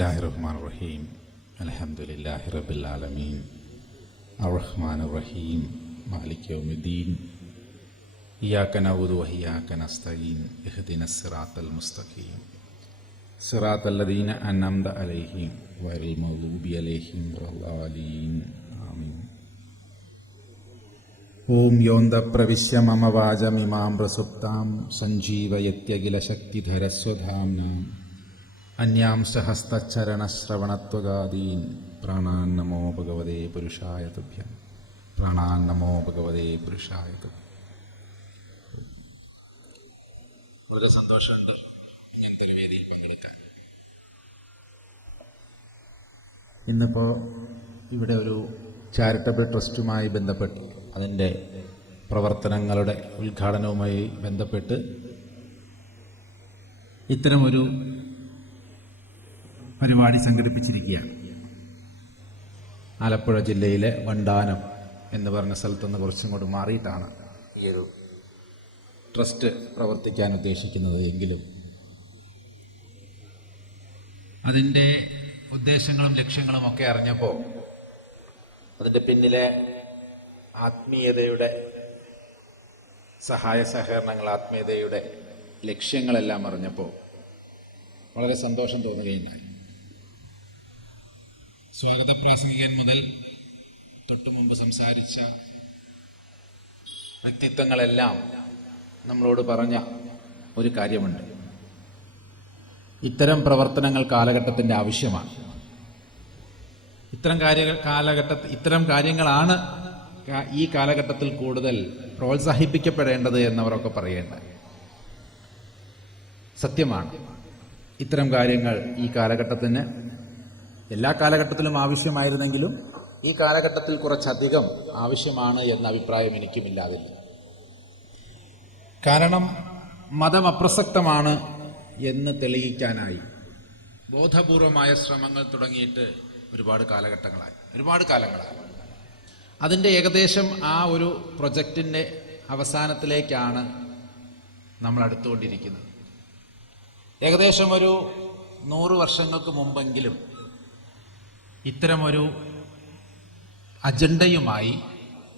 ബിസ്മില്ലാഹിർറഹ്മാനിർറഹീം. അൽഹംദുലില്ലാഹി റബ്ബിൽ ആലമീൻ. അർറഹ്മാനിർറഹീം. മാലിക് യൗമിദ്ദീൻ. ഇയ്യാക നഅ്ബുദു വഇയ്യാക നസ്തഈൻ. ഇഹ്ദിനസ് സിറാത്തൽ മുസ്തഖീം. സിറാത്തൽ ലദീന അൻഅംത അലൈഹിം ഗൈറിൽ മഗ്ദൂബി അലൈഹിം വലദ്ദാലീൻ. ആമീൻ. ഓം യോന്ത പ്രവിശ്യ മമ വാചമിമാം പ്രസുപ്താം സഞ്ജീവയത്യഖില ശക്തിധരസ്വധാംനാം അന്യാംശ ഹസ്തചരണശ്രവണത്വഗാദീൻ. പ്രാണാൻ നമോ ഭഗവതേ പുരുഷായ തുഭ്യം. പ്രാണാൻ നമോ ഭഗവതേ പുരുഷായ തുഭ്യം. വളരെ സന്തോഷമുണ്ട് ഇങ്ങനത്തെ ഒരു വേദിയിൽ പങ്കെടുക്കാൻ. ഇന്നിപ്പോൾ ഇവിടെ ഒരു ചാരിറ്റബിൾ ട്രസ്റ്റുമായി ബന്ധപ്പെട്ട് അതിൻ്റെ പ്രവർത്തനങ്ങളുടെ ഉദ്ഘാടനവുമായി ബന്ധപ്പെട്ട് ഇത്തരമൊരു പരിപാടി സംഘടിപ്പിച്ചിരിക്കുകയാണ്. ആലപ്പുഴ ജില്ലയിലെ വണ്ടാനം എന്ന് പറഞ്ഞ സ്ഥലത്തുനിന്ന് കുറച്ചും കൂടി മാറിയിട്ടാണ് ഈ ഒരു ട്രസ്റ്റ് പ്രവർത്തിക്കാൻ ഉദ്ദേശിക്കുന്നത്. എങ്കിലും അതിൻ്റെ ഉദ്ദേശങ്ങളും ലക്ഷ്യങ്ങളും ഒക്കെ അറിഞ്ഞപ്പോൾ അതിൻ്റെ പിന്നിലെ ആത്മീയതയുടെ സഹായ സഹകരണങ്ങൾ, ആത്മീയതയുടെ ലക്ഷ്യങ്ങളെല്ലാം അറിഞ്ഞപ്പോൾ വളരെ സന്തോഷം തോന്നുകയുണ്ടായി. സ്വാഗത പ്രാസംഗികൻ മുതൽ തൊട്ടു മുമ്പ് സംസാരിച്ച വ്യക്തിത്വങ്ങളെല്ലാം നമ്മളോട് പറഞ്ഞ ഒരു കാര്യമുണ്ട്. ഇത്തരം പ്രവർത്തനങ്ങൾ കാലഘട്ടത്തിൻ്റെ ആവശ്യമാണ്. ഇത്തരം കാര്യങ്ങളാണ് ഈ കാലഘട്ടത്തിൽ കൂടുതൽ പ്രോത്സാഹിപ്പിക്കപ്പെടേണ്ടത് എന്നവരൊക്കെ പറയേണ്ട സത്യമാണ്. ഇത്തരം കാര്യങ്ങൾ ഈ കാലഘട്ടത്തിന് എല്ലാ കാലഘട്ടത്തിലും ആവശ്യമായിരുന്നെങ്കിലും ഈ കാലഘട്ടത്തിൽ കുറച്ചധികം ആവശ്യമാണ് എന്ന അഭിപ്രായം എനിക്കുമില്ലാതില്ല. കാരണം മതം അപ്രസക്തമാണ് എന്ന് തെളിയിക്കാനായി ബോധപൂർവമായ ശ്രമങ്ങൾ തുടങ്ങിയിട്ട് ഒരുപാട് കാലങ്ങളായി. അതിൻ്റെ ഏകദേശം ആ ഒരു പ്രൊജക്റ്റിൻ്റെ അവസാനത്തിലേക്കാണ് നമ്മൾ അടുത്തുകൊണ്ടിരിക്കുന്നത്. ഏകദേശം ഒരു 100 വർഷങ്ങൾക്ക് മുമ്പെങ്കിലും ഇത്തരമൊരു അജണ്ടയുമായി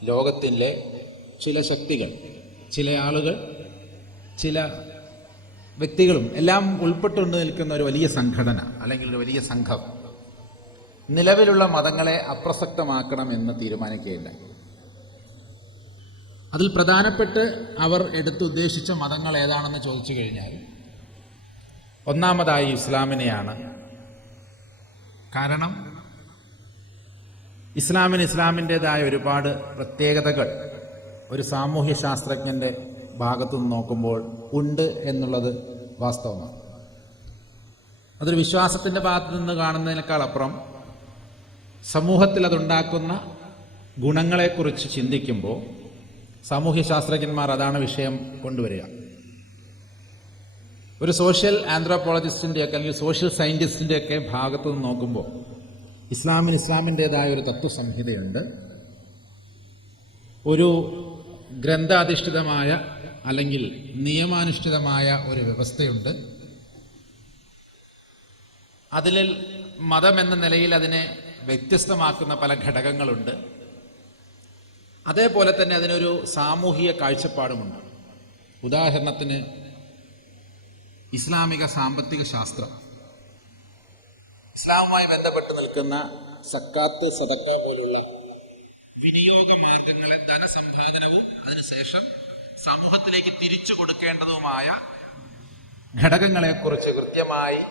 ലോകത്തിലെ ചില ശക്തികൾ, ചില ആളുകൾ, ചില വ്യക്തികളും എല്ലാം ഉൾപ്പെട്ടുകൊണ്ട് നിൽക്കുന്ന ഒരു വലിയ സംഘടന അല്ലെങ്കിൽ ഒരു വലിയ സംഘം നിലവിലുള്ള മതങ്ങളെ അപ്രസക്തമാക്കണമെന്ന് തീരുമാനിക്കുകയുണ്ടായി. അതിൽ പ്രധാനപ്പെട്ട് അവർ എടുത്തുദ്ദേശിച്ച മതങ്ങൾ ഏതാണെന്ന് ചോദിച്ചു കഴിഞ്ഞാൽ ഒന്നാമതായി ഇസ്ലാമിനെയാണ്. കാരണം ഇസ്ലാമിൻ്റെതായ ഒരുപാട് പ്രത്യേകതകൾ ഒരു സാമൂഹ്യ ശാസ്ത്രജ്ഞൻ്റെ ഭാഗത്തു നിന്ന് നോക്കുമ്പോൾ ഉണ്ട് എന്നുള്ളത് വാസ്തവമാണ്. അതൊരു വിശ്വാസത്തിൻ്റെ ഭാഗത്തു നിന്ന് കാണുന്നതിനേക്കാൾ അപ്പുറം സമൂഹത്തിൽ അതുണ്ടാക്കുന്ന ഗുണങ്ങളെക്കുറിച്ച് ചിന്തിക്കുമ്പോൾ സാമൂഹ്യ ശാസ്ത്രജ്ഞന്മാർ അതാണ് വിഷയം കൊണ്ടുവരിക. ഒരു സോഷ്യൽ ആന്ത്രോപോളജിസ്റ്റിൻ്റെയൊക്കെ അല്ലെങ്കിൽ സോഷ്യൽ സയൻറ്റിസ്റ്റിൻ്റെയൊക്കെ ഭാഗത്തു നിന്ന് നോക്കുമ്പോൾ ഇസ്ലാമിൻ്റെതായ ഒരു തത്വസംഹിതയുണ്ട്, ഒരു ഗ്രന്ഥാധിഷ്ഠിതമായ അല്ലെങ്കിൽ നിയമാനുഷ്ഠിതമായ ഒരു വ്യവസ്ഥയുണ്ട്. അതിൽ മതം എന്ന നിലയിൽ അതിനെ വ്യത്യസ്തമാക്കുന്ന പല ഘടകങ്ങളുണ്ട്. അതേപോലെ തന്നെ അതിനൊരു സാമൂഹിക കാഴ്ചപ്പാടുമുണ്ട്. ഉദാഹരണത്തിന് ഇസ്ലാമിക സാമ്പത്തിക ശാസ്ത്രം, ഇസ്ലാമുമായി ബന്ധപ്പെട്ട് നിൽക്കുന്ന സക്കാത്ത്, സദക്ക പോലുള്ള വിനിയോഗ മാർഗങ്ങളെ ധനസമ്പാദനവും അതിനുശേഷം സമൂഹത്തിലേക്ക് തിരിച്ചു കൊടുക്കേണ്ടതുമായ ഘടകങ്ങളെക്കുറിച്ച് കൃത്യമായും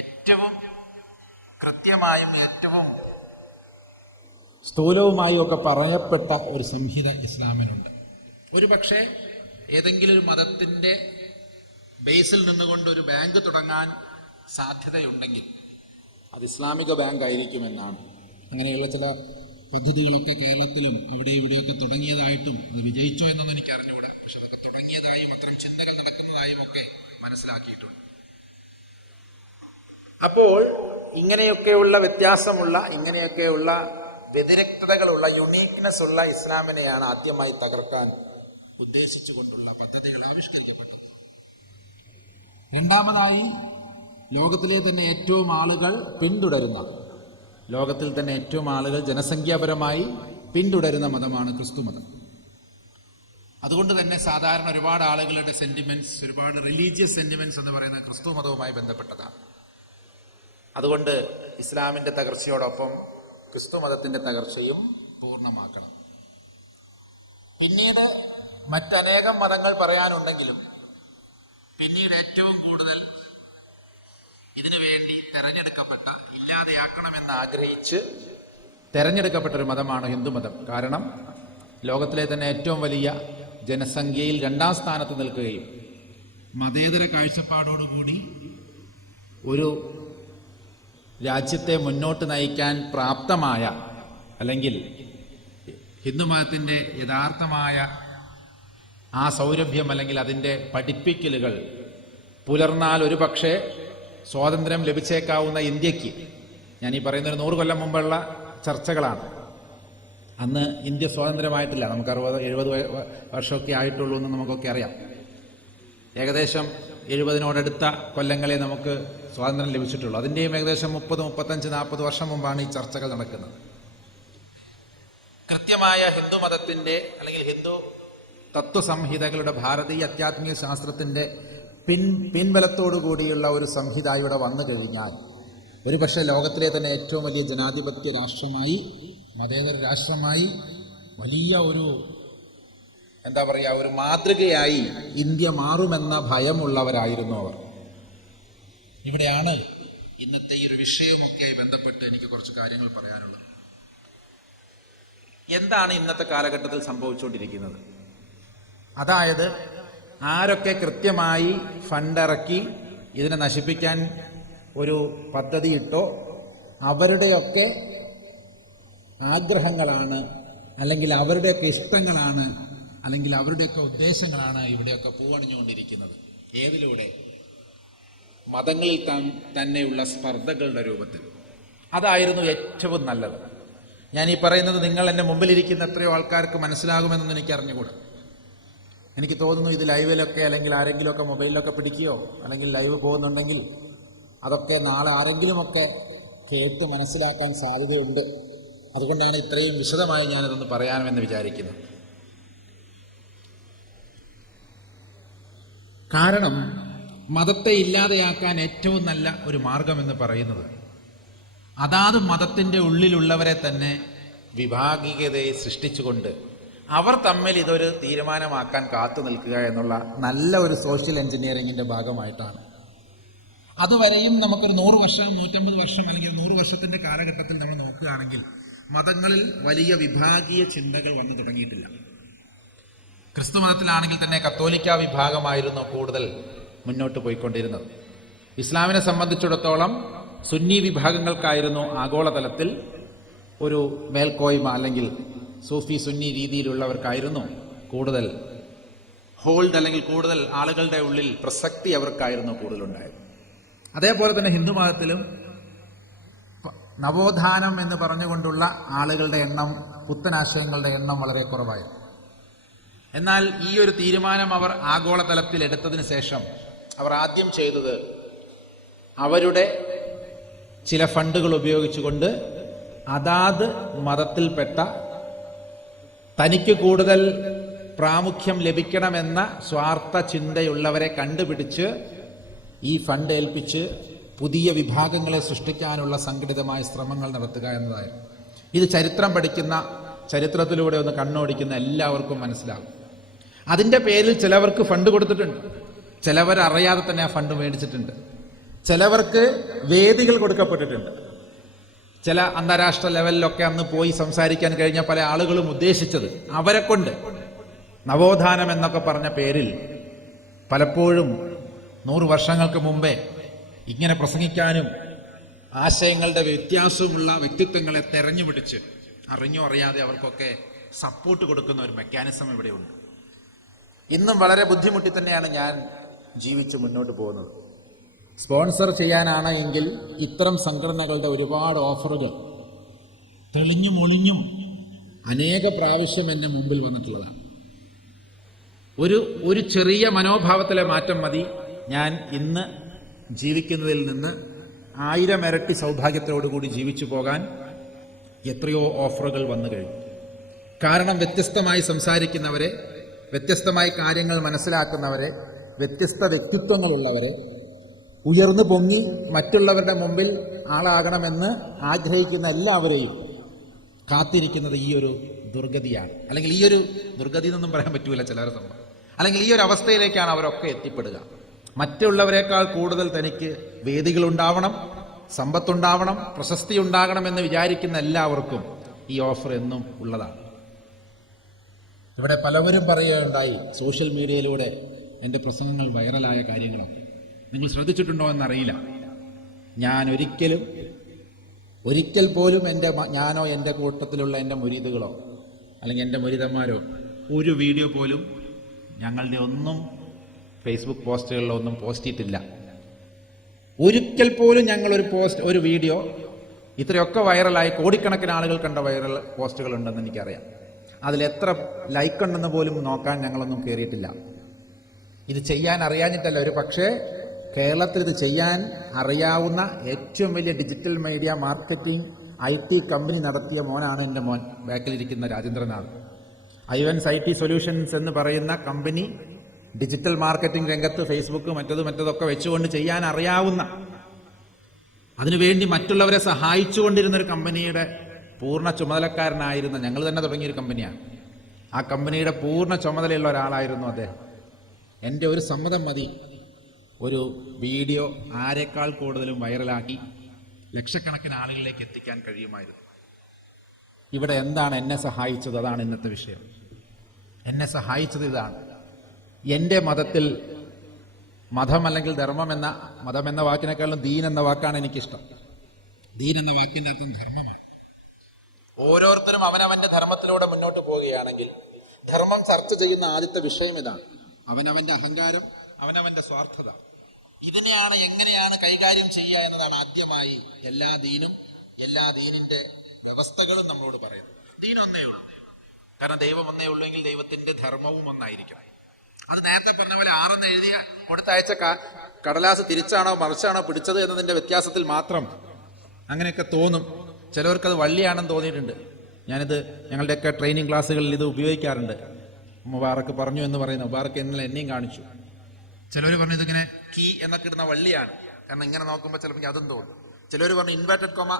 ഏറ്റവും സ്ഥൂലവുമായും ഒക്കെ പറയപ്പെട്ട ഒരു സംഹിത ഇസ്ലാമിനുണ്ട്. ഒരു പക്ഷേ ഏതെങ്കിലും ഒരു മതത്തിൻ്റെ ബേസിൽ നിന്നുകൊണ്ട് ഒരു ബാങ്ക് തുടങ്ങാൻ സാധ്യതയുണ്ടെങ്കിൽ അത് ഇസ്ലാമിക ബാങ്ക് ആയിരിക്കുമെന്നാണ്. അങ്ങനെയുള്ള ചില പദ്ധതികളൊക്കെ കേരളത്തിലും അവിടെ ഇവിടെയൊക്കെ തുടങ്ങിയതായിട്ടും അത് വിജയിച്ചോ എന്നൊന്നും എനിക്ക് അറിഞ്ഞുകൂടാ. പക്ഷെ അതൊക്കെ തുടങ്ങിയതായും അത്തരം ചിന്തകൾ നടക്കുന്നതായും ഒക്കെ മനസ്സിലാക്കിയിട്ടുണ്ട്. അപ്പോൾ ഇങ്ങനെയൊക്കെയുള്ള വ്യത്യാസമുള്ള, ഇങ്ങനെയൊക്കെയുള്ള വ്യതിരിക്തതകളുള്ള, യുണീക്നെസ് ഉള്ള ഇസ്ലാമിനെയാണ് ആദ്യമായി തകർക്കാൻ ഉദ്ദേശിച്ചുകൊണ്ടുള്ള പദ്ധതികൾ ആവിഷ്കരിക്കപ്പെട്ടത്. രണ്ടാമതായി ലോകത്തിലെ തന്നെ ഏറ്റവും ആളുകൾ പിന്തുടരുന്ന, ലോകത്തിൽ തന്നെ ഏറ്റവും ആളുകൾ ജനസംഖ്യാപരമായി പിന്തുടരുന്ന മതമാണ് ക്രിസ്തു മതം. അതുകൊണ്ട് തന്നെ സാധാരണ ഒരുപാട് ആളുകളുടെ സെന്റിമെന്റ്സ്, ഒരുപാട് റിലീജിയസ് സെന്റിമെന്റ്സ് എന്ന് പറയുന്നത് ക്രിസ്തു മതവുമായി ബന്ധപ്പെട്ടതാണ്. അതുകൊണ്ട് ഇസ്ലാമിന്റെ തകർച്ചയോടൊപ്പം ക്രിസ്തു മതത്തിന്റെ തകർച്ചയും പൂർണ്ണമാക്കണം. പിന്നീട് മറ്റനേകം മതങ്ങൾ പറയാനുണ്ടെങ്കിലും പിന്നീട് ഏറ്റവും കൂടുതൽ ഇതിനു വേണ്ടി തെരഞ്ഞെടുക്കപ്പെട്ട, ഇല്ലാതെയാക്കണമെന്ന് ആഗ്രഹിച്ച് തെരഞ്ഞെടുക്കപ്പെട്ട ഒരു മതമാണ് ഹിന്ദുമതം. കാരണം ലോകത്തിലെ തന്നെ ഏറ്റവും വലിയ ജനസംഖ്യയിൽ 2ാം സ്ഥാനത്ത് നിൽക്കുകയും മതേതര കാഴ്ചപ്പാടോടുകൂടി ഒരു രാജ്യത്തെ മുന്നോട്ട് നയിക്കാൻ പ്രാപ്തമായ, അല്ലെങ്കിൽ ഹിന്ദുമതത്തിൻ്റെ യഥാർത്ഥമായ ആ സൗരഭ്യം അല്ലെങ്കിൽ അതിൻ്റെ പഠിപ്പിക്കലുകൾ പുലർന്നാൽ ഒരു പക്ഷേ സ്വാതന്ത്ര്യം ലഭിച്ചേക്കാവുന്ന ഇന്ത്യക്ക്, ഞാൻ ഈ പറയുന്നൊരു 100 കൊല്ലം മുമ്പുള്ള ചർച്ചകളാണ്. അന്ന് ഇന്ത്യ സ്വാതന്ത്ര്യമായിട്ടില്ല, നമുക്ക് 60-70 വർഷമൊക്കെ ആയിട്ടുള്ളൂ എന്ന് നമുക്കൊക്കെ അറിയാം. ഏകദേശം 70-നോടടുത്ത കൊല്ലങ്ങളെ നമുക്ക് സ്വാതന്ത്ര്യം ലഭിച്ചിട്ടുള്ളൂ. അതിൻ്റെയും ഏകദേശം 30, 35, 40 വർഷം മുമ്പാണ് ഈ ചർച്ചകൾ നടക്കുന്നത്. കൃത്യമായ ഹിന്ദുമതത്തിൻ്റെ അല്ലെങ്കിൽ ഹിന്ദു തത്വസംഹിതകളുടെ, ഭാരതീയ അധ്യാത്മിക ശാസ്ത്രത്തിൻ്റെ പിൻബലത്തോടു കൂടിയുള്ള ഒരു സംഹിത ഇവിടെ വന്നു കഴിഞ്ഞാൽ ഒരുപക്ഷെ ലോകത്തിലെ തന്നെ ഏറ്റവും വലിയ ജനാധിപത്യ രാഷ്ട്രമായി, മതേതര രാഷ്ട്രമായി, വലിയ ഒരു ഒരു മാതൃകയായി ഇന്ത്യ മാറുമെന്ന ഭയമുള്ളവരായിരുന്നു അവർ. ഇവിടെയാണ് ഇന്നത്തെ ഈ ഒരു വിഷയവുമൊക്കെയായി ബന്ധപ്പെട്ട് എനിക്ക് കുറച്ച് കാര്യങ്ങൾ പറയാനുള്ളത്. എന്താണ് ഇന്നത്തെ കാലഘട്ടത്തിൽ സംഭവിച്ചുകൊണ്ടിരിക്കുന്നത്? അതായത് ആരൊക്കെ കൃത്യമായി ഫണ്ടിറക്കി ഇതിനെ നശിപ്പിക്കാൻ ഒരു പദ്ധതി ഇട്ടോ അവരുടെയൊക്കെ ആഗ്രഹങ്ങളാണ്, അല്ലെങ്കിൽ അവരുടെയൊക്കെ ഇഷ്ടങ്ങളാണ്, അല്ലെങ്കിൽ അവരുടെയൊക്കെ ഉദ്ദേശങ്ങളാണ് ഇവിടെയൊക്കെ പൂവണിഞ്ഞുകൊണ്ടിരിക്കുന്നത്. ഏതിലൂടെ? മതങ്ങളിൽ തന്നെയുള്ള സ്പർദ്ധകളുടെ രൂപത്തിൽ. അതായിരുന്നു ഏറ്റവും നല്ലത്. ഞാൻ ഈ പറയുന്നത് നിങ്ങൾ എൻ്റെ മുമ്പിലിരിക്കുന്ന എത്രയോ ആൾക്കാർക്ക് മനസ്സിലാകുമെന്നൊന്നും എനിക്ക് അറിഞ്ഞുകൂടാ. എനിക്ക് തോന്നുന്നു ഇത് ലൈവിലൊക്കെ അല്ലെങ്കിൽ ആരെങ്കിലുമൊക്കെ മൊബൈലിലൊക്കെ പിടിക്കുകയോ അല്ലെങ്കിൽ ലൈവ് പോകുന്നുണ്ടെങ്കിൽ അതൊക്കെ നാളെ ആരെങ്കിലുമൊക്കെ കേട്ട് മനസ്സിലാക്കാൻ സാധ്യതയുണ്ട്. അതുകൊണ്ടാണ് ഇത്രയും വിശദമായി ഞാനതൊന്ന് പറയാമെന്ന് വിചാരിക്കുന്നത്. കാരണം മതത്തെ ഇല്ലാതെയാക്കാൻ ഏറ്റവും നല്ല ഒരു മാർഗമെന്ന് പറയുന്നത് അതാത് മതത്തിൻ്റെ ഉള്ളിലുള്ളവരെ തന്നെ വിഭാഗീയതയെ സൃഷ്ടിച്ചുകൊണ്ട് അവർ തമ്മിൽ ഇതൊരു തീരുമാനമാക്കാൻ കാത്തു നിൽക്കുക എന്നുള്ള നല്ല ഒരു സോഷ്യൽ എഞ്ചിനീയറിങ്ങിൻ്റെ ഭാഗമായിട്ടാണ്. അതുവരെയും നമുക്കൊരു 100 വർഷം, 150 വർഷം അല്ലെങ്കിൽ 100 വർഷത്തിൻ്റെ കാലഘട്ടത്തിൽ നമ്മൾ നോക്കുകയാണെങ്കിൽ മതങ്ങളിൽ വലിയ വിഭാഗീയ ചിന്തകൾ വന്നു തുടങ്ങിയിട്ടില്ല. ക്രിസ്തു മതത്തിലാണെങ്കിൽ തന്നെ കത്തോലിക്ക വിഭാഗമായിരുന്നു കൂടുതൽ മുന്നോട്ട് പോയിക്കൊണ്ടിരുന്നത്. ഇസ്ലാമിനെ സംബന്ധിച്ചിടത്തോളം സുന്നി വിഭാഗങ്ങൾക്കായിരുന്നു ആഗോളതലത്തിൽ ഒരു മേൽക്കോയ്മ, അല്ലെങ്കിൽ സൂഫി സുന്നി രീതിയിലുള്ളവർക്കായിരുന്നു കൂടുതൽ ഹോൾഡ്, അല്ലെങ്കിൽ കൂടുതൽ ആളുകളുടെ ഉള്ളിൽ പ്രസക്തി അവർക്കായിരുന്നു കൂടുതലുണ്ടായത്. അതേപോലെ തന്നെ ഹിന്ദുമതത്തിലും നവോത്ഥാനം എന്ന് പറഞ്ഞുകൊണ്ടുള്ള ആളുകളുടെ എണ്ണം, പുത്തനാശയങ്ങളുടെ എണ്ണം വളരെ കുറവായിരുന്നു. എന്നാൽ ഈ ഒരു തീരുമാനം അവർ ആഗോളതലത്തിൽ എടുത്തതിന് ശേഷം അവർ ആദ്യം ചെയ്തത് അവരുടെ ചില ഫണ്ടുകൾ ഉപയോഗിച്ചുകൊണ്ട് അതാത് മതത്തിൽപ്പെട്ട തനിക്ക് കൂടുതൽ പ്രാമുഖ്യം ലഭിക്കണമെന്ന സ്വാർത്ഥ ചിന്തയുള്ളവരെ കണ്ടുപിടിച്ച് ഈ ഫണ്ട് ഏൽപ്പിച്ച് പുതിയ വിഭാഗങ്ങളെ സൃഷ്ടിക്കാനുള്ള സംഘടിതമായ ശ്രമങ്ങൾ നടത്തുക എന്നതായിരുന്നു. ഇത് ചരിത്രം പഠിക്കുന്ന, ചരിത്രത്തിലൂടെ ഒന്ന് കണ്ണോടിക്കുന്ന എല്ലാവർക്കും മനസ്സിലാകും. അതിൻ്റെ പേരിൽ ചിലവർക്ക് ഫണ്ട് കൊടുത്തിട്ടുണ്ട്, ചിലവർ അറിയാതെ തന്നെ ആ ഫണ്ട് മേടിച്ചിട്ടുണ്ട്, ചിലവർക്ക് വേദികൾ കൊടുക്കപ്പെട്ടിട്ടുണ്ട്. ചില അന്താരാഷ്ട്ര ലെവലിലൊക്കെ അന്ന് പോയി സംസാരിക്കാൻ കഴിഞ്ഞ പല ആളുകളും ഉദ്ദേശിച്ചത് അവരെ കൊണ്ട് നവോത്ഥാനം എന്നൊക്കെ പറഞ്ഞ പേരിൽ പലപ്പോഴും 100 വർഷങ്ങൾക്ക് മുമ്പേ ഇങ്ങനെ പ്രസംഗിക്കാനും ആശയങ്ങളുടെ വ്യത്യാസമുള്ള വ്യക്തിത്വങ്ങളെ തെരഞ്ഞുപിടിച്ച് അറിഞ്ഞോ അറിയാതെ അവർക്കൊക്കെ സപ്പോർട്ട് കൊടുക്കുന്ന ഒരു മെക്കാനിസം ഇവിടെയുണ്ട്. ഇന്നും വളരെ ബുദ്ധിമുട്ടി തന്നെയാണ് ഞാൻ ജീവിച്ച് മുന്നോട്ട് പോകുന്നത്. സ്പോൺസർ ചെയ്യാനാണ് എങ്കിൽ ഇത്തരം സംഘടനകളുടെ ഒരുപാട് ഓഫറുകൾ തെളിഞ്ഞും ഒളിഞ്ഞും അനേക പ്രാവശ്യം എൻ്റെ മുമ്പിൽ വന്നിട്ടുള്ളതാണ്. ഒരു ചെറിയ മനോഭാവത്തിലെ മാറ്റം മതി ഞാൻ ഇന്ന് ജീവിക്കുന്നതിൽ നിന്ന് 1000 ഇരട്ടി സൗഭാഗ്യത്തോടുകൂടി ജീവിച്ചു പോകാൻ എത്രയോ ഓഫറുകൾ വന്നു കഴിഞ്ഞു. കാരണം വ്യത്യസ്തമായി സംസാരിക്കുന്നവരെ, വ്യത്യസ്തമായി കാര്യങ്ങൾ മനസ്സിലാക്കുന്നവരെ, വ്യത്യസ്ത വ്യക്തിത്വങ്ങളുള്ളവരെ, ഉയർന്നു പൊങ്ങി മറ്റുള്ളവരുടെ മുമ്പിൽ ആളാകണമെന്ന് ആഗ്രഹിക്കുന്ന എല്ലാവരെയും കാത്തിരിക്കുന്നത് ഈ ഒരു ദുർഗതിയാണ്. അല്ലെങ്കിൽ ഈ ഒരു ദുർഗതി എന്നൊന്നും പറയാൻ പറ്റൂല ചിലരെ സംഭവം. അല്ലെങ്കിൽ ഈ ഒരു അവസ്ഥയിലേക്കാണ് അവരൊക്കെ എത്തിപ്പെടുക. മറ്റുള്ളവരെക്കാൾ കൂടുതൽ തനിക്ക് വേദികളുണ്ടാവണം, സമ്പത്തുണ്ടാവണം, പ്രശസ്തി ഉണ്ടാകണം എന്ന് വിചാരിക്കുന്ന എല്ലാവർക്കും ഈ ഓഫർ എന്നും ഉള്ളതാണ്. ഇവിടെ പലവരും പറയുകയുണ്ടായി, സോഷ്യൽ മീഡിയയിലൂടെ എൻ്റെ പ്രസംഗങ്ങൾ വൈറലായ കാര്യങ്ങളൊക്കെ നിങ്ങൾ ശ്രദ്ധിച്ചിട്ടുണ്ടോ എന്നറിയില്ല. ഞാൻ ഒരിക്കൽ പോലും ഞാനോ എൻ്റെ കൂട്ടത്തിലുള്ള എൻ്റെ മുരീദുകളോ അല്ലെങ്കിൽ എൻ്റെ മുരീദന്മാരോ ഒരു വീഡിയോ പോലും ഞങ്ങളുടെ ഒന്നും ഫേസ്ബുക്ക് പോസ്റ്റുകളിലോ ഒന്നും പോസ്റ്റ് ചെയ്തിട്ടില്ല. ഒരിക്കൽ പോലും ഞങ്ങളൊരു ഒരു വീഡിയോ ഇത്രയൊക്കെ വൈറലായി കോടിക്കണക്കിന് ആളുകൾ കണ്ട വൈറൽ പോസ്റ്റുകൾ ഉണ്ടെന്ന് എനിക്കറിയാം. അതിലെത്ര ലൈക്ക് ഉണ്ടെന്ന് പോലും നോക്കാൻ ഞങ്ങളൊന്നും കയറിയിട്ടില്ല. ഇത് ചെയ്യാൻ അറിയാഞ്ഞിട്ടല്ല, ഒരു പക്ഷേ കേരളത്തിൽ ഇത് ചെയ്യാൻ അറിയാവുന്ന ഏറ്റവും വലിയ digital media marketing IT company നടത്തിയ മോനാണ് എൻ്റെ മോൻ, ബാക്കിലിരിക്കുന്ന രാജേന്ദ്രനാഥ്. ഐവൻസ് IT സൊല്യൂഷൻസ് എന്ന് പറയുന്ന കമ്പനി ഡിജിറ്റൽ മാർക്കറ്റിംഗ് രംഗത്ത് ഫേസ്ബുക്ക് മറ്റതൊക്കെ വെച്ചുകൊണ്ട് ചെയ്യാൻ അറിയാവുന്ന, അതിനുവേണ്ടി മറ്റുള്ളവരെ സഹായിച്ചുകൊണ്ടിരുന്ന ഒരു കമ്പനിയുടെ പൂർണ്ണ ചുമതലക്കാരനായിരുന്ന, ഞങ്ങൾ തന്നെ തുടങ്ങിയൊരു കമ്പനിയാണ്. ആ കമ്പനിയുടെ പൂർണ്ണ ചുമതലയുള്ള ഒരാളായിരുന്നു അദ്ദേഹം. എൻ്റെ ഒരു സമ്മതം മതി ഒരു വീഡിയോ ആരെക്കാൾ കൂടുതലും വൈറലാക്കി ലക്ഷക്കണക്കിന് ആളുകളിലേക്ക് എത്തിക്കാൻ കഴിയുമായിരുന്നു. ഇവിടെ എന്താണ് എന്നെ സഹായിച്ചത്? അതാണ് ഇന്നത്തെ വിഷയം. എന്നെ സഹായിച്ചത് ഇതാണ്. എൻ്റെ മതത്തിൽ, മതം അല്ലെങ്കിൽ മതം എന്ന വാക്കിനേക്കാളും ദീൻ എന്ന വാക്കാണ് എനിക്കിഷ്ടം. ദീൻ എന്ന വാക്കിൻ്റെ അർത്ഥം ധർമ്മമാണ്. ഓരോരുത്തരും അവനവന്റെ ധർമ്മത്തിലൂടെ മുന്നോട്ട് പോവുകയാണെങ്കിൽ ധർമ്മം ചർച്ച ചെയ്യുന്ന ആദ്യത്തെ വിഷയം ഇതാണ്. അവനവന്റെ അഹങ്കാരം, അവനവന്റെ സ്വാർത്ഥത, ഇതിനെയാണ് എങ്ങനെയാണ് കൈകാര്യം ചെയ്യുക എന്നതാണ് ആദ്യമായി എല്ലാ ദീനിന്റെ വ്യവസ്ഥകളും നമ്മളോട് പറയുന്നത്. ദീൻ ഒന്നേ ഉള്ളൂ, കാരണം ദൈവം ഒന്നേ ഉള്ളൂ എങ്കിൽ ദൈവത്തിന്റെ ധർമ്മവും ഒന്നായിരിക്കണം. അത് നേരത്തെ പറഞ്ഞ പോലെ 6 എഴുതിയ കൊടുത്തയച്ച കടലാസ് തിരിച്ചാണോ മറിച്ചാണോ പിടിച്ചത് എന്നതിന്റെ വ്യത്യാസത്തിൽ മാത്രം അങ്ങനെയൊക്കെ തോന്നും. ചിലവർക്കത് വള്ളിയാണെന്ന് തോന്നിയിട്ടുണ്ട്. ഞാനിത് ഞങ്ങളുടെയൊക്കെ ട്രെയിനിങ് ക്ലാസ്സുകളിൽ ഇത് ഉപയോഗിക്കാറുണ്ട്. മുബാറക്ക് പറഞ്ഞു എന്ന് പറയുന്നത്, മുബാറക്ക് ഇന്നലെ എന്നെയും കാണിച്ചു. ചിലവർ പറഞ്ഞു ഇതിങ്ങനെ കീ എന്നൊക്കെ ഇടുന്ന വള്ളിയാണ്, കാരണം ഇങ്ങനെ നോക്കുമ്പോൾ ചിലപ്പോൾ അതും തോന്നും. ചിലവർ പറഞ്ഞു ഇൻവേർട്ടഡ് കൊമ,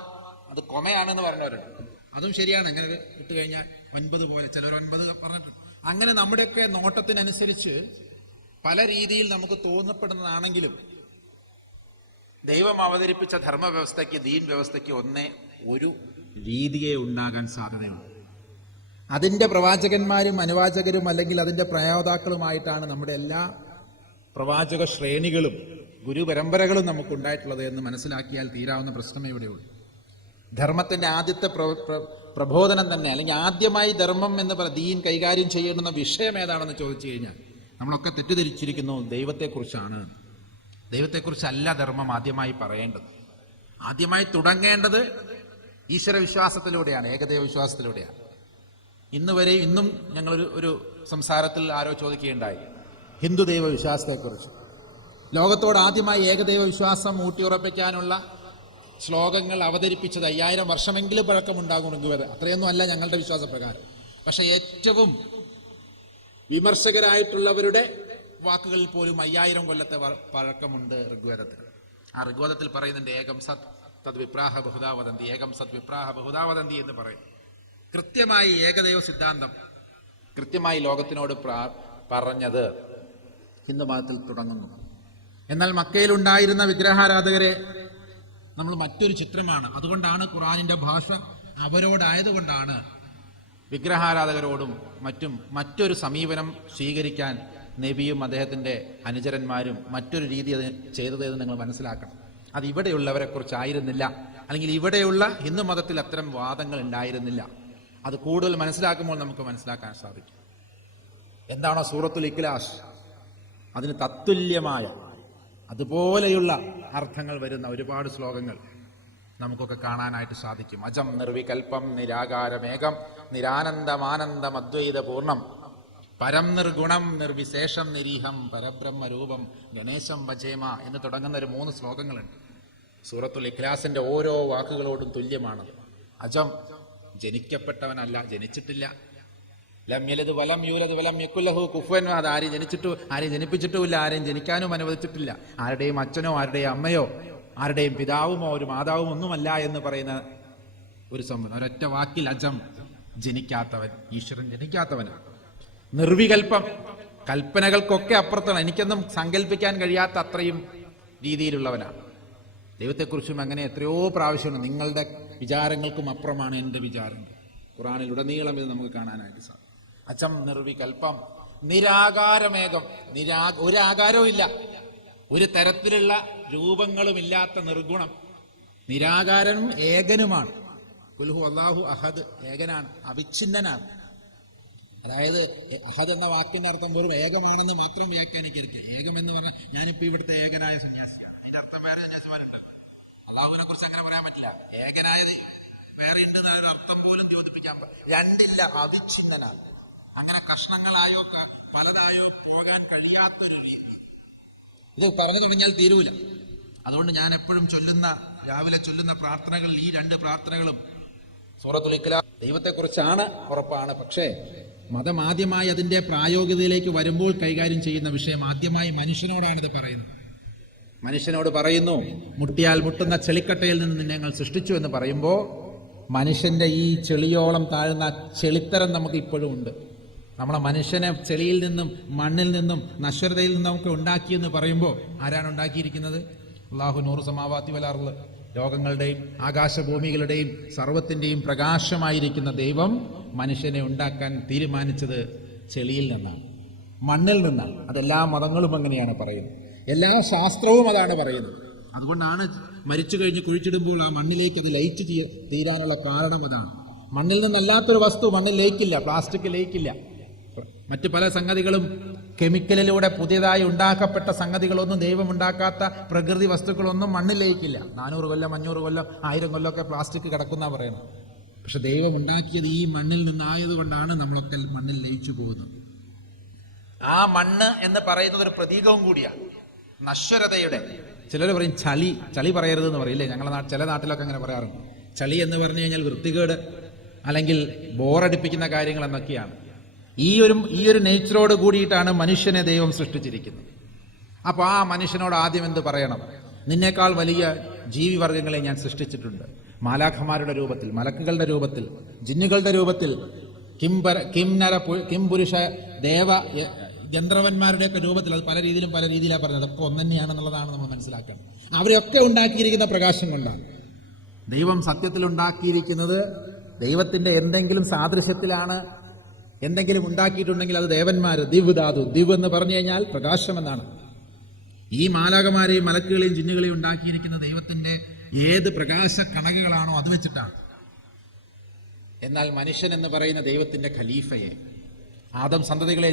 അത് കൊമയാണെന്ന് പറഞ്ഞവരുണ്ട്. അതും ശരിയാണ്, ഇങ്ങനെ ഇട്ട് കഴിഞ്ഞാൽ 9 പോലെ, ചിലർ 9 പറഞ്ഞിട്ടുണ്ട്. അങ്ങനെ നമ്മുടെയൊക്കെ നോട്ടത്തിനനുസരിച്ച് പല രീതിയിൽ നമുക്ക് തോന്നപ്പെടുന്നതാണെങ്കിലും ദൈവം അവതരിപ്പിച്ച ധർമ്മവ്യവസ്ഥയ്ക്ക്, ദീൻ വ്യവസ്ഥയ്ക്ക് ഒരു രീതിയെ ഉണ്ടാകാൻ സാധ്യതയുണ്ട്. അതിൻ്റെ പ്രവാചകന്മാരും അനുവാചകരും അല്ലെങ്കിൽ അതിൻ്റെ പ്രയോക്താക്കളുമായിട്ടാണ് നമ്മുടെ എല്ലാ പ്രവാചക ശ്രേണികളും ഗുരുപരമ്പരകളും നമുക്കുണ്ടായിട്ടുള്ളത് എന്ന് മനസ്സിലാക്കിയാൽ തീരാവുന്ന പ്രശ്നമേ ഇവിടെയുള്ളൂ. ധർമ്മത്തിൻ്റെ ആദ്യത്തെ പ്രബോധനം തന്നെ, അല്ലെങ്കിൽ ആദ്യമായി ധർമ്മം എന്ന് ദീൻ കൈകാര്യം ചെയ്യേണ്ടുന്ന വിഷയം ഏതാണെന്ന് ചോദിച്ചു കഴിഞ്ഞാൽ നമ്മളൊക്കെ തെറ്റിദ്ധരിച്ചിരിക്കുന്നു, ദൈവത്തെക്കുറിച്ചാണ്. ദൈവത്തെക്കുറിച്ചല്ല ധർമ്മം ആദ്യമായി പറയേണ്ടത്. ആദ്യമായി തുടങ്ങേണ്ടത് ഈശ്വര വിശ്വാസത്തിലൂടെയാണ്, ഏകദൈവ വിശ്വാസത്തിലൂടെയാണ്. ഇന്നും ഞങ്ങൾ ഒരു സംസാരത്തിൽ ആരോ ചോദിക്കുകയുണ്ടായി ഹിന്ദു ദൈവ വിശ്വാസത്തെക്കുറിച്ച്. ലോകത്തോട് ആദ്യമായി ഏകദൈവ വിശ്വാസം ഊട്ടിയുറപ്പിക്കാനുള്ള ശ്ലോകങ്ങൾ അവതരിപ്പിച്ചത് 5000 വർഷമെങ്കിലും പഴക്കമുണ്ടാകും ഋഗ്വേദം. അത്രയൊന്നും അല്ല ഞങ്ങളുടെ വിശ്വാസപ്രകാരം. പക്ഷെ ഏറ്റവും വിമർശകരായിട്ടുള്ളവരുടെ വാക്കുകളിൽ പോലും 5000 കൊല്ലത്തെ പഴക്കമുണ്ട് ഋഗ്വേദത്തിന്. ആ ഋഗ്വേദത്തിൽ പറയുന്നുണ്ട് ഏകം സത് തദ് വിപ്രാഹ ബഹുധാവദന്തി, ഏകം സത് വിപ്രാഹ ബഹുധാവദന്തി എന്ന് പറയും. കൃത്യമായി ഏകദൈവ സിദ്ധാന്തം കൃത്യമായി ലോകത്തിനോട് പറഞ്ഞത് ഹിന്ദു മതത്തിൽ തുടങ്ങുന്നു. എന്നാൽ മക്കയിലുണ്ടായിരുന്ന വിഗ്രഹാരാധകരെ നമ്മൾ മറ്റൊരു ചിത്രമാണ്. അതുകൊണ്ടാണ് ഖുർആനിന്റെ ഭാഷ അവരോടായതുകൊണ്ടാണ് വിഗ്രഹാരാധകരോടും മറ്റൊരു സമീപനം സ്വീകരിക്കാൻ നബിയും അദ്ദേഹത്തിന്റെ അനുചരന്മാരും മറ്റൊരു രീതി ചെയ്തതെന്ന് നിങ്ങൾ മനസ്സിലാക്കണം. അത് ഇവിടെയുള്ളവരെ കുറിച്ചായിരുന്നില്ല, അല്ലെങ്കിൽ ഇവിടെയുള്ള ഹിന്ദു മതത്തിൽ അത്തരം വാദങ്ങൾ ഉണ്ടായിരുന്നില്ല. അത് കൂടുതൽ മനസ്സിലാക്കുമ്പോൾ നമുക്ക് മനസ്സിലാക്കാൻ സാധിക്കും. എന്താണോ സൂറത്തുൽ ഇഖ്ലാസ്, അതിന് തത്തുല്യമായ അതുപോലെയുള്ള അർത്ഥങ്ങൾ വരുന്ന ഒരുപാട് ശ്ലോകങ്ങൾ നമുക്കൊക്കെ കാണാനായിട്ട് സാധിക്കും. അജം നിർവികൽപ്പം നിരാകാരമേകം നിരാനന്ദമാനന്ദം അദ്വൈത പൂർണ്ണം പരം നിർഗുണം നിർവിശേഷം നിരീഹം പരബ്രഹ്മരൂപം ഗണേശം ഭജേമ എന്ന് തുടങ്ങുന്ന ഒരു 3 ശ്ലോകങ്ങളുണ്ട്. സൂറത്തുൽ ഇഖ്ലാസിന്റെ ഓരോ വാക്കുകളോടും തുല്യമാണത്. അജം, ജനിക്കപ്പെട്ടവനല്ല, ജനിച്ചിട്ടില്ല. ലം യലിദ് വലം യൂലദ് വലം യകുൽ ലഹു കുഫുവൻ അഹദ്. ആരെയും ജനിപ്പിച്ചിട്ടുമില്ല, ആരെയും ജനിക്കാനും അനുവദിച്ചിട്ടില്ല. ആരുടെയും അച്ഛനോ ആരുടെയും അമ്മയോ ആരുടെയും പിതാവുമോ ഒരു മാതാവും ഒന്നുമല്ല എന്ന് പറയുന്ന ഒരു സംഭവം. ഒരൊറ്റ വാക്കിൽ അജം, ജനിക്കാത്തവൻ, ഈശ്വരൻ ജനിക്കാത്തവനാണ്. നിർവികൽപ്പം, കൽപ്പനകൾക്കൊക്കെ അപ്പുറത്താണ്, എനിക്കൊന്നും സങ്കല്പിക്കാൻ കഴിയാത്ത അത്രയും രീതിയിലുള്ളവനാണ്. ദൈവത്തെക്കുറിച്ചും അങ്ങനെ എത്രയോ പ്രാവശ്യമാണ്. നിങ്ങളുടെ വിചാരങ്ങൾക്കും അപ്പുറമാണ് എൻ്റെ വിചാരങ്ങൾ. ഖുറാനിലുടനീളം ഇത് നമുക്ക് കാണാനായിട്ട് സാധിക്കും. അജം, നിർവികൽപ്പം, നിരാകാരമേകം, ഒരു ആകാരവും ഇല്ല, ഒരു തരത്തിലുള്ള രൂപങ്ങളുമില്ലാത്ത നിർഗുണം, നിരാകാരനും ഏകനുമാണ്. ഖുൽ ഹു അല്ലാഹു അഹദ്, ഏകനാണ്, അവിഛിന്നനാണ്. അതായത് അഹദ് എന്ന വാക്കിന്റെ അർത്ഥം വെറും ഏകമാണെന്ന് മാത്രം വ്യാഖ്യാനിക്കരുത്. ഏകം എന്ന് പറഞ്ഞാൽ ഞാനിപ്പോ ഇവിടുത്തെ ഏകനായ സന്യാസിയാണ്, അതിന്റെ അർത്ഥം വേറെ സന്യാസിമാരുണ്ടാകും. അല്ലാഹുവിനെ കുറിച്ച് അങ്ങനെ പറയാൻ പറ്റില്ല. ഏകനായത് വേറെ ഉണ്ട് എന്നൊരു അർത്ഥം പോലും യോജിപ്പിക്കാൻ പറ്റില്ല. രണ്ടില്ല, അവിഛിന്നനാണ്. അങ്ങനെ കഷ്ണങ്ങളായോ പലതായോ പോകാൻ കഴിയാത്തൊരു രീതി. ഇത് പറഞ്ഞു തുടങ്ങിയാൽ തീരൂല. അതുകൊണ്ട് ഞാൻ എപ്പോഴും രാവിലെ ചൊല്ലുന്ന പ്രാർത്ഥനകൾ, ഈ 2 പ്രാർത്ഥനകളും സൂറത്തുൽ ഇഖ്ലാസ് ദൈവത്തെക്കുറിച്ചാണ്, ഉറപ്പാണ്. പക്ഷേ മതം ആദ്യമായി അതിന്റെ പ്രായോഗികതയിലേക്ക് വരുമ്പോൾ കൈകാര്യം ചെയ്യുന്ന വിഷയം ആദ്യമായി മനുഷ്യനോടാണിത് പറയുന്നത്. മനുഷ്യനോട് പറയുന്നു, മുട്ടിയാൽ മുട്ടുന്ന ചെളിക്കട്ടയിൽ നിന്ന് നിന്നെ ഞങ്ങൾ സൃഷ്ടിച്ചു എന്ന് പറയുമ്പോൾ മനുഷ്യന്റെ ഈ ചെളിയോളം താഴ്ന്ന ചെളിത്തരം നമുക്ക് ഇപ്പോഴും ഉണ്ട്. നമ്മളെ മനുഷ്യനെ ചെളിയിൽ നിന്നും മണ്ണിൽ നിന്നും നശ്വരതയിൽ നിന്നും നമുക്ക് ഉണ്ടാക്കിയെന്ന് പറയുമ്പോൾ ആരാണ് ഉണ്ടാക്കിയിരിക്കുന്നത്? അല്ലാഹു നൂറു സമാവാതി വൽ അർള്, ലോകങ്ങളുടെയും ആകാശഭൂമികളുടെയും സർവത്തിൻ്റെയും പ്രകാശമായിരിക്കുന്ന ദൈവം മനുഷ്യനെ ഉണ്ടാക്കാൻ തീരുമാനിച്ചത് ചെളിയിൽ നിന്നാണ്, മണ്ണിൽ നിന്നാണ്. അതെല്ലാ മതങ്ങളും അങ്ങനെയാണ് പറയുന്നത്, എല്ലാ ശാസ്ത്രവും അതാണ് പറയുന്നത്. അതുകൊണ്ടാണ് മരിച്ചു കഴിഞ്ഞ് കുഴിച്ചിടുമ്പോൾ ആ മണ്ണിലേക്ക് അത് ലയിച്ച് തീരാനുള്ള കാരണം അതാണ്. മണ്ണിൽ നിന്നല്ലാത്തൊരു വസ്തു മണ്ണിൽ ലയിക്കില്ല, പ്ലാസ്റ്റിക് ലയിക്കില്ല. മറ്റു പല സംഗതികളും കെമിക്കലിലൂടെ പുതിയതായി ഉണ്ടാക്കപ്പെട്ട സംഗതികളൊന്നും, ദൈവം ഉണ്ടാക്കാത്ത പ്രകൃതി വസ്തുക്കളൊന്നും മണ്ണിൽ ലയിക്കില്ല. 400 കൊല്ലം 500 കൊല്ലം 1000 കൊല്ലമൊക്കെ പ്ലാസ്റ്റിക് കിടക്കുന്ന പറയുന്നത്. പക്ഷെ ദൈവം ഉണ്ടാക്കിയത് ഈ മണ്ണിൽ നിന്നായതുകൊണ്ടാണ് നമ്മളൊക്കെ മണ്ണിൽ ലയിച്ചു പോകുന്നത്. ആ മണ്ണ് എന്ന് പറയുന്നത് ഒരു പ്രതീകവും കൂടിയാണ് നശ്വരതയുടെ. ചിലർ പറയും ചളി പറയരുതെന്ന് പറയില്ലേ, ഞങ്ങളുടെ ചില നാട്ടിലൊക്കെ അങ്ങനെ പറയാറുണ്ട്. ചളി എന്ന് പറഞ്ഞു കഴിഞ്ഞാൽ വൃത്തികേട് അല്ലെങ്കിൽ ബോറടിപ്പിക്കുന്ന കാര്യങ്ങൾ എന്നൊക്കെയാണ്. ഈ ഒരു നേച്ചറോട് കൂടിയിട്ടാണ് മനുഷ്യനെ ദൈവം സൃഷ്ടിച്ചിരിക്കുന്നത്. അപ്പോൾ ആ മനുഷ്യനോട് ആദ്യം എന്ത് പറയണം? നിന്നേക്കാൾ വലിയ ജീവിവർഗങ്ങളെ ഞാൻ സൃഷ്ടിച്ചിട്ടുണ്ട്. മാലാഖമാരുടെ രൂപത്തിൽ, മലക്കുകളുടെ രൂപത്തിൽ, ജിന്നുകളുടെ രൂപത്തിൽ, കിംപുരുഷ ദേവ ഗന്ധർവന്മാരുടെയൊക്കെ രൂപത്തിൽ. അത് പല രീതിയിലാണ് പറഞ്ഞത്. അതൊക്കെ ഒന്ന് തന്നെയാണെന്നുള്ളതാണ് നമ്മൾ മനസ്സിലാക്കേണ്ടത്. അവരെയൊക്കെ ഉണ്ടാക്കിയിരിക്കുന്ന പ്രകാശം കൊണ്ടാണ്. ദൈവം സത്യത്തിൽ ഉണ്ടാക്കിയിരിക്കുന്നത് ദൈവത്തിന്റെ എന്തെങ്കിലും സാദൃശ്യത്തിലാണ്. എന്തെങ്കിലും ഉണ്ടാക്കിയിട്ടുണ്ടെങ്കിൽ അത് ദേവന്മാർ, ദിവ് ധാതു, ദിവ് എന്ന് പറഞ്ഞു കഴിഞ്ഞാൽ പ്രകാശം എന്നാണ്. ഈ മാലാഖമാരെയും മലക്കുകളെയും ജിന്നുകളെയും ഉണ്ടാക്കിയിരിക്കുന്ന ദൈവത്തിന്റെ ഏത് പ്രകാശ കണകകളാണോ അത് വെച്ചിട്ടാണ്. എന്നാൽ മനുഷ്യൻ എന്ന് പറയുന്ന ദൈവത്തിന്റെ ഖലീഫയെ, ആദം സന്തതികളെ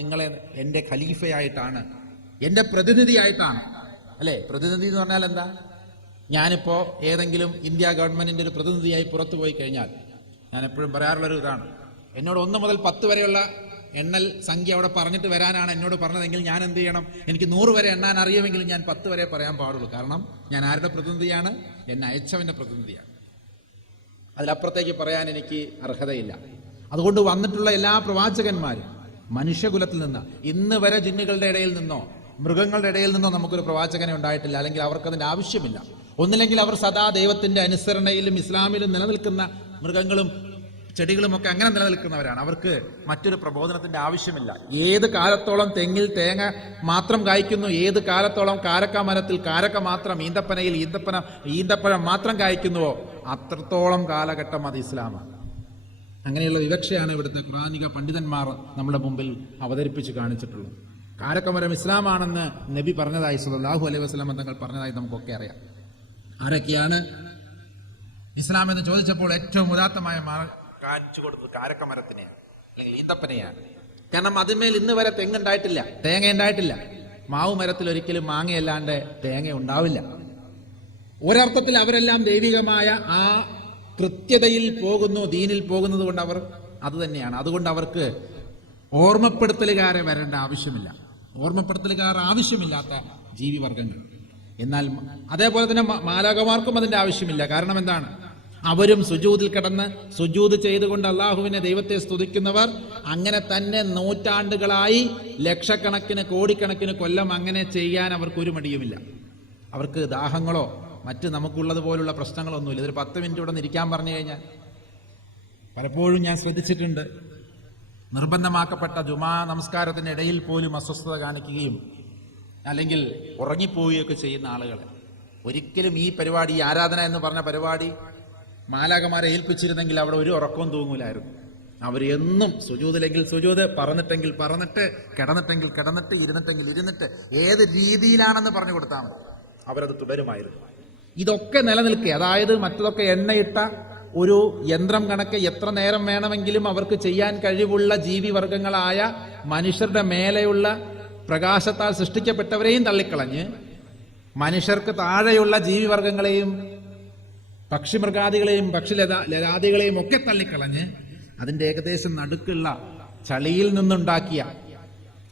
നിങ്ങളെ എൻ്റെ ഖലീഫയായിട്ടാണ്, എൻ്റെ പ്രതിനിധിയായിട്ടാണ്. അല്ലേ, പ്രതിനിധി എന്ന് പറഞ്ഞാൽ എന്താ? ഞാനിപ്പോൾ ഏതെങ്കിലും ഇന്ത്യ ഗവൺമെന്റിന്റെ ഒരു പ്രതിനിധിയായി പുറത്തു പോയി കഴിഞ്ഞാൽ, ഞാൻ എപ്പോഴും പറയാറുള്ളൊരു ഇതാണ്, എന്നോട് 1 മുതൽ 10 വരെയുള്ള എണ്ണൽ സംഖ്യ അവിടെ പറഞ്ഞിട്ട് വരാനാണ് എന്നോട് പറഞ്ഞതെങ്കിൽ ഞാൻ എന്ത് ചെയ്യണം? എനിക്ക് 100 വരെ എണ്ണാൻ അറിയുമെങ്കിലും ഞാൻ 10 വരെ പറയാൻ പാടുള്ളൂ. കാരണം ഞാൻ ആരുടെ പ്രതിനിധിയാണ്? എന്നെ അയച്ചവന്റെ പ്രതിനിധിയാണ്. അതിലപ്പുറത്തേക്ക് പറയാൻ എനിക്ക് അർഹതയില്ല. അതുകൊണ്ട് വന്നിട്ടുള്ള എല്ലാ പ്രവാചകന്മാരും മനുഷ്യകുലത്തിൽ നിന്ന് ഇന്ന് വരെ ജിന്നുകളുടെ ഇടയിൽ നിന്നോ മൃഗങ്ങളുടെ ഇടയിൽ നിന്നോ നമുക്കൊരു പ്രവാചകനെ ഉണ്ടായിട്ടില്ല. അല്ലെങ്കിൽ അവർക്കതിൻ്റെ ആവശ്യമില്ല. ഒന്നില്ലെങ്കിൽ അവർ സദാ ദൈവത്തിന്റെ അനുസരണയിലും ഇസ്ലാമിലും നിലനിൽക്കുന്ന മൃഗങ്ങളും ചെടികളുമൊക്കെ അങ്ങനെ നിലനിൽക്കുന്നവരാണ്. അവർക്ക് മറ്റൊരു പ്രബോധനത്തിന്റെ ആവശ്യമില്ല. ഏത് കാലത്തോളം തെങ്ങിൽ തേങ്ങ മാത്രം കായ്ക്കുന്നു, ഏത് കാലത്തോളം കാരക്ക മരത്തിൽ കാരക്ക മാത്രം, ഈന്തപ്പനയിൽ ഈന്തപ്പഴം മാത്രം കായ്ക്കുന്നുവോ അത്രത്തോളം കാലഘട്ടം അത് ഇസ്ലാമാണ്. അങ്ങനെയുള്ള വിവക്ഷയാണ് ഇവിടുത്തെ ഖുറാനിക പണ്ഡിതന്മാർ നമ്മുടെ മുമ്പിൽ അവതരിപ്പിച്ച് കാണിച്ചിട്ടുള്ളത്. കാരക്കമരം ഇസ്ലാമാണെന്ന് നബി പറഞ്ഞതായി സല്ലല്ലാഹു അലൈഹി വസല്ലം തങ്ങൾ പറഞ്ഞതായി നമുക്കൊക്കെ അറിയാം. ആരൊക്കെയാണ് ഇസ്ലാം എന്ന് ചോദിച്ചപ്പോൾ ഏറ്റവും ഉദാത്തമായ കാണിച്ചു കൊടുത്തത് കാരക്കമരത്തിനെയാണ്, അല്ലെങ്കിൽ ഈന്തപ്പനയാണ്. കാരണം അതിന്മേൽ ഇന്ന് വരെ തെങ്ങുണ്ടായിട്ടില്ല, തേങ്ങ ഉണ്ടായിട്ടില്ല. മാവ് മരത്തിൽ ഒരിക്കലും മാങ്ങയല്ലാണ്ട് തേങ്ങ ഉണ്ടാവില്ല. ഒരർത്ഥത്തിൽ അവരെല്ലാം ദൈവികമായ ആ കൃത്യതയിൽ പോകുന്നു, ദീനിൽ പോകുന്നത് കൊണ്ട് അവർ അത് തന്നെയാണ്. അതുകൊണ്ട് അവർക്ക് ഓർമ്മപ്പെടുത്തലുകാരെ വരേണ്ട ആവശ്യമില്ല, ഓർമ്മപ്പെടുത്തലുകാർ ആവശ്യമില്ലാത്ത ജീവിവർഗങ്ങൾ. എന്നാൽ അതേപോലെ തന്നെ മാലാഖമാർക്കും അതിന്റെ ആവശ്യമില്ല. കാരണം എന്താണ്? അവരും സുജൂദിൽ കിടന്ന് സുജൂദ് ചെയ്തുകൊണ്ട് അള്ളാഹുവിനെ, ദൈവത്തെ സ്തുതിക്കുന്നവർ അങ്ങനെ തന്നെ നൂറ്റാണ്ടുകളായി ലക്ഷക്കണക്കിന് കോടിക്കണക്കിന് കൊല്ലം അങ്ങനെ ചെയ്യാൻ അവർക്കൊരു മടിയുമില്ല. അവർക്ക് ദാഹങ്ങളോ മറ്റ് നമുക്കുള്ളതുപോലുള്ള പ്രശ്നങ്ങളൊന്നുമില്ല. ഇതൊരു 10 മിനിറ്റ് ഇവിടെ നിൽക്കാൻ പറഞ്ഞു കഴിഞ്ഞാൽ, പലപ്പോഴും ഞാൻ ശ്രദ്ധിച്ചിട്ടുണ്ട്, നിർബന്ധമാക്കപ്പെട്ട ജുമാ നമസ്കാരത്തിന് ഇടയിൽ പോലും അസ്വസ്ഥത കാണിക്കുകയും അല്ലെങ്കിൽ ഉറങ്ങിപ്പോവുകയൊക്കെ ചെയ്യുന്ന ആളുകളെ ഒരിക്കലും ഈ പരിപാടി, ഈ ആരാധന എന്ന് പറഞ്ഞ പരിപാടി മാലാഖമാരെ ഏൽപ്പിച്ചിരുന്നെങ്കിൽ അവിടെ ഒരു ഉറക്കവും തൂങ്ങൂലായിരുന്നു. അവർ എന്നും സുജൂദിലെങ്കിൽ സുജൂദ്, പറന്നിട്ടെങ്കിൽ പറന്നിട്ട്, കിടന്നിട്ടെങ്കിൽ കിടന്നിട്ട്, ഇരുന്നിട്ടെങ്കിൽ ഇരുന്നിട്ട്, ഏത് രീതിയിലാണെന്ന് പറഞ്ഞു കൊടുത്താൽ മതി, അവരത് തുടരുമായിരുന്നു. ഇതൊക്കെ നിലനിൽക്കുക, അതായത് മറ്റതൊക്കെ എണ്ണയിട്ട ഒരു യന്ത്രം കണക്ക് എത്ര നേരം വേണമെങ്കിലും അവർക്ക് ചെയ്യാൻ കഴിവുള്ള ജീവിവർഗങ്ങളായ മനുഷ്യരുടെ മേലെയുള്ള പ്രകാശത്താൽ സൃഷ്ടിക്കപ്പെട്ടവരെയും തള്ളിക്കളഞ്ഞ് മനുഷ്യർക്ക് താഴെയുള്ള ജീവിവർഗങ്ങളെയും പക്ഷിമൃഗാദികളെയും ലതാദികളെയും ഒക്കെ തള്ളിക്കളഞ്ഞ് അതിൻ്റെ ഏകദേശം നടുക്കുള്ള ചളിയിൽ നിന്നുണ്ടാക്കിയ,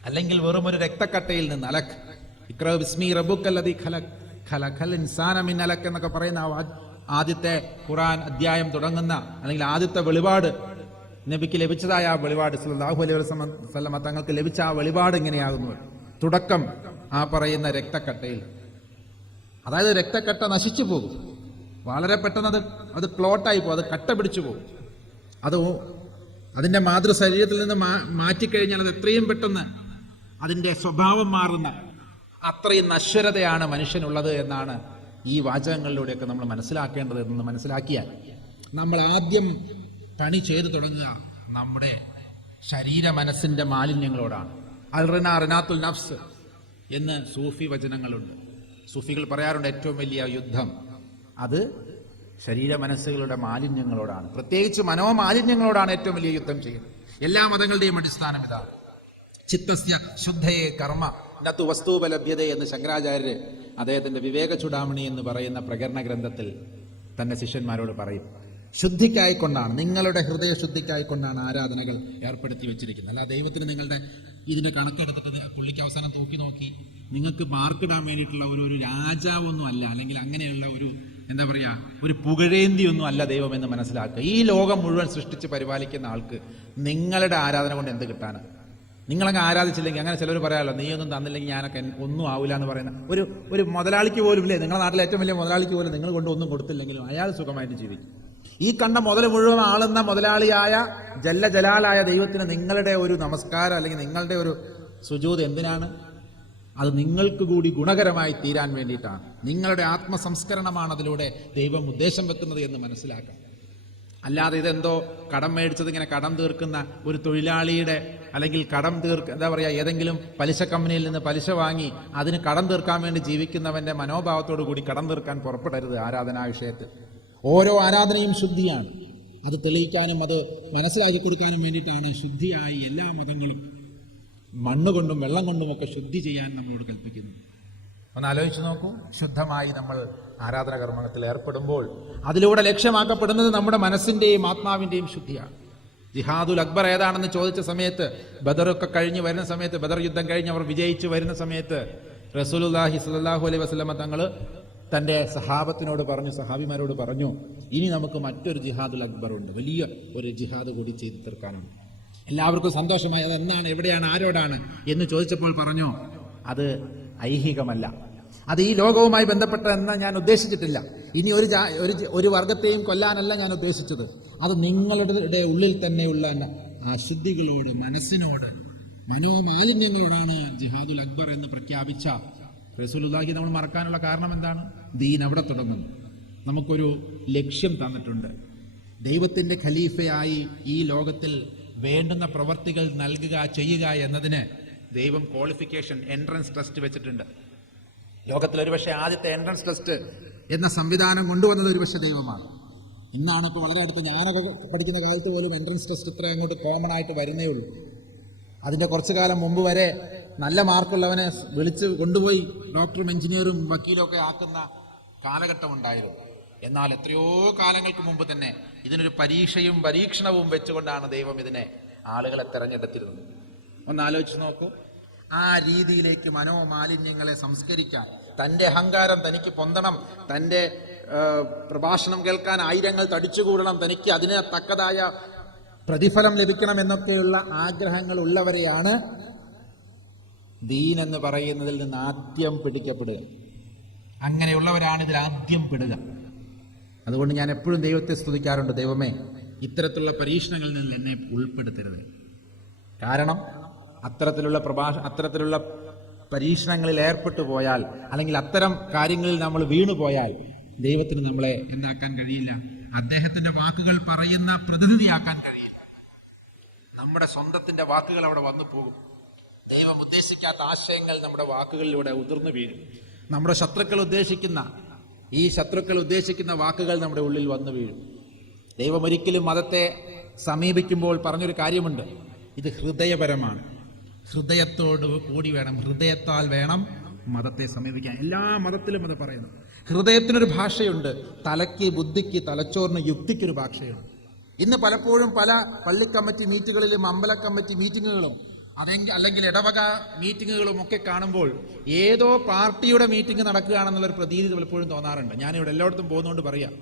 അല്ലെങ്കിൽ വെറും ഒരു രക്തക്കട്ടയിൽ നിന്ന്, അലക് ഇഖ്റ ബിസ്മി റബ്ബുക്കല്ലദീ ഖലഖ് ഖലഖൽ ഇൻസാന മിൻ അലക് എന്നൊക്കെ പറയുന്ന ആദ്യത്തെ ഖുർആൻ അധ്യായം തുടങ്ങുന്ന, അല്ലെങ്കിൽ ആദ്യത്തെ വെളിപാട് നബിക്ക് ലഭിച്ചതായ ആ വെളിപാട്, സല്ലല്ലാഹു അലൈഹി വസല്ലം തങ്ങൾക്ക് ലഭിച്ച ആ വെളിപാട് ഇങ്ങനെയാകുന്നു. തുടക്കം ആ പറയുന്ന രക്തക്കട്ടയിൽ, അതായത് രക്തക്കട്ട നശിച്ചു പോകും, വളരെ പെട്ടെന്ന് അത് ക്ലോട്ടായി പോകും, അത് കട്ട പിടിച്ചു പോകും. അത് അതിൻ്റെ മാതൃശരീരത്തിൽ നിന്ന് മാറ്റിക്കഴിഞ്ഞാൽ അത് എത്രയും പെട്ടെന്ന് അതിൻ്റെ സ്വഭാവം മാറുന്ന അത്രയും നശ്വരതയാണ് മനുഷ്യനുള്ളത് എന്നാണ് ഈ വാചകങ്ങളിലൂടെയൊക്കെ നമ്മൾ മനസ്സിലാക്കേണ്ടത്. എന്ന് മനസ്സിലാക്കിയാൽ നമ്മൾ ആദ്യം പണി ചെയ്തു തുടങ്ങുക നമ്മുടെ ശരീര മനസ്സിൻ്റെ മാലിന്യങ്ങളോടാണ്. റിനാത്തുൽ നഫ്സ് എന്ന് സൂഫി വചനങ്ങളുണ്ട്. സൂഫികൾ പറയാറുണ്ട്, ഏറ്റവും വലിയ യുദ്ധം അത് ശരീര മനസ്സുകളുടെ മാലിന്യങ്ങളോടാണ്, പ്രത്യേകിച്ച് മനോമാലിന്യങ്ങളോടാണ് ഏറ്റവും വലിയ യുദ്ധം ചെയ്യുന്നത്. എല്ലാ മതങ്ങളുടെയും അടിസ്ഥാനം ഇതാണ്. ചിത്തസ്യ ശുദ്ധയെ കർമ്മ നത്തു വസ്തുപലഭ്യത എന്ന് ശങ്കരാചാര്യര് അദ്ദേഹത്തിന്റെ വിവേക ചൂടാമണി എന്ന് പറയുന്ന പ്രകരണ ഗ്രന്ഥത്തിൽ തന്റെ ശിഷ്യന്മാരോട് പറയും. ശുദ്ധിക്കായിക്കൊണ്ടാണ്, നിങ്ങളുടെ ഹൃദയ ശുദ്ധിക്കായിക്കൊണ്ടാണ് ആരാധനകൾ ഏർപ്പെടുത്തി വെച്ചിരിക്കുന്നത്. അല്ല ദൈവത്തിന് നിങ്ങളുടെ ഇതിന്റെ കണക്കെടുത്തിട്ട് പുള്ളിക്ക് അവസാനം നോക്കി നിങ്ങൾക്ക് മാർക്കിടാൻ വേണ്ടിയിട്ടുള്ള ഒരു രാജാവൊന്നും അല്ല, അല്ലെങ്കിൽ അങ്ങനെയുള്ള ഒരു എന്താ പറയുക, ഒരു പുകഴേന്തിയൊന്നും അല്ല ദൈവം എന്ന് മനസ്സിലാക്കുക. ഈ ലോകം മുഴുവൻ സൃഷ്ടിച്ച് പരിപാലിക്കുന്ന ആൾക്ക് നിങ്ങളുടെ ആരാധന കൊണ്ട് എന്ത് കിട്ടാനാണ്? നിങ്ങളങ്ങ് ആരാധിച്ചില്ലെങ്കിൽ, അങ്ങനെ ചിലർ പറയാമല്ലോ, നീയൊന്നും തന്നില്ലെങ്കിൽ ഞാനൊക്കെ ഒന്നും ആവില്ല എന്ന് പറയുന്ന ഒരു മുതലാളിക്ക് പോലും ഇല്ലേ, നിങ്ങളുടെ നാട്ടിലെ ഏറ്റവും വലിയ മുതലാളിക്ക് പോലും നിങ്ങൾ കൊണ്ട് ഒന്നും കൊടുത്തില്ലെങ്കിലും അയാൾ സുഖമായിട്ട് ജീവിക്കും. ഈ കണ്ട മുതൽ മുഴുവൻ ആളുന്ന മുതലാളിയായ ജലാലായ ദൈവത്തിന് നിങ്ങളുടെ ഒരു നമസ്കാരം അല്ലെങ്കിൽ നിങ്ങളുടെ ഒരു സുജൂദ് എന്തിനാണ്? അത് നിങ്ങൾക്ക് കൂടി ഗുണകരമായി തീരാൻ വേണ്ടിയിട്ടാണ്. നിങ്ങളുടെ ആത്മസംസ്കരണമാണ് അതിലൂടെ ദൈവം ഉദ്ദേശം വെക്കുന്നത് എന്ന് മനസ്സിലാക്കാം. അല്ലാതെ ഇതെന്തോ കടം മേടിച്ചത് ഇങ്ങനെ കടം തീർക്കുന്ന ഒരു തൊഴിലാളിയുടെ, അല്ലെങ്കിൽ എന്താ പറയുക, ഏതെങ്കിലും പലിശ കമ്പനിയിൽ നിന്ന് പലിശ വാങ്ങി അതിന് കടം തീർക്കാൻ വേണ്ടി ജീവിക്കുന്നവന്റെ മനോഭാവത്തോടു കൂടി കടം തീർക്കാൻ പുറപ്പെടരുത്. ആരാധനാ വിഷയത്തിൽ ഓരോ ആരാധനയും ശുദ്ധിയാണ്. അത് തെളിയിക്കാനും അത് മനസ്സിലാക്കി കൊടുക്കാനും വേണ്ടിയിട്ടാണ് ശുദ്ധിയായി എല്ലാ മതങ്ങളും മണ്ണുകൊണ്ടും വെള്ളം കൊണ്ടുമൊക്കെ ശുദ്ധി ചെയ്യാൻ നമ്മളോട് കൽപ്പിക്കുന്നു. ഒന്ന് ആലോചിച്ച് നോക്കൂ, ശുദ്ധമായി നമ്മൾ ആരാധന കർമ്മത്തിൽ ഏർപ്പെടുമ്പോൾ അതിലൂടെ ലക്ഷ്യമാക്കപ്പെടുന്നത് നമ്മുടെ മനസ്സിന്റെയും ആത്മാവിന്റെയും ശുദ്ധിയാണ്. ജിഹാദുൽ അക്ബർ ഏതാണെന്ന് ചോദിച്ച സമയത്ത്, ബദറൊക്കെ കഴിഞ്ഞ് വരുന്ന സമയത്ത്, ബദർ യുദ്ധം കഴിഞ്ഞ് അവർ വിജയിച്ച് വരുന്ന സമയത്ത് റസൂലുള്ളാഹി സ്വല്ലല്ലാഹു അലൈഹി വസല്ലമ തങ്ങൾ തൻ്റെ സഹാബിമാരോട് പറഞ്ഞു, ഇനി നമുക്ക് മറ്റൊരു ജിഹാദുൽ അക്ബർ ഉണ്ട്, വലിയ ഒരു ജിഹാദ് കൂടി ചെയ്തു തീർക്കാനുണ്ട്. എല്ലാവർക്കും സന്തോഷമായി. അതെന്നാണ്, എവിടെയാണ്, ആരോടാണ് എന്ന് ചോദിച്ചപ്പോൾ പറഞ്ഞു, അത് ഐഹികമല്ല, അത് ഈ ലോകവുമായി ബന്ധപ്പെട്ടതെന്ന് ഞാൻ ഉദ്ദേശിച്ചിട്ടില്ല. ഇനി ഒരു വർഗത്തെയും കൊല്ലാനല്ല ഞാൻ ഉദ്ദേശിച്ചത്. അത് നിങ്ങളുടെ ഉള്ളിൽ തന്നെയുള്ള അശുദ്ധികളോട്, മനസ്സിനോട്, മനോമാലിന്യങ്ങളോടാണ് ജിഹാദുൽ അക്ബർ എന്ന് പ്രഖ്യാപിച്ച റസൂലുള്ളാഹി നമ്മൾ മറക്കാനുള്ള കാരണം എന്താണ്? ദീൻ അവിടെ തുടങ്ങുന്നു. നമുക്കൊരു ലക്ഷ്യം തന്നിട്ടുണ്ട്. ദൈവത്തിൻ്റെ ഖലീഫയായി ഈ ലോകത്തിൽ വേണ്ടുന്ന പ്രവർത്തികൾ നൽകുക, ചെയ്യുക എന്നതിന് ദൈവം ക്വാളിഫിക്കേഷൻ, എൻട്രൻസ് ടെസ്റ്റ് വെച്ചിട്ടുണ്ട്. ലോകത്തിൽ ഒരുപക്ഷെ ആദ്യത്തെ എൻട്രൻസ് ടെസ്റ്റ് എന്ന സംവിധാനം കൊണ്ടുവന്നത് ഒരുപക്ഷെ ദൈവമാണ്. ഇന്നാണ് ഇപ്പോൾ വളരെ അടുത്ത്, ഞാനൊക്കെ പഠിക്കുന്ന കാലത്ത് പോലും എൻട്രൻസ് ടെസ്റ്റ് ഇത്ര അങ്ങോട്ട് കോമൺ ആയിട്ട് വരുന്നേ ഉള്ളൂ. അതിൻ്റെ കുറച്ചു കാലം മുമ്പ് വരെ നല്ല മാർക്കുള്ളവനെ വിളിച്ച് കൊണ്ടുപോയി ഡോക്ടറും എഞ്ചിനീയറും വക്കീലും ഒക്കെ ആക്കുന്ന കാലഘട്ടം ഉണ്ടായിരുന്നു. എന്നാൽ എത്രയോ കാലങ്ങൾക്ക് മുമ്പ് തന്നെ ഇതിനൊരു പരീക്ഷയും പരീക്ഷണവും വെച്ചുകൊണ്ടാണ് ദൈവം ഇതിനെ ആളുകളെ തെരഞ്ഞെടുത്തിരുന്നത്. ഒന്ന് ആലോചിച്ച് നോക്കൂ. ആ രീതിയിലേക്ക് മനോമാലിന്യങ്ങളെ സംസ്കരിക്കാൻ, തൻ്റെ അഹങ്കാരം തനിക്ക് പൊന്തണം, തൻ്റെ പ്രഭാഷണം കേൾക്കാൻ ആയിരങ്ങൾ തടിച്ചുകൂടണം, തനിക്ക് അതിന് തക്കതായ പ്രതിഫലം ലഭിക്കണം എന്നൊക്കെയുള്ള ആഗ്രഹങ്ങൾ ഉള്ളവരെയാണ് ദീൻ എന്ന് പറയുന്നതിൽ നിന്ന് ആദ്യം പിടിക്കപ്പെടുക. അങ്ങനെയുള്ളവരാണ് ഇതിൽ ആദ്യം പെടുക. അതുകൊണ്ട് ഞാൻ എപ്പോഴും ദൈവത്തെ സ്തുതിക്കാറുണ്ട്, ദൈവമേ ഇത്തരത്തിലുള്ള പരീക്ഷണങ്ങളിൽ നിന്ന് എന്നെ ഉൾപ്പെടുത്തരുത്. കാരണം അത്തരത്തിലുള്ള പരീക്ഷണങ്ങളിൽ ഏർപ്പെട്ടു പോയാൽ, അല്ലെങ്കിൽ അത്തരം കാര്യങ്ങളിൽ നമ്മൾ വീണുപോയാൽ ദൈവത്തിന് നമ്മളെ എന്താക്കാൻ കഴിയില്ല, അദ്ദേഹത്തിന്റെ വാക്കുകൾ പറയുന്ന പ്രതിനിധിയാക്കാൻ കഴിയില്ല. നമ്മുടെ സ്വന്തത്തിന്റെ വാക്കുകൾ അവിടെ വന്നു പോകും. ദൈവം ഉദ്ദേശിക്കാത്ത ആശയങ്ങൾ നമ്മുടെ വാക്കുകളിലൂടെ ഉതിർന്നു വീഴും. നമ്മുടെ ശത്രുക്കൾ ഉദ്ദേശിക്കുന്ന വാക്കുകൾ നമ്മുടെ ഉള്ളിൽ വന്നു വീഴും. ദൈവം ഒരിക്കലും മതത്തെ സമീപിക്കുമ്പോൾ പറഞ്ഞൊരു കാര്യമുണ്ട്, ഇത് ഹൃദയപരമാണ്. ഹൃദയത്തോട് കൂടി വേണം, ഹൃദയത്താൽ വേണം മതത്തെ സമീപിക്കാൻ. എല്ലാ മതത്തിലും അത് പറയുന്നു. ഹൃദയത്തിനൊരു ഭാഷയുണ്ട്, തലയ്ക്ക്, ബുദ്ധിക്ക്, തലച്ചോറിന്, യുക്തിക്കൊരു ഭാഷയുണ്ട്. ഇന്ന് പലപ്പോഴും പല പള്ളി കമ്മിറ്റി മീറ്റുകളിലും അമ്പല കമ്മിറ്റി മീറ്റിങ്ങുകളും അല്ലെങ്കിൽ ഇടവക മീറ്റിങ്ങുകളും ഒക്കെ കാണുമ്പോൾ ഏതോ പാർട്ടിയുടെ മീറ്റിംഗ് നടക്കുകയാണെന്നുള്ളൊരു പ്രതീതി പലപ്പോഴും തോന്നാറുണ്ട്. ഞാനിവിടെ എല്ലായിടത്തും പോകുന്നതുകൊണ്ട് പറയാം.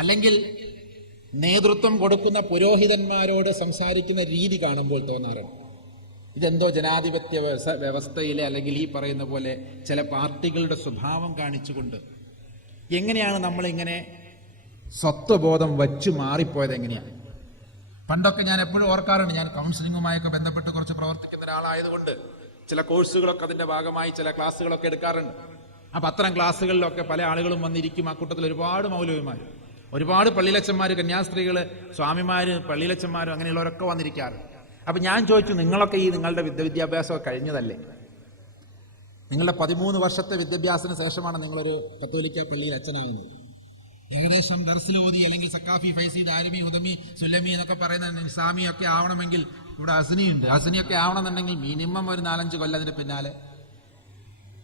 അല്ലെങ്കിൽ നേതൃത്വം കൊടുക്കുന്ന പുരോഹിതന്മാരോട് സംസാരിക്കുന്ന രീതി കാണുമ്പോൾ തോന്നാറുണ്ട്, ഇതെന്തോ ജനാധിപത്യ വ്യവസ്ഥയിലെ അല്ലെങ്കിൽ ഈ പറയുന്ന പോലെ ചില പാർട്ടികളുടെ സ്വഭാവം കാണിച്ചുകൊണ്ട്. എങ്ങനെയാണ് നമ്മളിങ്ങനെ സ്വത്വബോധം വച്ചു മാറിപ്പോയത്? എങ്ങനെയാണ്? പണ്ടൊക്കെ ഞാൻ എപ്പോഴും ഓർക്കാറുണ്ട്, ഞാൻ കൗൺസിലിങ്ങുമായൊക്കെ ബന്ധപ്പെട്ട് കുറച്ച് പ്രവർത്തിക്കുന്ന ഒരാളായതുകൊണ്ട് ചില കോഴ്സുകളൊക്കെ അതിന്റെ ഭാഗമായി ചില ക്ലാസ്സുകളൊക്കെ എടുക്കാറുണ്ട്. അപ്പം അത്തരം ക്ലാസ്സുകളിലൊക്കെ പല ആളുകളും വന്നിരിക്കും. ആ കൂട്ടത്തിൽ ഒരുപാട് മൗലവിമാർ, ഒരുപാട് പള്ളിയിലച്ചന്മാർ, കന്യാസ്ത്രീകൾ, സ്വാമിമാർ, പള്ളിയിലച്ചന്മാരും അങ്ങനെയുള്ളവരൊക്കെ വന്നിരിക്കാറ്. അപ്പം ഞാൻ ചോദിച്ചു, നിങ്ങളൊക്കെ നിങ്ങളുടെ വിദ്യാഭ്യാസമൊക്കെ കഴിഞ്ഞതല്ലേ? നിങ്ങളുടെ 13 വർഷത്തെ വിദ്യാഭ്യാസത്തിന് ശേഷമാണ് നിങ്ങളൊരു കത്തോലിക്ക പള്ളിയിൽ അച്ഛനാകുന്നത്. ഏകദേശം ദർസിലോതി അല്ലെങ്കിൽ സക്കാഫി, ഫൈസി, ദാരിമി, ഹുദമി, സുലമി എന്നൊക്കെ പറയുന്ന നിസാമി ഒക്കെ ആവണമെങ്കിൽ ഇവിടെ ഹസനിയുണ്ട്. ഹസനിയൊക്കെ ആവണമെന്നുണ്ടെങ്കിൽ മിനിമം ഒരു 4-5 കൊല്ലം അതിന് പിന്നാലെ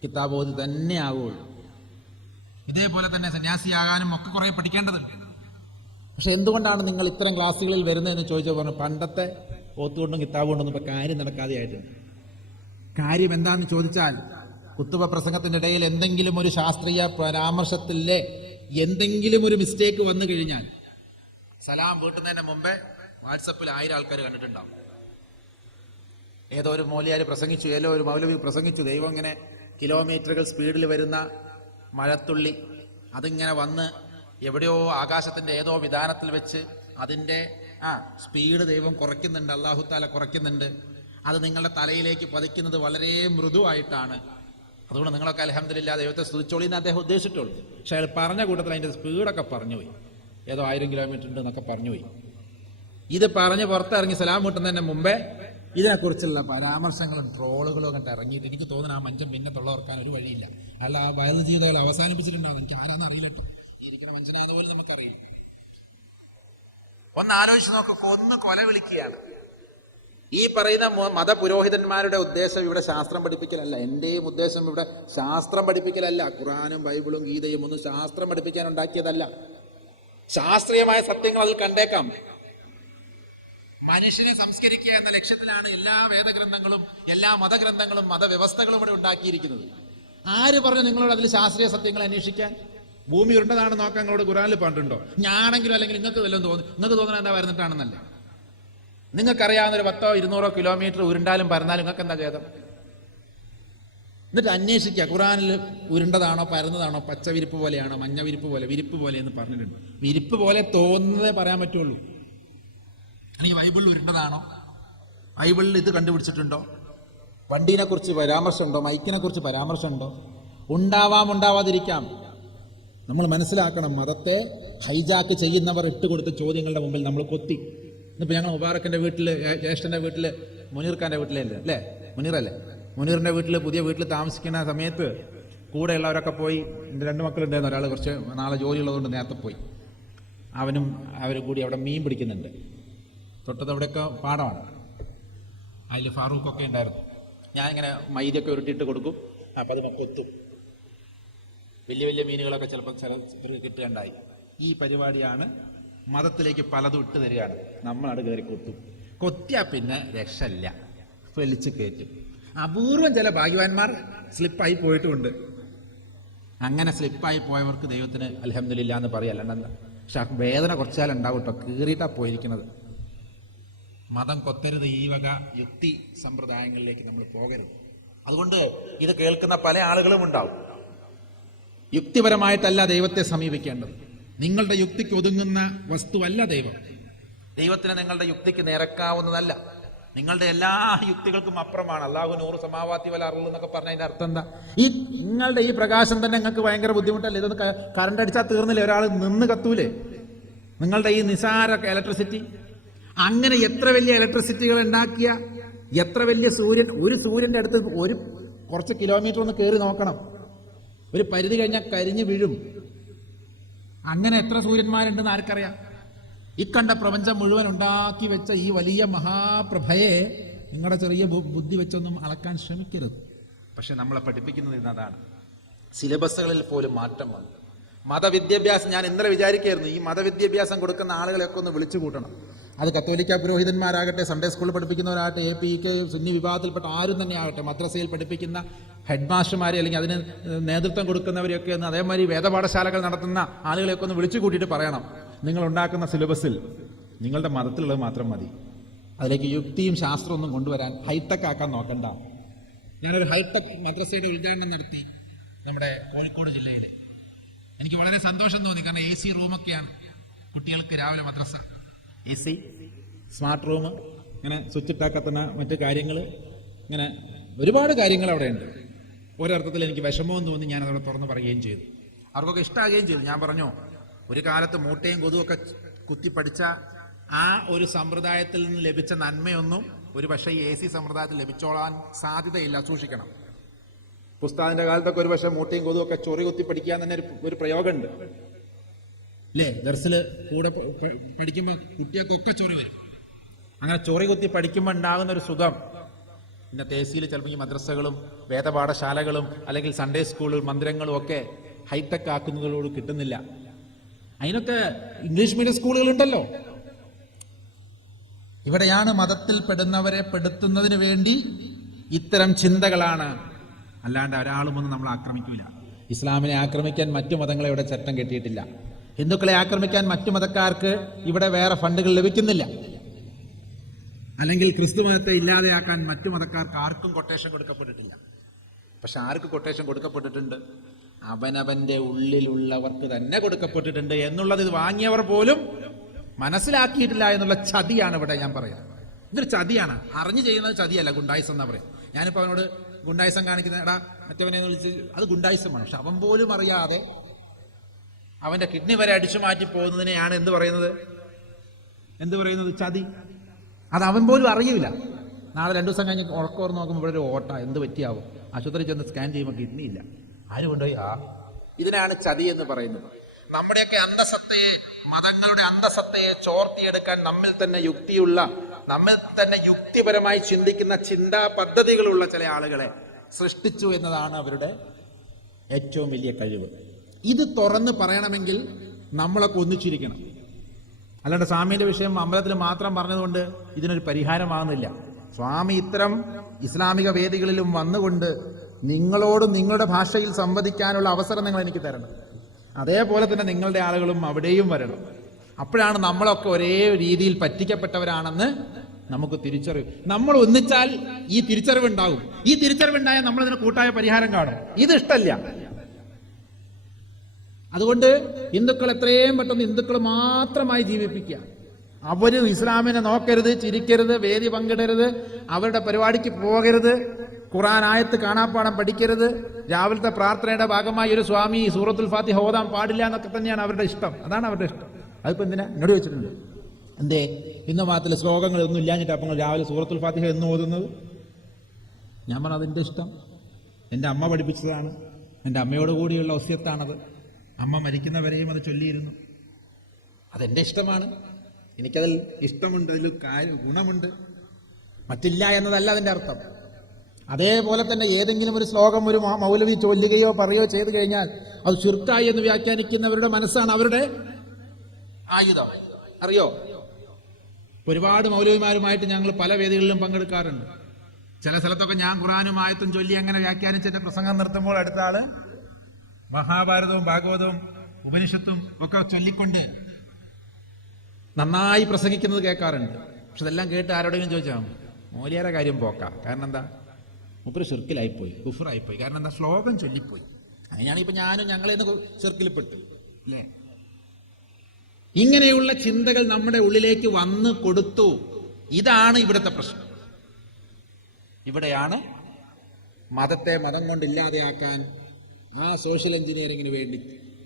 കിതാബ് ഓതി തന്നെ ആവുകയുള്ളൂ. ഇതേപോലെ തന്നെ സന്യാസിയാകാനും ഒക്കെ കുറെ പഠിക്കേണ്ടതുണ്ട്. പക്ഷെ എന്തുകൊണ്ടാണ് നിങ്ങൾ ഇത്തരം ക്ലാസ്സുകളിൽ വരുന്നതെന്ന് ചോദിച്ചാൽ പറഞ്ഞു, പണ്ടത്തെ ഓത്തുകൊണ്ടും കിതാബ് കൊണ്ടൊന്നും ഇപ്പൊ കാര്യം നടക്കാതെ ആയിട്ടുണ്ട്. കാര്യം എന്താണെന്ന് ചോദിച്ചാൽ, കുത്തുബ പ്രസംഗത്തിന്റെ ഇടയിൽ എന്തെങ്കിലും ഒരു ശാസ്ത്രീയ പരാമർശത്തിലെ എന്തെങ്കിലും ഒരു മിസ്റ്റേക്ക് വന്നു കഴിഞ്ഞാൽ സലാം വീട്ടുന്നതിന് മുമ്പേ വാട്സപ്പിൽ 1000 ആൾക്കാർ കണ്ടിട്ടുണ്ടാവും. ഏതോ ഒരു മൗലിയാർ പ്രസംഗിച്ചു, ഏതോ ഒരു മൗലവി പ്രസംഗിച്ചു, ദൈവം ഇങ്ങനെ കിലോമീറ്ററുകൾ സ്പീഡിൽ വരുന്ന മഴത്തുള്ളി അതിങ്ങനെ വന്ന് എവിടെയോ ആകാശത്തിന്റെ ഏതോ വിധാനത്തിൽ വെച്ച് അതിന്റെ സ്പീഡ് ദൈവം കുറയ്ക്കുന്നുണ്ട്, അല്ലാഹു തആല കുറയ്ക്കുന്നുണ്ട്. അത് നിങ്ങളുടെ തലയിലേക്ക് പതിക്കുന്നത് വളരെ മൃദുവായിട്ടാണ്. അതുകൊണ്ട് നിങ്ങളൊക്കെ അൽഹംദുലില്ലാ ദൈവത്തെ സ്തുതിച്ചോളി എന്ന് അദ്ദേഹം ഉദ്ദേശിച്ചിട്ടുള്ളൂ. പക്ഷെ അയാൾ പറഞ്ഞ കൂട്ടത്തിൽ അതിന്റെ സ്പീഡൊക്കെ പറഞ്ഞുപോയി, ഏതോ 1000 കിലോമീറ്റർ ഉണ്ട് എന്നൊക്കെ പറഞ്ഞുപോയി. ഇത് പറഞ്ഞ് പുറത്തിറങ്ങി സലാം വീട്ടുന്നതിന് മുമ്പേ ഇതിനെക്കുറിച്ചുള്ള പരാമർശങ്ങളും ട്രോളുകളും ഒക്കെ ഇറങ്ങിയിട്ട് എനിക്ക് തോന്നുന്നു ആ മഞ്ചം പിന്നെ തൊള്ളവർക്കാൻ ഒരു വഴിയില്ല. അല്ല, ആ വയറു ജീവിതങ്ങൾ അവസാനിപ്പിച്ചിട്ടുണ്ടാവും. എനിക്ക് ആരാന്ന് അറിയില്ല കേട്ടോ, ഇരിക്കുന്ന മനുഷ്യനെ അതുപോലെ നമുക്കറിയില്ല. ഒന്ന് ആലോചിച്ച് നോക്ക്, കൊല വിളിക്കുകയാണ്. ഈ പറയുന്ന മതപുരോഹിതന്മാരുടെ ഉദ്ദേശം ഇവിടെ ശാസ്ത്രം പഠിപ്പിക്കലല്ല. എന്റെയും ഉദ്ദേശം ഇവിടെ ശാസ്ത്രം പഠിപ്പിക്കലല്ല. ഖുറാനും ബൈബിളും ഗീതയും ഒന്നും ശാസ്ത്രം പഠിപ്പിക്കാൻ ഉണ്ടാക്കിയതല്ല. ശാസ്ത്രീയമായ സത്യങ്ങൾ അതിൽ കണ്ടേക്കാം. മനുഷ്യനെ സംസ്കരിക്കുക എന്ന ലക്ഷ്യത്തിലാണ് എല്ലാ വേദഗ്രന്ഥങ്ങളും എല്ലാ മതഗ്രന്ഥങ്ങളും മതവ്യവസ്ഥകളും ഇവിടെ ഉണ്ടാക്കിയിരിക്കുന്നത്. ആര് പറഞ്ഞു നിങ്ങളോട് അതിൽ ശാസ്ത്രീയ സത്യങ്ങൾ അന്വേഷിക്കാൻ? ഭൂമി ഉരുണ്ടതാണെന്ന് നോക്കാൻ നിങ്ങളോട് ഖുറാനിൽ പറഞ്ഞിട്ടുണ്ടോ? ഞാനെങ്കിലും അല്ലെങ്കിൽ നിങ്ങൾക്ക് വല്ലതും നിങ്ങൾക്ക് തോന്നുന്നത് എന്താ വരുന്നിട്ടാണെന്നല്ലേ? നിങ്ങൾക്കറിയാവുന്ന ഒരു 100-200 കിലോമീറ്റർ ഉരുണ്ടാലും പരന്നാലും നിങ്ങൾക്ക് എന്താ ഖേദം? എന്നിട്ട് അന്വേഷിക്കുക, ഖുറാനിൽ ഉരുണ്ടതാണോ പരന്നതാണോ പച്ച വിരിപ്പ് പോലെയാണോ മഞ്ഞ വിരിപ്പ് പോലെ വിരിപ്പ് പോലെ എന്ന് പറഞ്ഞിട്ടുണ്ട്. വിരിപ്പ് പോലെ തോന്നുന്നതേ പറയാൻ പറ്റുള്ളൂ. അല്ലെങ്കിൽ ബൈബിളിൽ ഉരുണ്ടതാണോ? ബൈബിളിൽ ഇത് കണ്ടുപിടിച്ചിട്ടുണ്ടോ? വണ്ടീനെ കുറിച്ച് പരാമർശമുണ്ടോ? മൈക്കിനെ കുറിച്ച് പരാമർശമുണ്ടോ? ഉണ്ടാവാതിരിക്കാം. നമ്മൾ മനസ്സിലാക്കണം, മതത്തെ ഹൈജാക്ക് ചെയ്യുന്നവർ ഇട്ടുകൊടുത്ത ചോദ്യങ്ങളുടെ മുമ്പിൽ നമ്മൾ കൊത്തി. ഇന്നിപ്പോൾ ഞങ്ങൾ മുബാറക്കിന്റെ വീട്ടിൽ, ജ്യേഷ്ഠന്റെ വീട്ടിൽ, മുനീർ ഖാന്റെ വീട്ടിലല്ലേ അല്ലേ, മുനീറല്ലേ, മുനീറിന്റെ വീട്ടിൽ, പുതിയ വീട്ടിൽ താമസിക്കുന്ന സമയത്ത് കൂടെയുള്ളവരൊക്കെ പോയി. എൻ്റെ 2 മക്കളുണ്ടായിരുന്നു. ഒരാൾ കുറച്ച് നാളെ ജോലിയുള്ളതുകൊണ്ട് നേരത്തെ പോയി. അവരും കൂടി അവിടെ മീൻ പിടിക്കുന്നുണ്ട്. തൊട്ടത് അവിടെയൊക്കെ പാടമാണ്. അതിൽ ഫാറൂഖൊക്കെ ഉണ്ടായിരുന്നു. ഞാനിങ്ങനെ മൈദയൊക്കെ ഉരുട്ടിയിട്ട് കൊടുക്കും. അപ്പം അത് കൊത്തും. വലിയ വലിയ മീനുകളൊക്കെ ചിലപ്പോൾ ഇവർക്ക് കിട്ടുകയുണ്ടായി. ഈ പരിപാടിയാണ്. മതത്തിലേക്ക് പലതും ഇട്ട് തരികയാണ്. നമ്മളവിടെ കയറി കൊത്തും. കൊത്തിയാൽ പിന്നെ രക്ഷയില്ല. വലിച്ചു കയറ്റും. അപൂർവം ചില ഭാഗ്യവാന്മാർ സ്ലിപ്പായി പോയിട്ടുമുണ്ട്. അങ്ങനെ സ്ലിപ്പായി പോയവർക്ക് ദൈവത്തിന് അൽഹംദുലില്ലാ എന്ന് പറയും, അല്ലാണ്ടെന്താ. പക്ഷെ ആ വേദന കുറച്ചാൽ ഉണ്ടാവും കേട്ടോ, കീറിയിട്ടാ പോയിരിക്കുന്നത്. മതം കൊത്തരുത്, ഈ വക യുക്തി സമ്പ്രദായങ്ങളിലേക്ക് നമ്മൾ പോകരുത്. അതുകൊണ്ട് ഇത് കേൾക്കുന്ന പല ആളുകളും ഉണ്ടാവും. യുക്തിപരമായിട്ടല്ല ദൈവത്തെ സമീപിക്കേണ്ടത്. നിങ്ങളുടെ യുക്തിക്ക് ഒതുങ്ങുന്ന വസ്തുവല്ല ദൈവം. ദൈവത്തിന് നിങ്ങളുടെ യുക്തിക്ക് നിരക്കാവുന്നതല്ല. നിങ്ങളുടെ എല്ലാ യുക്തികൾക്കും അപ്പുറമാണ്. അല്ലാഹു നൂറ് സമാവാത്തി വല അറുള്ളൂ എന്നൊക്കെ പറഞ്ഞതിന്റെ അർത്ഥം എന്താ? ഈ നിങ്ങളുടെ ഈ പ്രകാശം തന്നെ നിങ്ങൾക്ക് ഭയങ്കര ബുദ്ധിമുട്ടല്ലേ? ഇതൊന്ന് കറണ്ട് അടിച്ചാൽ തീർന്നില്ലേ? ഒരാൾ നിന്ന് കത്തൂലേ? നിങ്ങളുടെ ഈ നിസാര ഇലക്ട്രിസിറ്റി, അങ്ങനെ എത്ര വലിയ ഇലക്ട്രിസിറ്റികൾ ഉണ്ടാക്കിയ, എത്ര വലിയ സൂര്യൻ, ഒരു സൂര്യന്റെ അടുത്ത് ഒരു കുറച്ച് കിലോമീറ്റർ ഒന്ന് കയറി നോക്കണം, ഒരു പരിധി കഴിഞ്ഞാൽ കരിഞ്ഞു വീഴും. അങ്ങനെ എത്ര സൂര്യന്മാരുണ്ടെന്ന് ആർക്കറിയാം? ഈ കണ്ട പ്രപഞ്ചം മുഴുവൻ ഉണ്ടാക്കി വെച്ച ഈ വലിയ മഹാപ്രഭയെ നിങ്ങളുടെ ചെറിയ ബുദ്ധി വെച്ചൊന്നും അളക്കാൻ ശ്രമിക്കരുത്. പക്ഷെ നമ്മളെ പഠിപ്പിക്കുന്നത് ഇന്നതാണ്. സിലബസുകളിൽ പോലും മാറ്റം വന്നു. മതവിദ്യാഭ്യാസം, ഞാൻ ഇന്നലെ വിചാരിക്കുകയായിരുന്നു, ഈ മതവിദ്യാഭ്യാസം കൊടുക്കുന്ന ആളുകളെയൊക്കെ ഒന്ന് വിളിച്ചു കൂട്ടണം. അത് കത്തോലിക്ക പുരോഹിതന്മാരാകട്ടെ, സൺഡേ സ്കൂളിൽ പഠിപ്പിക്കുന്നവരാകട്ടെ, APK സുന്നി വിഭാഗത്തിൽപ്പെട്ട ആരും തന്നെ ആകട്ടെ, മദ്രസയിൽ പഠിപ്പിക്കുന്ന ഹെഡ് മാസ്റ്റർമാരെ അല്ലെങ്കിൽ അതിന് നേതൃത്വം കൊടുക്കുന്നവരെയൊക്കെ ഒന്ന്, അതേമാതിരി വേദപാഠശാലകൾ നടത്തുന്ന ആളുകളെയൊക്കെ ഒന്ന് വിളിച്ചു കൂട്ടിയിട്ട് പറയണം, നിങ്ങൾ ഉണ്ടാക്കുന്ന സിലബസിൽ നിങ്ങളുടെ മതത്തിലുള്ളത് മാത്രം മതി. അതിലേക്ക് യുക്തിയും ശാസ്ത്രവും ഒന്നും കൊണ്ടുവരാൻ ഹൈടെക് ആക്കാൻ നോക്കണ്ട. ഞാനൊരു ഹൈടെക് മദ്രസയുടെ ഉദ്ഘാടനം നടത്തി നമ്മുടെ കോഴിക്കോട് ജില്ലയിൽ. എനിക്ക് വളരെ സന്തോഷം തോന്നി. കാരണം AC റൂമൊക്കെയാണ് കുട്ടികൾക്ക് രാവിലെ മദ്രസ. AC സ്മാർട്ട് റൂം, ഇങ്ങനെ സ്വിച്ച് ഇട്ടാക്കത്തുന്ന മറ്റു കാര്യങ്ങൾ, ഇങ്ങനെ ഒരുപാട് കാര്യങ്ങൾ അവിടെ ഉണ്ട്. ഒരർത്ഥത്തിൽ എനിക്ക് വിഷമവും തോന്നി. ഞാനതവിടെ തുറന്ന് പറയുകയും ചെയ്തു. അവർക്കൊക്കെ ഇഷ്ടമാകുകയും ചെയ്തു. ഞാൻ പറഞ്ഞു, ഒരു കാലത്ത് മൂട്ടയും കൊതുവൊക്കെ കുത്തി പഠിച്ച ആ ഒരു സമ്പ്രദായത്തിൽ നിന്ന് ലഭിച്ച നന്മയൊന്നും ഒരു പക്ഷേ ഈ AC സമ്പ്രദായത്തിൽ ലഭിച്ചോളാൻ സാധ്യതയില്ല. സൂക്ഷിക്കണം. പുസ്തകത്തിന്റെ കാലത്തൊക്കെ ഒരു പക്ഷേ മൂട്ടയും കൊതുവൊക്കെ ചൊറി കുത്തി പഠിക്കാൻ തന്നെ ഒരു പ്രയോഗമുണ്ട് അല്ലേ? ദർസിൽ കൂടെ പഠിക്കുമ്പോൾ കുട്ടികൾക്കൊക്കെ ചൊറി വരും. അങ്ങനെ ചൊറി കുത്തി പഠിക്കുമ്പോൾ ഉണ്ടാകുന്ന ഒരു സുഖം ഇന്നത്തെ ACയിൽ ചിലപ്പോൾ ഈ മദ്രസകളും വേദപാഠശാലകളും അല്ലെങ്കിൽ സൺഡേ സ്കൂളുകൾ മന്ദിരങ്ങളും ഒക്കെ ഹൈടെക് ആക്കുന്നതോട് കിട്ടുന്നില്ല. അതിനൊക്കെ ഇംഗ്ലീഷ് മീഡിയം സ്കൂളുകളുണ്ടല്ലോ. ഇവിടെയാണ് മതത്തിൽ പെടുന്നവരെ പെടുത്തുന്നതിന് വേണ്ടി ഇത്തരം ചിന്തകളാണ്. അല്ലാണ്ട് ഒരാളും ഒന്നും നമ്മൾ ആക്രമിക്കില്ല. ഇസ്ലാമിനെ ആക്രമിക്കാൻ മറ്റു മതങ്ങളെ ഇവിടെ ചട്ടം കെട്ടിയിട്ടില്ല. ഹിന്ദുക്കളെ ആക്രമിക്കാൻ മറ്റു മതക്കാർക്ക് ഇവിടെ വേറെ ഫണ്ടുകൾ ലഭിക്കുന്നില്ല. അല്ലെങ്കിൽ ക്രിസ്തു മതത്തെ ഇല്ലാതെയാക്കാൻ മറ്റു മതക്കാർക്ക് ആർക്കും കൊട്ടേഷൻ കൊടുക്കപ്പെട്ടിട്ടില്ല. പക്ഷെ ആർക്ക് കൊട്ടേഷൻ കൊടുക്കപ്പെട്ടിട്ടുണ്ട്? അവനവന്റെ ഉള്ളിലുള്ളവർക്ക് തന്നെ കൊടുക്കപ്പെട്ടിട്ടുണ്ട് എന്നുള്ളത് ഇത് വാങ്ങിയവർ പോലും മനസ്സിലാക്കിയിട്ടില്ല എന്നുള്ള ചതിയാണ് ഇവിടെ ഞാൻ പറയുന്നത്. ഇതൊരു ചതിയാണ്. അറിഞ്ഞു ചെയ്യുന്നത് ചതിയല്ല, ഗുണ്ടായിസം എന്നാ പറയും. ഞാനിപ്പോൾ അവനോട് ഗുണ്ടായിസം കാണിക്കുന്ന എടാ മറ്റവനെ വിളിച്ച്, അത് ഗുണ്ടായിസമാണ്. പക്ഷെ അവൻ പോലും അറിയാതെ അവന്റെ കിഡ്നി വരെ അടിച്ചു മാറ്റി പോകുന്നതിനെയാണ് എന്ത് പറയുന്നത്? ചതി. അത് അവൻ പോലും അറിയില്ല. നാളെ 2 ദിവസം കഴിഞ്ഞ് ഉറക്കോർ നോക്കുമ്പോൾ ഇവിടെ ഒരു ഓട്ട, എന്ത് പറ്റിയാവും? ആശുപത്രി ചെന്ന് സ്കാൻ ചെയ്യുമ്പോൾ കിഡ്നി ഇല്ല. ആരും കൊണ്ടുപോയി ഇതിനാണ് ചതി എന്ന് പറയുന്നത്. നമ്മുടെയൊക്കെ അന്തസത്തയെ, മതങ്ങളുടെ അന്തസത്തയെ ചോർത്തിയെടുക്കാൻ നമ്മിൽ തന്നെ യുക്തിപരമായി ചിന്തിക്കുന്ന ചിന്താ പദ്ധതികളുള്ള ചില ആളുകളെ സൃഷ്ടിച്ചു എന്നതാണ് അവരുടെ ഏറ്റവും വലിയ കഴിവ്. ഇത് തുറന്ന് പറയണമെങ്കിൽ നമ്മളൊക്കെ ഒന്നിച്ചിരിക്കണം. അല്ലാണ്ട് സ്വാമിയുടെ വിഷയം അമ്പലത്തിൽ മാത്രം പറഞ്ഞതുകൊണ്ട് ഇതിനൊരു പരിഹാരമാകുന്നില്ല. സ്വാമി ഇത്തരം ഇസ്ലാമിക വേദികളിലും വന്നുകൊണ്ട് നിങ്ങളോട് നിങ്ങളുടെ ഭാഷയിൽ സംവദിക്കാനുള്ള അവസരം നിങ്ങൾ എനിക്ക് തരണം. അതേപോലെ തന്നെ നിങ്ങളുടെ ആളുകളും അവിടെയും വരണം. അപ്പോഴാണ് നമ്മളൊക്കെ ഒരേ രീതിയിൽ പറ്റിക്കപ്പെട്ടവരാണെന്ന് നമുക്ക് തിരിച്ചറിവ്. നമ്മൾ ഒന്നിച്ചാൽ ഈ തിരിച്ചറിവുണ്ടാകും. ഈ തിരിച്ചറിവുണ്ടായാൽ നമ്മളതിന് കൂട്ടായ പരിഹാരം കാണും. ഇത് ഇഷ്ടല്ല. അതുകൊണ്ട് ഹിന്ദുക്കൾ എത്രയും പെട്ടെന്ന് ഹിന്ദുക്കൾ മാത്രമായി ജീവിപ്പിക്കുക. അവര് ഇസ്ലാമിനെ നോക്കരുത്, ചിരിക്കരുത്, വേദി പങ്കിടരുത്, അവരുടെ പരിപാടിക്ക് പോകരുത്, ഖുർആൻ ആയത്ത് കാണാപ്പാടം പഠിക്കരുത്, രാവിലത്തെ പ്രാർത്ഥനയുടെ ഭാഗമായി ഒരു സ്വാമി സൂറത്തുൽ ഫാത്തിഹ ഓതാൻ പാടില്ല എന്നൊക്കെ തന്നെയാണ് അവരുടെ ഇഷ്ടം. അതാണ് അവരുടെ ഇഷ്ടം. അതിപ്പോ എന്തിനാ എന്നോട് ചോദിച്ചിട്ടുണ്ട്, എന്തേ ഹിന്ദു മതത്തിലെ ശ്ലോകങ്ങളൊന്നും ഇല്ലാഞ്ഞിട്ട് അപ്പോൾ രാവിലെ സൂറത്തുൽ ഫാത്തിഹ എന്ന് ഓതുന്നത്? ഞാൻ പറഞ്ഞു അതെൻ്റെ ഇഷ്ടം, എൻ്റെ അമ്മ പഠിപ്പിച്ചതാണ്, എൻ്റെ അമ്മയോട് കൂടിയുള്ള വസിയത്താണത്. അമ്മ മരിക്കുന്നവരെയും അത് ചൊല്ലിയിരുന്നു. അതെൻ്റെ ഇഷ്ടമാണ്, എനിക്കതിൽ ഇഷ്ടമുണ്ട്, അതിൽ ഗുണമുണ്ട്, മറ്റില്ല എന്നതല്ല അതിൻ്റെ അർത്ഥം. അതേപോലെ തന്നെ ഏതെങ്കിലും ഒരു ശ്ലോകം ഒരു മൗലവി ചൊല്ലുകയോ പറയുകയോ ചെയ്തു കഴിഞ്ഞാൽ അത് ശിർക്കായി എന്ന് വ്യാഖ്യാനിക്കുന്നവരുടെ മനസ്സാണ് അവരുടെ ആയുധം. അറിയോ, ഒരുപാട് മൗലവിമാരുമായിട്ട് ഞങ്ങൾ പല വേദികളിലും പങ്കെടുക്കാറുണ്ട്. ചില സ്ഥലത്തൊക്കെ ഞാൻ ഖുർആനും ആയത്തും ചൊല്ലി അങ്ങനെ വ്യാഖ്യാനിച്ചിട്ട് പ്രസംഗം നിർത്തുമ്പോൾ അടുത്ത ആള് മഹാഭാരതവും ഭാഗവതവും ഉപനിഷത്തും ഒക്കെ ചൊല്ലിക്കൊണ്ട് നന്നായി പ്രസംഗിക്കുന്നത് കേൾക്കാറുണ്ട്. പക്ഷെ ഇതെല്ലാം കേട്ട് ആരോടെങ്കിലും ചോദിച്ചാൽ മൗലിയാരെ കാര്യം പോക്കാം. കാരണം എന്താ? മുപ്പര് ഷിർക്കിലായിപ്പോയി, കുഫറായിപ്പോയി. കാരണം എന്താ? ശ്ലോകം ചൊല്ലിപ്പോയി. അങ്ങനെയാണ് ഇപ്പൊ ഞാനും ഞങ്ങളെന്ന് ഷിർക്കിൽപ്പെട്ടു അല്ലേ? ഇങ്ങനെയുള്ള ചിന്തകൾ നമ്മുടെ ഉള്ളിലേക്ക് വന്ന് കൊടുത്തു. ഇതാണ് ഇവിടുത്തെ പ്രശ്നം. ഇവിടെയാണ് മതത്തെ മതം കൊണ്ട് ഇല്ലാതെയാക്കാൻ ആ സോഷ്യൽ എഞ്ചിനീയറിംഗിന് വേണ്ടി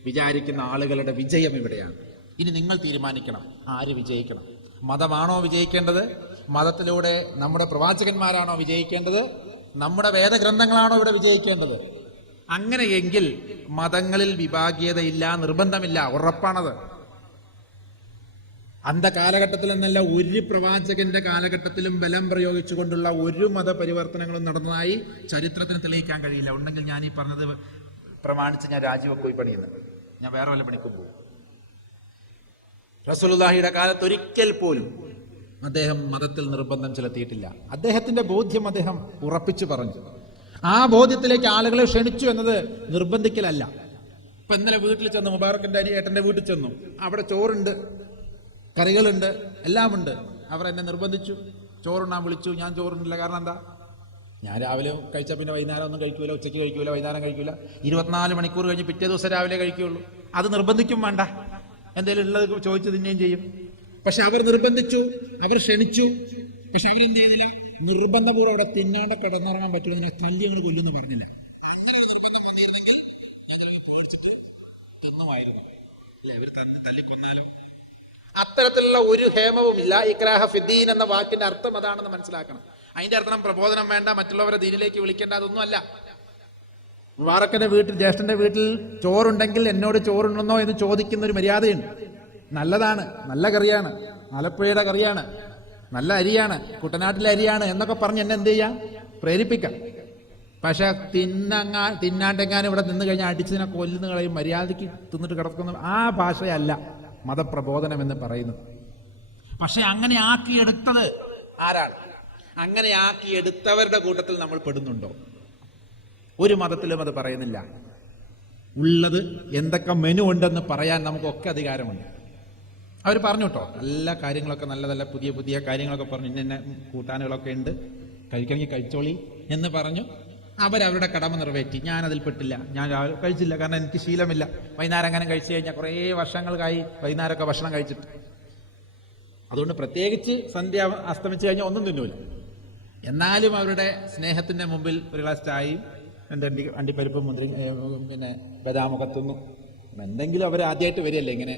വിചാരിക്കുന്ന ആളുകളുടെ വിജയം ഇവിടെയാണ്. ഇനി നിങ്ങൾ തീരുമാനിക്കണം ആര് വിജയിക്കണം. മതമാണോ വിജയിക്കേണ്ടത്? മതത്തിലൂടെ നമ്മുടെ പ്രവാചകന്മാരാണോ വിജയിക്കേണ്ടത്? നമ്മുടെ വേദഗ്രന്ഥങ്ങളാണോ ഇവിടെ വിജയിക്കേണ്ടത്? അങ്ങനെയെങ്കിൽ മതങ്ങളിൽ വിഭാഗീയതയില്ല, നിർബന്ധമില്ല, ഉറപ്പാണത്. അന്ധകാലഘട്ടത്തിൽ എന്നല്ല, ഒരു പ്രവാചകന്റെ കാലഘട്ടത്തിലും ബലം പ്രയോഗിച്ചുകൊണ്ടുള്ള ഒരു മതപരിവർത്തനങ്ങളും നടന്നതായി ചരിത്രത്തിന് തെളിയിക്കാൻ കഴിയില്ല. ഉണ്ടെങ്കിൽ ഞാൻ ഈ പറഞ്ഞത് പ്രമാണിച്ച് ഞാൻ രാജിവെക്ക് പോയി പണിയുന്നത്, ഞാൻ വേറെ വല്ല പണിക്കും പോകും. റസൂലുള്ളാഹിയുടെ കാലത്ത് ഒരിക്കൽ പോലും അദ്ദേഹം മതത്തിൽ നിർബന്ധം ചെലുത്തിയിട്ടില്ല. അദ്ദേഹത്തിന്റെ ബോധ്യം അദ്ദേഹം ഉറപ്പിച്ചു പറഞ്ഞു. ആ ബോധ്യത്തിലേക്ക് ആളുകളെ ക്ഷണിച്ചു എന്നത് നിർബന്ധിക്കലല്ല. ഇപ്പൊ ഇന്നലെ വീട്ടിൽ ചെന്നു, മുബാറക്കിന്റെ ഏട്ടന്റെ വീട്ടിൽ ചെന്നു. അവിടെ ചോറുണ്ട്, കറികളുണ്ട്, എല്ലാം ഉണ്ട്. അവർ എന്നെ നിർബന്ധിച്ചു, ചോറുണ്ണാൻ വിളിച്ചു. ഞാൻ ചോറുണ്ടില്ല. കാരണം എന്താ? ഞാൻ രാവിലെ കഴിച്ചാൽ പിന്നെ വൈകുന്നേരം ഒന്നും കഴിക്കൂല, ഉച്ചയ്ക്ക് കഴിക്കൂല, വൈകുന്നേരം കഴിക്കൂല. 24 മണിക്കൂർ കഴിഞ്ഞ് പിറ്റേ ദിവസം രാവിലെ കഴിക്കുകയുള്ളൂ. അത് നിർബന്ധിക്കും വേണ്ട, എന്തെങ്കിലും ഉള്ളത് ചോദിച്ചു തിന്നുകയും ചെയ്യും. പക്ഷെ അവർ നിർബന്ധിച്ചു, അവർ ക്ഷണിച്ചു. പക്ഷെ അവരെന്ത് ചെയ്തില്ല? നിർബന്ധപൂർവ്വം അവിടെ തിന്നാണ്ട് കിടന്നുറങ്ങാൻ പറ്റില്ല, നിന്നെ തല്ലി ഞങ്ങൾ കൊല്ലുന്നു പറഞ്ഞില്ല. അങ്ങനെ നിർബന്ധം വന്നിരുന്നെങ്കിൽ ഞങ്ങൾ പേടിച്ചിട്ട് തിന്നുമായിരുന്നു അല്ലെ? അവർ തല്ലിക്കൊന്നാലോ? അത്തരത്തിലുള്ള ഒരു ഹേമവും ഇല്ല. ഇക്രാഹ ഫിദ്ദീൻ എന്ന വാക്കിന്റെ അർത്ഥം അതാണെന്ന് മനസ്സിലാക്കണം. അതിന്റെ അർത്ഥം പ്രബോധനം വേണ്ട, മറ്റുള്ളവരെ ദീനിലേക്ക് വിളിക്കേണ്ട, അതൊന്നും അല്ല. മുബാറക്കിന്റെ വീട്ടിൽ, ജ്യേഷ്ഠന്റെ വീട്ടിൽ ചോറുണ്ടെങ്കിൽ എന്നോട് ചോറുണ്ടെന്നോ എന്ന് ചോദിക്കുന്ന ഒരു മര്യാദയുണ്ട്. നല്ലതാണ്, നല്ല കറിയാണ്, ആലപ്പുഴയുടെ കറിയാണ്, നല്ല അരിയാണ്, കുട്ടനാട്ടിലെ അരിയാണ് എന്നൊക്കെ പറഞ്ഞ് എന്നെ എന്ത് ചെയ്യാം? പ്രേരിപ്പിക്കാം. പക്ഷെ തിന്നാണ്ടെങ്ങാനും ഇവിടെ നിന്ന് കഴിഞ്ഞാൽ അടിച്ചതിനെ കൊല്ലുന്ന കളയും, മര്യാദയ്ക്ക് തിന്നിട്ട് കിടക്കുന്ന ആ ഭാഷയല്ല മതപ്രബോധനം എന്ന് പറയുന്നത്. പക്ഷെ അങ്ങനെ ആക്കിയെടുത്തത് ആരാണ്? അങ്ങനെ ആക്കിയെടുത്തവരുടെ കൂട്ടത്തിൽ നമ്മൾ പെടുന്നുണ്ടോ? ഒരു മതത്തിലും അത് പറയുന്നില്ല. ഉള്ളത് എന്തൊക്കെ മെനു ഉണ്ടെന്ന് പറയാൻ നമുക്കൊക്കെ അധികാരമുണ്ട്. അവർ പറഞ്ഞു കേട്ടോ, എല്ലാ കാര്യങ്ങളൊക്കെ നല്ലതല്ല, പുതിയ പുതിയ കാര്യങ്ങളൊക്കെ പറഞ്ഞു, ഇന്ന കൂട്ടാനുകളൊക്കെ ഉണ്ട്, കഴിക്കണമെങ്കിൽ കഴിച്ചോളി എന്ന് പറഞ്ഞു. അവരവരുടെ കടമ നിറവേറ്റി. ഞാനതിൽ പെട്ടില്ല. ഞാൻ രാവിലെ കഴിച്ചില്ല, കാരണം എനിക്ക് ശീലമില്ല. വൈകുന്നേരം അങ്ങനെ കഴിച്ചു കഴിഞ്ഞാൽ കുറേ വർഷങ്ങൾക്കായി വൈകുന്നേരമൊക്കെ ഭക്ഷണം കഴിച്ചിട്ട്. അതുകൊണ്ട് പ്രത്യേകിച്ച് സന്ധ്യ അസ്തമിച്ച് കഴിഞ്ഞാൽ ഒന്നും തിന്നൂല. എന്നാലും അവരുടെ സ്നേഹത്തിന്റെ മുമ്പിൽ ഒരു ഗ്ലാസ് ചായയും അണ്ടിപ്പരിപ്പും മുന്തിരി പിന്നെ ബദാമൊക്കെ തിന്നു. എന്തെങ്കിലും അവർ ആദ്യമായിട്ട് വരികയല്ലേ ഇങ്ങനെ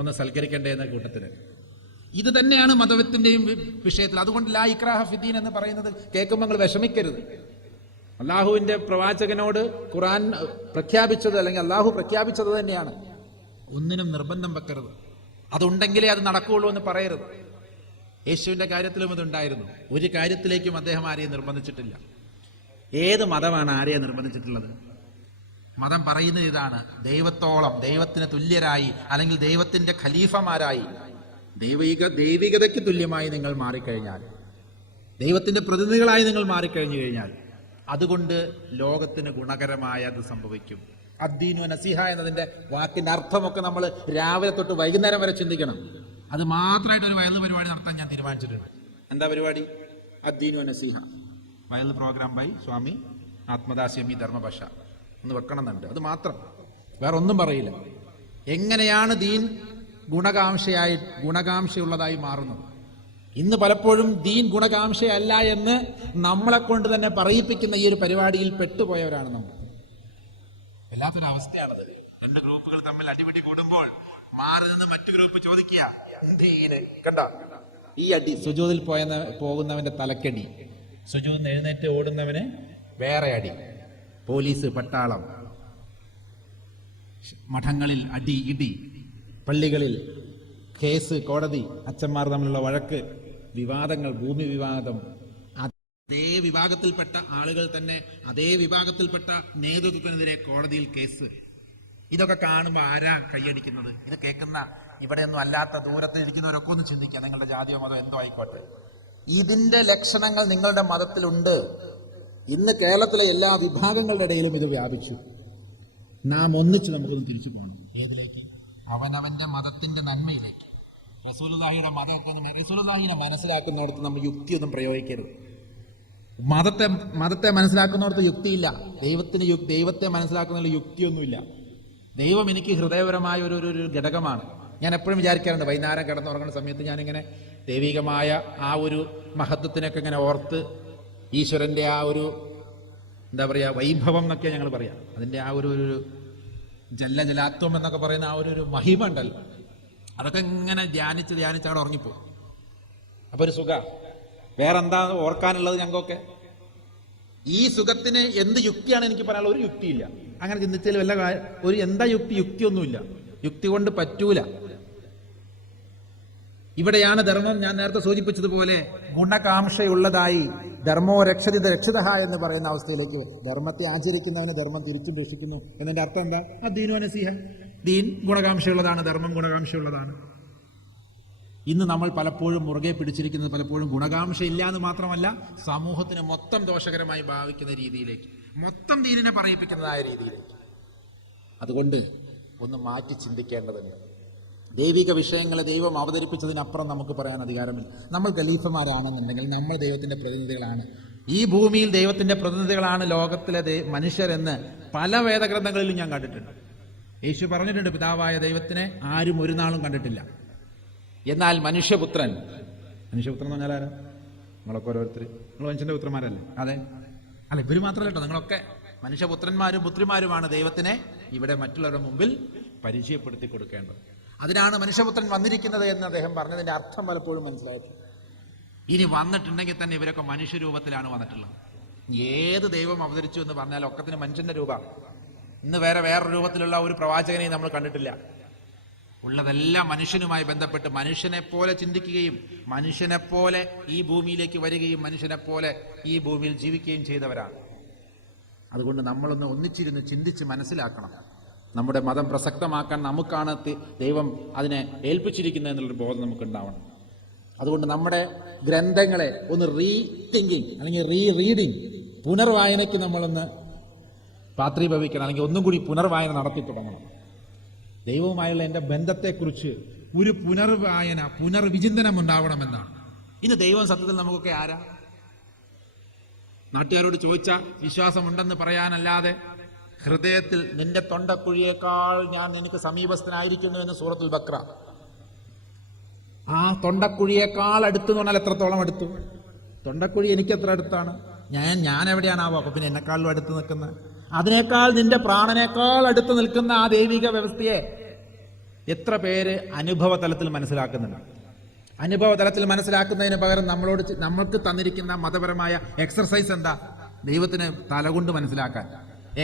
ഒന്ന് സൽക്കരിക്കണ്ടേ എന്ന കൂട്ടത്തിന്. ഇത് തന്നെയാണ് മതത്തിന്റെയും വിഷയത്തിൽ. അതുകൊണ്ട് ലാ ഇക്രാഹ ഫിദ്ദീൻ എന്ന് പറയുന്നത് കേൾക്കുമ്പോൾ നിങ്ങൾ വിഷമിക്കരുത്. അള്ളാഹുവിന്റെ പ്രവാചകനോട് ഖുർആൻ പ്രഖ്യാപിച്ചത്, അല്ലെങ്കിൽ അള്ളാഹു പ്രഖ്യാപിച്ചത് തന്നെയാണ്. ഒന്നിനും നിർബന്ധം വെക്കരുത്. അതുണ്ടെങ്കിലേ അത് നടക്കുകയുള്ളൂ എന്ന് പറയരുത്. യേശുവിന്റെ കാര്യത്തിലും ഇതുണ്ടായിരുന്നു. ഒരു കാര്യത്തിലേക്കും അദ്ദേഹം ആരെയും നിർബന്ധിച്ചിട്ടില്ല. ഏത് മതമാണ് ആരെയും നിർബന്ധിച്ചിട്ടുള്ളത്? മതം പറയുന്നത് ഇതാണ്: ദൈവത്തോളം, ദൈവത്തിന് തുല്യരായി, അല്ലെങ്കിൽ ദൈവത്തിന്റെ ഖലീഫമാരായി, ദൈവികതയ്ക്ക് തുല്യമായി നിങ്ങൾ മാറിക്കഴിഞ്ഞാൽ, ദൈവത്തിന്റെ പ്രതിനിധികളായി നിങ്ങൾ മാറിക്കഴിഞ്ഞു കഴിഞ്ഞാൽ, അതുകൊണ്ട് ലോകത്തിന് ഗുണകരമായ അത് സംഭവിക്കും. അദ്ദീനു നസീഹ എന്നതിന്റെ വാക്കിന്റെ അർത്ഥമൊക്കെ നമ്മൾ രാവിലെ തൊട്ട് വൈകുന്നേരം വരെ ചിന്തിക്കണം. അത് മാത്രമായിട്ട് ഒരു വയൽ പരിപാടി നടത്താൻ ഞാൻ തീരുമാനിച്ചിട്ടുണ്ട്. എന്താ പരിപാടി? അദ്ദീനു നസീഹ, വയൽ പ്രോഗ്രാം ബൈ സ്വാമി ആത്മദാസ്യമി ധർമ്മഭാഷ ഒന്ന് വെക്കണമെന്നുണ്ട്. അത് മാത്രം, വേറെ ഒന്നും പറയില്ല. എങ്ങനെയാണ് ദീൻ ഗുണകാംക്ഷയുള്ളതായി മാറുന്നത്? ഇന്ന് പലപ്പോഴും ദീൻ ഗുണകാംക്ഷയല്ല എന്ന് നമ്മളെ കൊണ്ട് തന്നെ പറയിപ്പിക്കുന്ന ഈ ഒരു പരിപാടിയിൽ പെട്ടുപോയവരാണ് നമ്മൾ. വല്ലാത്തൊരു അവസ്ഥയാണത്. രണ്ട് ഗ്രൂപ്പുകൾ തമ്മിൽ അടിപിടി കൂടുമ്പോൾ മാറി നിന്ന് മറ്റു ഗ്രൂപ്പ് ചോദിക്കുക, കണ്ട ഈ അടി, സുജൂദിൽ പോകുന്നവന്റെ തലക്കടി, സുജൂദിൽ എഴുന്നേറ്റ് ഓടുന്നവന് വേറെ അടി, പോലീസ്, പട്ടാളം, മഠങ്ങളിൽ അടി ഇടി, പള്ളികളിൽ കേസ്, കോടതി, അച്ഛന്മാർ തമ്മിലുള്ള വഴക്ക്, വിവാദങ്ങൾ, ഭൂമി വിവാദം. അതേ വിഭാഗത്തിൽപ്പെട്ട ആളുകൾ തന്നെ അതേ വിഭാഗത്തിൽപ്പെട്ട നേതൃത്വത്തിനെതിരെ കോടതിയിൽ കേസ്. ഇതൊക്കെ കാണുമ്പോൾ ആരാ കൈയടിക്കുന്നത്? ഇത് കേൾക്കുന്ന ഇവിടെയൊന്നും അല്ലാത്ത ദൂരത്തിൽ ഇരിക്കുന്നവരൊക്കെ ഒന്ന് ചിന്തിക്കുക. നിങ്ങളുടെ ജാതിയോ മതോ എന്തോ ആയിക്കോട്ടെ, ഇതിന്റെ ലക്ഷണങ്ങൾ നിങ്ങളുടെ മതത്തിലുണ്ട്. ഇന്ന് കേരളത്തിലെ എല്ലാ വിഭാഗങ്ങളുടെ ഇടയിലും ഇത് വ്യാപിച്ചു. നാം ഒന്നിച്ച് നമുക്കൊന്ന് തിരിച്ചു പോകണം. ഏതിലേക്ക്? അവനവന്റെ മതത്തിന്റെ നന്മയിലേക്ക്. റസൂലുള്ളാഹിയുടെ റസൂലുള്ളാഹിനെ മനസ്സിലാക്കുന്നിടത്ത് നമ്മൾ യുക്തിയൊന്നും പ്രയോഗിക്കരുത്. മതത്തെ മനസ്സിലാക്കുന്നിടത്ത് യുക്തിയില്ല. ദൈവത്തെ മനസ്സിലാക്കുന്നതിൽ യുക്തിയൊന്നുമില്ല. ദൈവം എനിക്ക് ഹൃദയപരമായ ഒരു ഘടകമാണ്. ഞാൻ എപ്പോഴും വിചാരിക്കാറുണ്ട്, വൈകുന്നേരം കിടന്നുറങ്ങുന്ന സമയത്ത് ഞാനിങ്ങനെ ദൈവികമായ ആ ഒരു മഹത്വത്തിനൊക്കെ ഇങ്ങനെ ഓർത്ത്, ഈശ്വരന്റെ ആ ഒരു എന്താ പറയുക, വൈഭവം എന്നൊക്കെ ഞങ്ങൾ പറയാം, അതിൻ്റെ ആ ഒരു ജലാത്വം എന്നൊക്കെ പറയുന്ന ആ ഒരു മഹിമ ഉണ്ടല്ലോ, അതൊക്കെ ഇങ്ങനെ ധ്യാനിച്ച് അവിടെ ഉറങ്ങിപ്പോകും. അപ്പൊ ഒരു സുഖ. വേറെന്താ ഓർക്കാനുള്ളത് ഞങ്ങൾക്കൊക്കെ? ഈ സുഖത്തിന് എന്ത് യുക്തിയാണ് എനിക്ക് പറയാനുള്ള? ഒരു യുക്തിയില്ല. അങ്ങനെ ചിന്തിച്ചാൽ വല്ല എന്താ യുക്തിയൊന്നുമില്ല. യുക്തി കൊണ്ട് പറ്റൂല. ഇവിടെയാണ് ധർമ്മം, ഞാൻ നേരത്തെ സൂചിപ്പിച്ചതുപോലെ, ഗുണകാംക്ഷയുള്ളതായി ധർമ്മോ രക്ഷതിത രക്ഷിത എന്ന് പറയുന്ന അവസ്ഥയിലേക്ക് ധർമ്മത്തെ ആചരിക്കുന്നവന് ധർമ്മം തിരിച്ചും രക്ഷിക്കുന്നു എന്നതിന്റെ അർത്ഥം എന്താ? ദീനു നസീഹ. ദീൻ ഗുണകാംക്ഷയുള്ളതാണ്, ധർമ്മം ഗുണകാംക്ഷയുള്ളതാണ്. ഇന്ന് നമ്മൾ പലപ്പോഴും മുറുകെ പിടിച്ചിരിക്കുന്നത് പലപ്പോഴും ഗുണകാംക്ഷ ഇല്ല എന്ന് മാത്രമല്ല, സമൂഹത്തിന് മൊത്തം ദോഷകരമായി ഭാവിക്കുന്ന രീതിയിലേക്ക്, മൊത്തം ദീനിനെ പറയിപ്പിക്കുന്നതായ രീതിയിലേക്ക്. അതുകൊണ്ട് ഒന്ന് മാറ്റി ചിന്തിക്കേണ്ടതുണ്ട്. ദൈവിക വിഷയങ്ങളെ ദൈവം അവതരിപ്പിച്ചതിനപ്പുറം നമുക്ക് പറയാൻ അധികാരമില്ല. നമ്മൾ ഖലീഫമാരാണെന്നുണ്ടെങ്കിൽ നമ്മൾ ദൈവത്തിന്റെ പ്രതിനിധികളാണ്. ഈ ഭൂമിയിൽ ദൈവത്തിന്റെ പ്രതിനിധികളാണ് ലോകത്തിലെ മനുഷ്യരെന്ന് പല വേദഗ്രന്ഥങ്ങളിലും ഞാൻ കണ്ടിട്ടുണ്ട്. യേശു പറഞ്ഞിട്ടുണ്ട്, പിതാവായ ദൈവത്തിനെ ആരും ഒരു നാളും കണ്ടിട്ടില്ല. എന്നാൽ മനുഷ്യപുത്രൻ എന്ന് പറഞ്ഞാൽ ആരാ? നിങ്ങളൊക്കെ ഓരോരുത്തർ, നിങ്ങൾ മനുഷ്യന്റെ പുത്രന്മാരല്ലേ? അതെ, അല്ല, ഇവര് മാത്രമല്ല കേട്ടോ, നിങ്ങളൊക്കെ മനുഷ്യപുത്രന്മാരും പുത്രിമാരുമാണ് ദൈവത്തിനെ ഇവിടെ മറ്റുള്ളവരുടെ മുമ്പിൽ പരിചയപ്പെടുത്തി കൊടുക്കേണ്ടത്. അതിനാണ് മനുഷ്യപുത്രൻ വന്നിരിക്കുന്നത് എന്ന് അദ്ദേഹം പറഞ്ഞതിന്റെ അർത്ഥം പലപ്പോഴും മനസ്സിലാക്കി. ഇനി വന്നിട്ടുണ്ടെങ്കിൽ തന്നെ ഇവരൊക്കെ മനുഷ്യരൂപത്തിലാണ് വന്നിട്ടുള്ളത്. ഏത് ദൈവം അവതരിച്ചു എന്ന് പറഞ്ഞാൽ ഒക്കത്തിന് മനുഷ്യന്റെ രൂപം. ഇന്ന് വേറൊരു രൂപത്തിലുള്ള ഒരു പ്രവാചകനെയും നമ്മൾ കണ്ടിട്ടില്ല. ഉള്ളതെല്ലാം മനുഷ്യനുമായി ബന്ധപ്പെട്ട് മനുഷ്യനെ പോലെ ചിന്തിക്കുകയും മനുഷ്യനെ പോലെ ഈ ഭൂമിയിലേക്ക് വരികയും മനുഷ്യനെ പോലെ ഈ ഭൂമിയിൽ ജീവിക്കുകയും ചെയ്തവരാണ്. അതുകൊണ്ട് നമ്മളൊന്ന് ഒന്നിച്ചിരുന്ന് ചിന്തിച്ച് മനസ്സിലാക്കണം. നമ്മുടെ മതം പ്രസക്തമാക്കാൻ നമുക്കാണ് ദൈവം അതിനെ ഏൽപ്പിച്ചിരിക്കുന്നത് എന്നുള്ളൊരു ബോധം നമുക്കുണ്ടാവണം. അതുകൊണ്ട് നമ്മുടെ ഗ്രന്ഥങ്ങളെ ഒന്ന് റീതിങ്കിങ് അല്ലെങ്കിൽ റീഡിങ്, പുനർവായനയ്ക്ക് നമ്മളൊന്ന് പാത്രീഭവിക്കണം, അല്ലെങ്കിൽ ഒന്നും കൂടി പുനർവായന നടത്തി തുടങ്ങണം. ദൈവവുമായുള്ള എൻ്റെ ബന്ധത്തെക്കുറിച്ച് ഒരു പുനർവിചിന്തനം ഉണ്ടാവണമെന്നാണ്. ഇന്ന് ദൈവം സത്യത്തിൽ നമുക്കൊക്കെ ആരാ? നാട്ടുകാരോട് ചോദിച്ചാൽ വിശ്വാസമുണ്ടെന്ന് പറയാനല്ലാതെ ഹൃദയത്തിൽ നിന്റെ തൊണ്ടക്കുഴിയേക്കാൾ ഞാൻ നിനക്ക് സമീപസ്ഥനായിരിക്കുന്നു എന്ന് സൂറത്തുൽ ബഖറ. ആ തൊണ്ടക്കുഴിയേക്കാൾ അടുത്ത് എന്ന് പറഞ്ഞാൽ എത്രത്തോളം അടുത്തു? തൊണ്ടക്കുഴി എനിക്ക് എത്ര അടുത്താണ്? ഞാൻ എവിടെയാണാവോ? അപ്പൊ പിന്നെ എന്നെക്കാളും അടുത്ത് നിൽക്കുന്ന, അതിനേക്കാൾ നിന്റെ പ്രാണനേക്കാൾ അടുത്ത് നിൽക്കുന്ന ആ ദൈവിക വ്യവസ്ഥയെ എത്ര പേര് അനുഭവ തലത്തിൽ മനസ്സിലാക്കുന്നുണ്ട്? അനുഭവ തലത്തിൽ മനസ്സിലാക്കുന്നതിന് പകരം നമ്മൾക്ക് തന്നിരിക്കുന്ന മതപരമായ എക്സർസൈസ് എന്താ? ദൈവത്തിന് തലകൊണ്ട് മനസ്സിലാക്കാൻ.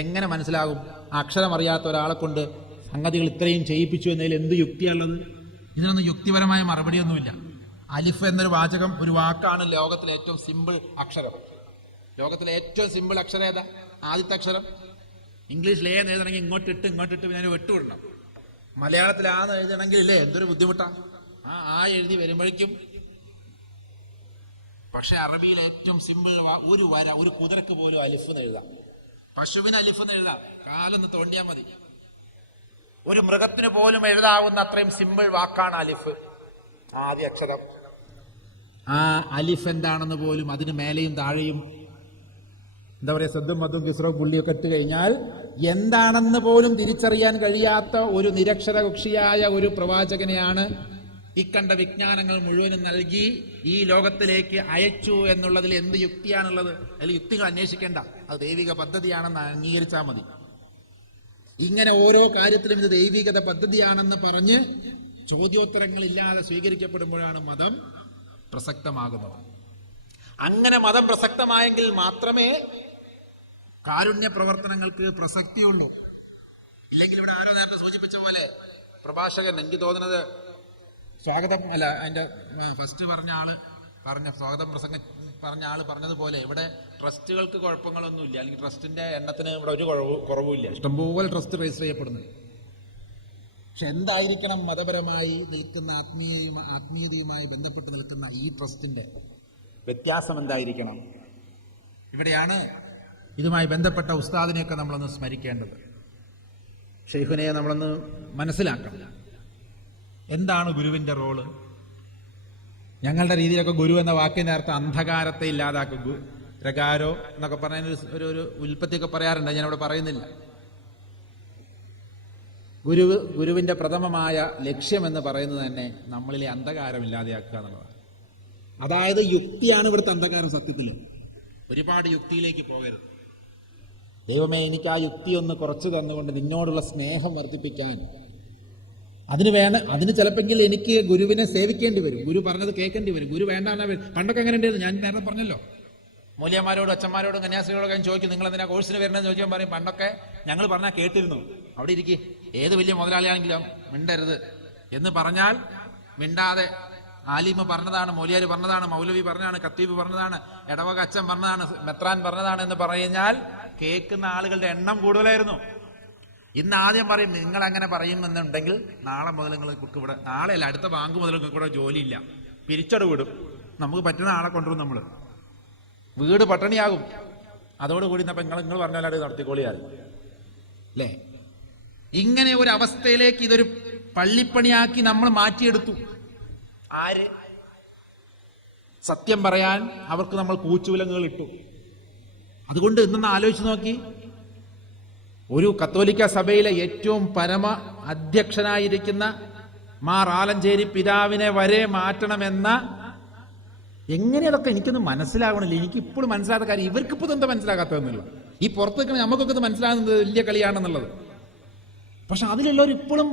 എങ്ങനെ മനസ്സിലാകും? അക്ഷരം അറിയാത്ത ഒരാളെ കൊണ്ട് സംഗതികൾ ഇത്രയും ചെയ്യിപ്പിച്ചു എന്നതിൽ എന്ത് യുക്തിയുള്ളത്? ഇതിനൊന്നും യുക്തിപരമായ മറുപടിയൊന്നുമില്ല. അലിഫ് എന്നൊരു വാചകം, ഒരു വാക്കാണ് ലോകത്തിലെ ഏറ്റവും സിമ്പിൾ അക്ഷരം. ലോകത്തിലെ ഏറ്റവും സിമ്പിൾ അക്ഷരം ഏതാ? ആദ്യത്തെ അക്ഷരം. ഇംഗ്ലീഷിൽ ഏന്ന് എഴുതണമെങ്കിൽ ഇങ്ങോട്ടിട്ട് പിന്നെ വെട്ടുവിടണം. മലയാളത്തിൽ ആന്ന് എഴുതണമെങ്കിൽ ഇല്ലേ എന്തൊരു ബുദ്ധിമുട്ടാ. ആ എഴുതി വരുമ്പോഴേക്കും. പക്ഷെ അറബിയിൽ ഏറ്റവും സിമ്പിൾ ഒരു വര, ഒരു കുതിരക്ക് പോലും അലിഫ് എന്ന് എഴുതാം, പശുവിന് അലിഫ് എന്ന് എഴുതാം, കാലൊന്ന് തോണ്ടിയാൽ മതി. ഒരു മൃഗത്തിന് പോലും എഴുതാവുന്ന അത്രയും സിമ്പിൾ വാക്കാണ് അലിഫ്, ആദ്യ അക്ഷരം. ആ അലിഫ് എന്താണെന്ന് പോലും അതിന് മേലെയും താഴെയും എന്താ പറയുക, സദ്ദും മദ്ദും കിസ്റവും പുള്ളിയൊക്കെ ഇട്ട് കഴിഞ്ഞാൽ എന്താണെന്ന് പോലും തിരിച്ചറിയാൻ കഴിയാത്ത ഒരു നിരക്ഷര കക്ഷിയായ ഒരു പ്രവാചകനെയാണ് ഇക്കണ്ട വിജ്ഞാനങ്ങൾ മുഴുവനും നൽകി ഈ ലോകത്തിലേക്ക് അയച്ചു എന്നുള്ളതിൽ എന്ത് യുക്തിയാണുള്ളത്? അതിൽ യുക്തികൾ അന്വേഷിക്കേണ്ട, അത് ദൈവിക പദ്ധതിയാണെന്ന് അംഗീകരിച്ചാൽ മതി. ഇങ്ങനെ ഓരോ കാര്യത്തിലും ഇത് ദൈവികത പദ്ധതിയാണെന്ന് പറഞ്ഞ് ചോദ്യോത്തരങ്ങളില്ലാതെ സ്വീകരിക്കപ്പെടുമ്പോഴാണ് മതം പ്രസക്തമാകുന്നത്. അങ്ങനെ മതം പ്രസക്തമായെങ്കിൽ മാത്രമേ കാരുണ്യ പ്രവർത്തനങ്ങൾക്ക് പ്രസക്തിയുള്ളൂ. ഇല്ലെങ്കിൽ ഇവിടെ ആരോ നേരത്തെ സൂചിപ്പിച്ച പോലെ പ്രഭാഷകൻ, എനിക്ക് തോന്നുന്നത് സ്വാഗതം അല്ല, അതിന്റെ ഫസ്റ്റ് സ്വാഗതം പറഞ്ഞ ആള് പറഞ്ഞതുപോലെ ഇവിടെ ട്രസ്റ്റുകൾക്ക് കുഴപ്പങ്ങളൊന്നുമില്ല, അല്ലെങ്കിൽ ട്രസ്റ്റിന്റെ എണ്ണത്തിന് ഇവിടെ ഒരു കുറവുമില്ല. ഇഷ്ടംപോലെ ട്രസ്റ്റ് രജിസ്റ്റർ ചെയ്യപ്പെടുന്നു. പക്ഷെ എന്തായിരിക്കണം മതപരമായി നിൽക്കുന്ന ആത്മീയതയുമായി ബന്ധപ്പെട്ട് നിൽക്കുന്ന ഈ ട്രസ്റ്റിന്റെ വ്യത്യാസം എന്തായിരിക്കണം? ഇവിടെയാണ് ഇതുമായി ബന്ധപ്പെട്ട ഉസ്താദിനെയൊക്കെ നമ്മളൊന്ന് സ്മരിക്കേണ്ടത്. ഷെയ്ഖുനെ നമ്മളൊന്ന് മനസ്സിലാക്കണം. എന്താണ് ഗുരുവിൻ്റെ റോള്? ഞങ്ങളുടെ രീതിയിലൊക്കെ ഗുരു എന്ന വാക്കിൻ്റെ അർത്ഥം അന്ധകാരത്തെ ഇല്ലാതാക്കും. രകാരോ എന്നൊക്കെ പറഞ്ഞ ഒരു ഉൽപ്പത്തിയൊക്കെ പറയാറുണ്ട്, ഞാനവിടെ പറയുന്നില്ല. ഗുരുവിൻ്റെ പ്രഥമമായ ലക്ഷ്യമെന്ന് പറയുന്നത് തന്നെ നമ്മളിലെ അന്ധകാരം ഇല്ലാതെയാക്കുക എന്നുള്ളതാണ്. അതായത് യുക്തിയാണ് ഇവിടുത്തെ അന്ധകാരം. സത്യത്തിൽ ഒരുപാട് യുക്തിയിലേക്ക് പോകരുത്. ദൈവമേ, എനിക്ക് ആ യുക്തി ഒന്ന് കുറച്ച് തന്നുകൊണ്ട് നിന്നോടുള്ള സ്നേഹം വർദ്ധിപ്പിക്കാൻ അതിന് ചിലപ്പോൾ എനിക്ക് ഗുരുവിനെ സേവിക്കേണ്ടി വരും, ഗുരു പറഞ്ഞത് കേൾക്കേണ്ടി വരും. ഗുരു വേണ്ടാന്നാ പണ്ടൊക്കെ എങ്ങനെ ഉണ്ടായിരുന്നു? ഞാൻ നേരത്തെ പറഞ്ഞല്ലോ, മൂല്യന്മാരോടും അച്ഛന്മാരോടും കന്യാസ്ത്രീകളൊക്കെ ഞാൻ ചോദിക്കും, നിങ്ങൾ എന്തിനാ കോഴ്സിന് വരണമെന്ന് ചോദിക്കാൻ പറയും. പണ്ടൊക്കെ ഞങ്ങൾ പറഞ്ഞാൽ കേട്ടിരുന്നു, അവിടെ ഇരിക്കും, ഏത് വലിയ മുതലാളിയാണെങ്കിലും മിണ്ടരുത് എന്ന് പറഞ്ഞാൽ മിണ്ടാതെ ആലിമ പറഞ്ഞതാണ്, മൗലിയാർ പറഞ്ഞതാണ്, മൗലവി പറഞ്ഞതാണ്, ഖത്തീബ് പറഞ്ഞതാണ്, ഇടവക അച്ഛൻ പറഞ്ഞതാണ്, മെത്രാൻ പറഞ്ഞതാണ് എന്ന് പറഞ്ഞാൽ കേൾക്കുന്ന ആളുകളുടെ എണ്ണം കൂടുതലായിരുന്നു. ഇന്ന് ആദ്യം പറയും, നിങ്ങൾ അങ്ങനെ പറയുമെന്നുണ്ടെങ്കിൽ നാളെ മുതൽ നിങ്ങൾക്ക് ഇവിടെ, നാളെയല്ല അടുത്ത ബാങ്ക് മുതൽ നിങ്ങൾക്ക് ഇവിടെ ജോലിയില്ല, പിരിച്ചട് വിടും, നമുക്ക് പറ്റുന്ന ആളെ കൊണ്ടുവരും, നമ്മൾ വീട് പട്ടിണിയാകും, അതോടുകൂടി നിങ്ങൾ പറഞ്ഞാൽ അത് നടത്തിക്കോളിയാൽ അല്ലേ? ഇങ്ങനെ ഒരു അവസ്ഥയിലേക്ക് ഇതൊരു പള്ളിപ്പണിയാക്കി നമ്മൾ മാറ്റിയെടുത്തു. ആര്? സത്യം പറയാൻ അവർക്ക് നമ്മൾ കൂച്ചുവിലങ്ങുകൾ ഇട്ടു. അതുകൊണ്ട് ഇന്നൊന്ന് ആലോചിച്ച് നോക്കി, ഒരു കത്തോലിക്ക സഭയിലെ ഏറ്റവും പരമ അധ്യക്ഷനായിരിക്കുന്ന മാർ ആലഞ്ചേരി പിതാവിനെ വരെ മാറ്റണമെന്ന, എങ്ങനെ അതൊക്കെ എനിക്കൊന്നും മനസ്സിലാവണില്ല. എനിക്കിപ്പോഴും മനസ്സിലാത്ത കാര്യം, ഇവർക്കിപ്പോൾ എന്താ മനസ്സിലാകാത്തതെന്നല്ലോ. ഈ പുറത്ത് നിൽക്കുന്ന നമുക്കൊക്കെ ഇത് മനസ്സിലാകുന്നത് വലിയ കളിയാണെന്നുള്ളത്. പക്ഷെ അതിലുള്ളവർ ഇപ്പോഴും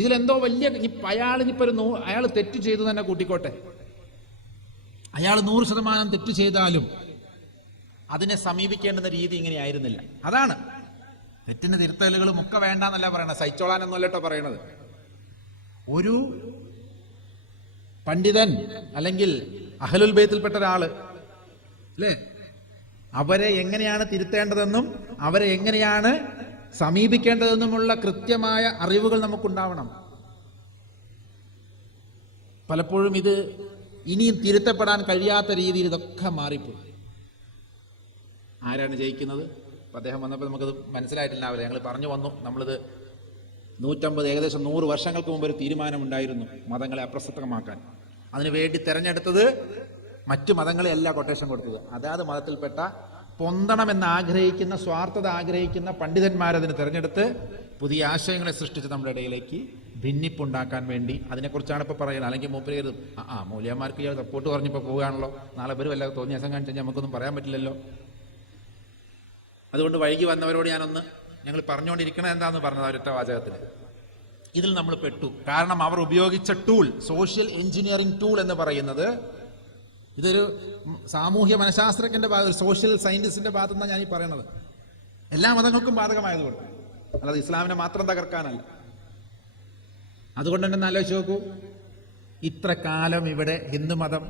ഇതിലെന്തോ വലിയ, അയാൾ തെറ്റ് ചെയ്തു തന്നെ കൂട്ടിക്കോട്ടെ, അയാൾ 100% തെറ്റ് ചെയ്താലും അതിനെ സമീപിക്കേണ്ടുന്ന രീതി ഇങ്ങനെ ആയിരുന്നില്ല. അതാണ് തെറ്റിന് തിരുത്തലുകളും ഒക്കെ വേണ്ടെന്നല്ല പറയണത്, സഹിച്ചോളാനൊന്നുമല്ലോ പറയണത്. ഒരു പണ്ഡിതൻ അല്ലെങ്കിൽ അഹ്ലുൽ ബൈത്തിൽപ്പെട്ട ഒരാള് അല്ലേ, അവരെ എങ്ങനെയാണ് തിരുത്തേണ്ടതെന്നും അവരെ എങ്ങനെയാണ് സമീപിക്കേണ്ടതെന്നുമുള്ള കൃത്യമായ അറിവുകൾ നമുക്കുണ്ടാവണം. പലപ്പോഴും ഇത് ഇനിയും തിരുത്തപ്പെടാൻ കഴിയാത്ത രീതിയിൽ ഇതൊക്കെ മാറിപ്പോയി. ആരാണ് ജയിക്കുന്നത്? അദ്ദേഹം വന്നപ്പോൾ നമുക്കത് മനസ്സിലായിട്ടില്ലാവില്ല. ഞങ്ങൾ പറഞ്ഞു വന്നു, നമ്മളിത് 150 ഏകദേശം 100 വർഷങ്ങൾക്ക് മുമ്പ് ഒരു തീരുമാനമുണ്ടായിരുന്നു മതങ്ങളെ അപ്രസക്തമാക്കാൻ. അതിനുവേണ്ടി തെരഞ്ഞെടുത്തത് മറ്റു മതങ്ങളെയല്ല കൊട്ടേഷൻ കൊടുത്തത്, അതാത് മതത്തിൽപ്പെട്ട പൊന്തണമെന്ന് ആഗ്രഹിക്കുന്ന, സ്വാർത്ഥത ആഗ്രഹിക്കുന്ന പണ്ഡിതന്മാരതിന് തിരഞ്ഞെടുത്ത് പുതിയ ആശയങ്ങളെ സൃഷ്ടിച്ച് നമ്മുടെ ഇടയിലേക്ക് ഭിന്നിപ്പുണ്ടാക്കാൻ വേണ്ടി. അതിനെക്കുറിച്ചാണ് ഇപ്പോൾ പറയുന്നത്. അല്ലെങ്കിൽ മൂപ്പര് മൂല്യന്മാർക്ക് ഇയാൾ സപ്പോർട്ട് പറഞ്ഞിപ്പോൾ പോവുകയാണല്ലോ, നാളെ വരും വല്ല തോന്നിയ ദിവസം കാണിച്ചാൽ നമുക്കൊന്നും പറയാൻ പറ്റില്ലല്ലോ. അതുകൊണ്ട് വൈകി വന്നവരോട് ഞങ്ങൾ പറഞ്ഞുകൊണ്ടിരിക്കണം എന്താന്ന് പറഞ്ഞത് ഒരൊറ്റ വാചകത്തിൽ. ഇതിൽ നമ്മൾ പെട്ടു. കാരണം അവർ ഉപയോഗിച്ച ടൂൾ, സോഷ്യൽ എഞ്ചിനീയറിംഗ് ടൂൾ എന്ന് പറയുന്നത്, ഇതൊരു സാമൂഹ്യ മനഃശാസ്ത്രജ്ഞന്റെ ഭാഗത്ത്, സോഷ്യൽ സയന്റിസ്റ്റിന്റെ ഭാഗത്തു നിന്നാണ് ഞാൻ ഈ പറയുന്നത്. എല്ലാ മതങ്ങൾക്കും ബാധകമായതുകൊണ്ട്, അല്ലാതെ ഇസ്ലാമിനെ മാത്രം തകർക്കാനല്ല. അതുകൊണ്ട് തന്നെ ആലോചിച്ച് നോക്കൂ, ഇത്ര കാലം ഇവിടെ ഹിന്ദുമതം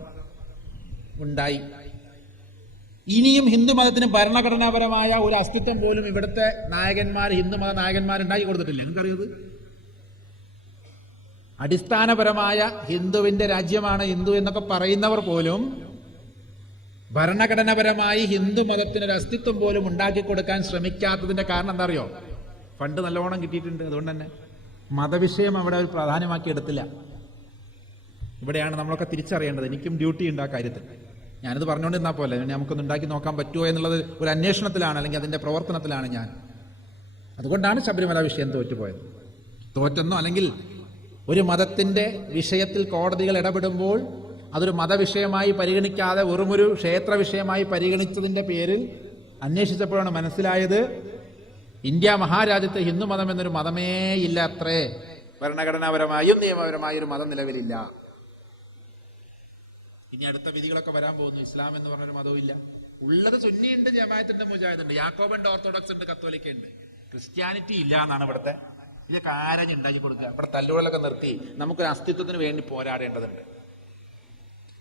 ഉണ്ടായി, ഇനിയും ഹിന്ദുമതത്തിന് ഭരണഘടനാപരമായ ഒരു അസ്തിത്വം പോലും ഇവിടുത്തെ നായകന്മാർ, ഹിന്ദുമത നായകന്മാരുണ്ടാക്കി കൊടുത്തിട്ടില്ല. നിങ്ങൾക്കറിയത്? അടിസ്ഥാനപരമായ ഹിന്ദുവിന്റെ രാജ്യമാണ് ഹിന്ദു എന്നൊക്കെ പറയുന്നവർ പോലും ഭരണഘടനാപരമായി ഹിന്ദുമതത്തിനൊരു അസ്തിത്വം പോലും ഉണ്ടാക്കി കൊടുക്കാൻ ശ്രമിക്കാത്തതിന്റെ കാരണം എന്താ അറിയോ? ഫണ്ട് നല്ലോണം കിട്ടിയിട്ടുണ്ട്. അതുകൊണ്ട് തന്നെ മതവിഷയം അവിടെ ഒരു പ്രാധാന്യമാക്കി എടുത്തില്ല. ഇവിടെയാണ് നമ്മളൊക്കെ തിരിച്ചറിയേണ്ടത്. എനിക്കും ഡ്യൂട്ടി ഉണ്ട് ആ കാര്യത്തിൽ. ഞാനിത് പറഞ്ഞുകൊണ്ടിരുന്നാൽ പോലെ നമുക്കൊന്ന് ഉണ്ടാക്കി നോക്കാൻ പറ്റുമോ എന്നുള്ളത് ഒരു അന്വേഷണത്തിലാണ്, അല്ലെങ്കിൽ അതിൻ്റെ പ്രവർത്തനത്തിലാണ് ഞാൻ. അതുകൊണ്ടാണ് ശബരിമല വിഷയം തോറ്റുപോയത്. തോറ്റെന്നോ അല്ലെങ്കിൽ ഒരു മതത്തിൻ്റെ വിഷയത്തിൽ കോടതികൾ ഇടപെടുമ്പോൾ അതൊരു മതവിഷയമായി പരിഗണിക്കാതെ വെറുമൊരു ക്ഷേത്ര വിഷയമായി പരിഗണിച്ചതിൻ്റെ പേരിൽ അന്വേഷിച്ചപ്പോഴാണ് മനസ്സിലായത്, ഇന്ത്യ മഹാരാജ്യത്ത് ഹിന്ദുമതം എന്നൊരു മതമേ ഇല്ല അത്രേ. ഭരണഘടനാപരമായും നിയമപരമായും ഒരു മതം നിലവിലില്ല. ഇനി അടുത്ത വിധികളൊക്കെ വരാൻ പോകുന്നു. ഇസ്ലാം എന്ന് പറഞ്ഞൊരു മതവും ഇല്ല. ഉള്ളത് സുന്നിയുണ്ട്, ജമാഅത്തുണ്ട്, മുജാഹിദുണ്ട്, യാക്കോബുണ്ട്, ഓർത്തഡോക്സ് ഉണ്ട്, കത്തോലിക്ക ഉണ്ട്. ക്രിസ്ത്യാനിറ്റി ഇല്ല എന്നാണ് ഇവിടുത്തെ. ഇതൊക്കെ ആരാഞ്ഞ് ഉണ്ടാക്കി കൊടുക്കുക? ഇവിടെ തല്ലുകളൊക്കെ നിർത്തി നമുക്കൊരു അസ്തിത്വത്തിന് വേണ്ടി പോരാടേണ്ടതുണ്ട്.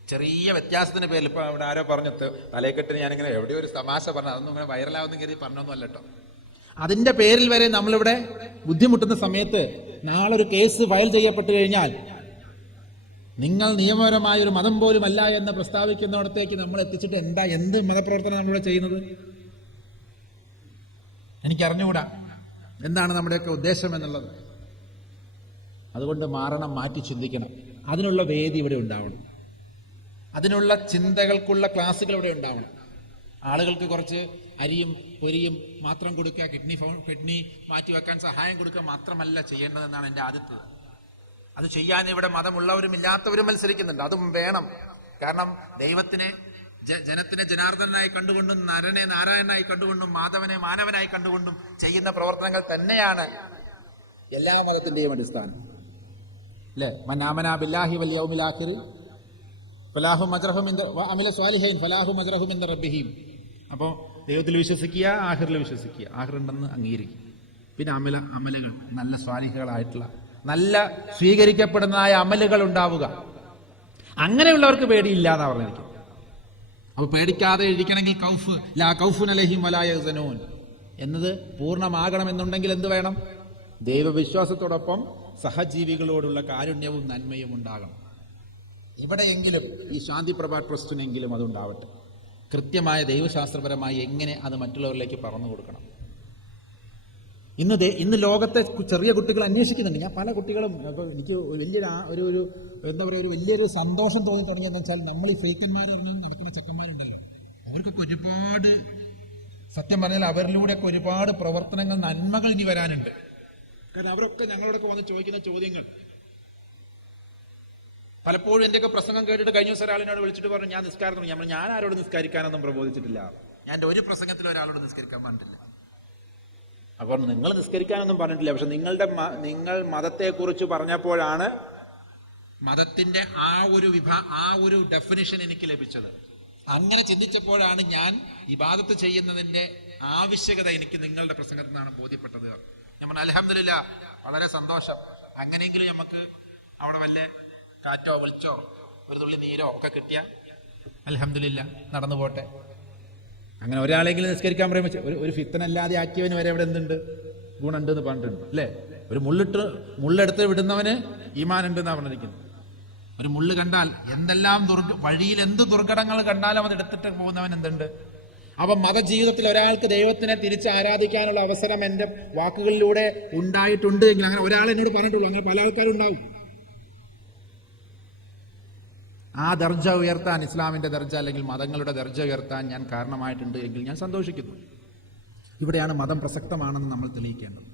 ചെറിയ വ്യത്യാസത്തിന്റെ പേരിൽ ഇപ്പൊ അവിടെ ആരോ പറഞ്ഞു തലയെക്കെട്ടിന് ഞാനിങ്ങനെ എവിടെയോ ഒരു തമാശ പറഞ്ഞു, അതൊന്നും ഇങ്ങനെ വൈറലാവുന്ന കരുതി പറഞ്ഞൊന്നും അല്ല കേട്ടോ. അതിന്റെ പേരിൽ വരെ നമ്മളിവിടെ ബുദ്ധിമുട്ടുന്ന സമയത്ത് നാളെ ഒരു കേസ് ഫയൽ ചെയ്യപ്പെട്ട് കഴിഞ്ഞാൽ നിങ്ങൾ നിയമപരമായ ഒരു മതം പോലും അല്ല എന്ന് പ്രസ്താവിക്കുന്നിടത്തേക്ക് നമ്മൾ എത്തിച്ചിട്ട് എന്ത് മതപ്രവർത്തനം നമ്മളിവിടെ ചെയ്യുന്നത്? എനിക്കറിഞ്ഞുകൂടാ എന്താണ് നമ്മുടെയൊക്കെ ഉദ്ദേശം എന്നുള്ളത്. അതുകൊണ്ട് മാറണം, മാറ്റി ചിന്തിക്കണം. അതിനുള്ള വേദി ഇവിടെ ഉണ്ടാവണം, അതിനുള്ള ചിന്തകൾക്കുള്ള ക്ലാസ്സുകൾ ഇവിടെ ഉണ്ടാവണം. ആളുകൾക്ക് കുറച്ച് അരിയും പൊരിയും മാത്രം കൊടുക്കുക, കിഡ്നി മാറ്റിവെക്കാൻ സഹായം കൊടുക്കുക മാത്രമല്ല ചെയ്യേണ്ടതെന്നാണ് എൻ്റെ ആദ്യത്തെ. അത് ചെയ്യാൻ ഇവിടെ മതമുള്ളവരും ഇല്ലാത്തവരും മത്സരിക്കുന്നുണ്ട്, അതും വേണം. കാരണം ദൈവത്തിനെ ജനത്തിനെ ജനാർദ്ദനായി കണ്ടുകൊണ്ടും നരനെ നാരായണനായി കണ്ടുകൊണ്ടും മാധവനെ മാനവനായി കണ്ടുകൊണ്ടും ചെയ്യുന്ന പ്രവർത്തനങ്ങൾ തന്നെയാണ് എല്ലാ മതത്തിന്റെയും അടിസ്ഥാനം, അല്ലേ? മനാമന ബില്ലാഹി വൽ യൗമിൽ ആഖിർ ഫലാഹു മജ്റഹും ഇൻദ വഅമില സ്വാലിഹീൻ ഫലാഹു മജ്റഹും ഇൻദ റബ്ബിഹിം. അപ്പോൾ ദൈവത്തിൽ വിശ്വസിക്കുക, ആഖിറിൽ വിശ്വസിക്കുക, ആഖിറുണ്ടെന്ന് അംഗീകരിക്കുക. പിന്നെ അമലുകൾ നല്ല സ്വാലിഹകളായിട്ടുള്ള നല്ല സ്വീകരിക്കപ്പെടുന്നതായ അമലുകൾ ഉണ്ടാവുക. അങ്ങനെയുള്ളവർക്ക് പേടിയില്ല എന്നാ പറഞ്ഞിരിക്കും. അപ്പൊ പേടിക്കാതെ ഇരിക്കണമെങ്കിൽ കൗഫുൻ അലൈഹിം വലാ യഹ്സനൂൻ എന്നത് പൂർണ്ണമാകണമെന്നുണ്ടെങ്കിൽ എന്ത് വേണം? ദൈവവിശ്വാസത്തോടൊപ്പം സഹജീവികളോടുള്ള കാരുണ്യവും നന്മയും ഉണ്ടാകണം. ഇവിടെയെങ്കിലും ഈ ശാന്തിപ്രഭ ട്രസ്റ്റിനെങ്കിലും അതുണ്ടാവട്ടെ. കൃത്യമായ ദൈവശാസ്ത്രപരമായി എങ്ങനെ അത് മറ്റുള്ളവരിലേക്ക് പറഞ്ഞു കൊടുക്കണം. ഇന്ന് ലോകത്തെ ചെറിയ കുട്ടികൾ അന്വേഷിക്കുന്നുണ്ട്. ഞാൻ പല കുട്ടികളും ഇപ്പോൾ എനിക്ക് വലിയൊരു എന്താ പറയുക, ഒരു വലിയൊരു സന്തോഷം തോന്നി തുടങ്ങിയെന്ന് വെച്ചാൽ നമ്മൾ ഈ ഫേക്കന്മാരിറങ്ങി നടക്കുന്ന ചെക്കന്മാരുണ്ടല്ലോ, അവർക്കൊക്കെ ഒരുപാട്, സത്യം പറഞ്ഞാൽ അവരിലൂടെയൊക്കെ ഒരുപാട് പ്രവർത്തനങ്ങൾ, നന്മകൾ ഇനി വരാനുണ്ട്. കാരണം അവരൊക്കെ ഞങ്ങളോടൊക്കെ വന്ന് ചോദിക്കുന്ന ചോദ്യങ്ങൾ പലപ്പോഴും എന്റെയൊക്കെ പ്രസംഗം കേട്ടിട്ട് കഴിഞ്ഞ ദിവസം ഒരാളിനോട് വിളിച്ചിട്ട് പറഞ്ഞു, ഞാൻ നിസ്കാരം ഞാൻ ആരോട് നിസ്കരിക്കാനൊന്നും പ്രബോധിച്ചിട്ടില്ല, ഞാൻ എൻ്റെ ഒരു പ്രസംഗത്തിൽ ഒരാളോട് നിസ്കരിക്കാൻ പറഞ്ഞിട്ടില്ല. അപ്പോൾ നിങ്ങൾ നിസ്കരിക്കാനൊന്നും പറഞ്ഞിട്ടില്ല, പക്ഷെ നിങ്ങൾ മതത്തെക്കുറിച്ച് പറഞ്ഞപ്പോഴാണ് മതത്തിന്റെ ആ ഒരു ഡെഫിനിഷൻ എനിക്ക് ലഭിച്ചത്. അങ്ങനെ ചിന്തിച്ചപ്പോഴാണ് ഞാൻ ഇബാദത്ത് ചെയ്യുന്നതിന്റെ ആവശ്യകത എനിക്ക് നിങ്ങളുടെ പ്രസംഗത്തിൽ നിന്നാണ് ബോധ്യപ്പെട്ടത്. ഞാൻ പറഞ്ഞു അൽഹംദുലില്ലാ, വളരെ സന്തോഷം. അങ്ങനെയെങ്കിലും നമുക്ക് അവിടെ വല്ല കാറ്റോ വെളിച്ചോ ഒരു തുള്ളി നീരോ ഒക്കെ കിട്ടിയ അൽഹംദുലില്ലാ, നടന്നു പോട്ടെ. അങ്ങനെ ഒരാളെങ്കിലും നിസ്കരിക്കാൻ പറയുമ്പോൾ ഒരു ഫിത്തനല്ലാതെ ആക്കിയവന് വരെ ഇവിടെ എന്തുണ്ട്? ഗുണമുണ്ട് എന്ന് പറഞ്ഞിട്ടുണ്ട്, അല്ലേ? ഒരു മുള്ളെടുത്ത് വിടുന്നവന് ഈമാൻ ഉണ്ട് എന്നാണ് പറഞ്ഞിരിക്കുന്നത്. ഒരു മുള്ള് കണ്ടാൽ എന്തെല്ലാം വഴിയിൽ എന്ത് ദുർഘടങ്ങൾ കണ്ടാലും അത് എടുത്തിട്ട് പോകുന്നവൻ എന്തുണ്ട്? അപ്പൊ മതജീവിതത്തിൽ ഒരാൾക്ക് ദൈവത്തിനെ തിരിച്ച് ആരാധിക്കാനുള്ള അവസരം എൻ്റെ വാക്കുകളിലൂടെ ഉണ്ടായിട്ടുണ്ട് എങ്കിൽ, അങ്ങനെ ഒരാൾ എന്നോട് പറഞ്ഞിട്ടുള്ളൂ, അങ്ങനെ പല ആൾക്കാരും ഉണ്ടാവും. ആ ദർജ ഉയർത്താൻ, ഇസ്ലാമിന്റെ ദർജ അല്ലെങ്കിൽ മതങ്ങളുടെ ദർജ ഉയർത്താൻ ഞാൻ കാരണമായിട്ടുണ്ട് എങ്കിൽ ഞാൻ സന്തോഷിക്കുന്നു. ഇവിടെയാണ് മതം പ്രസക്തമാണെന്ന് നമ്മൾ തെളിയിക്കേണ്ടത്.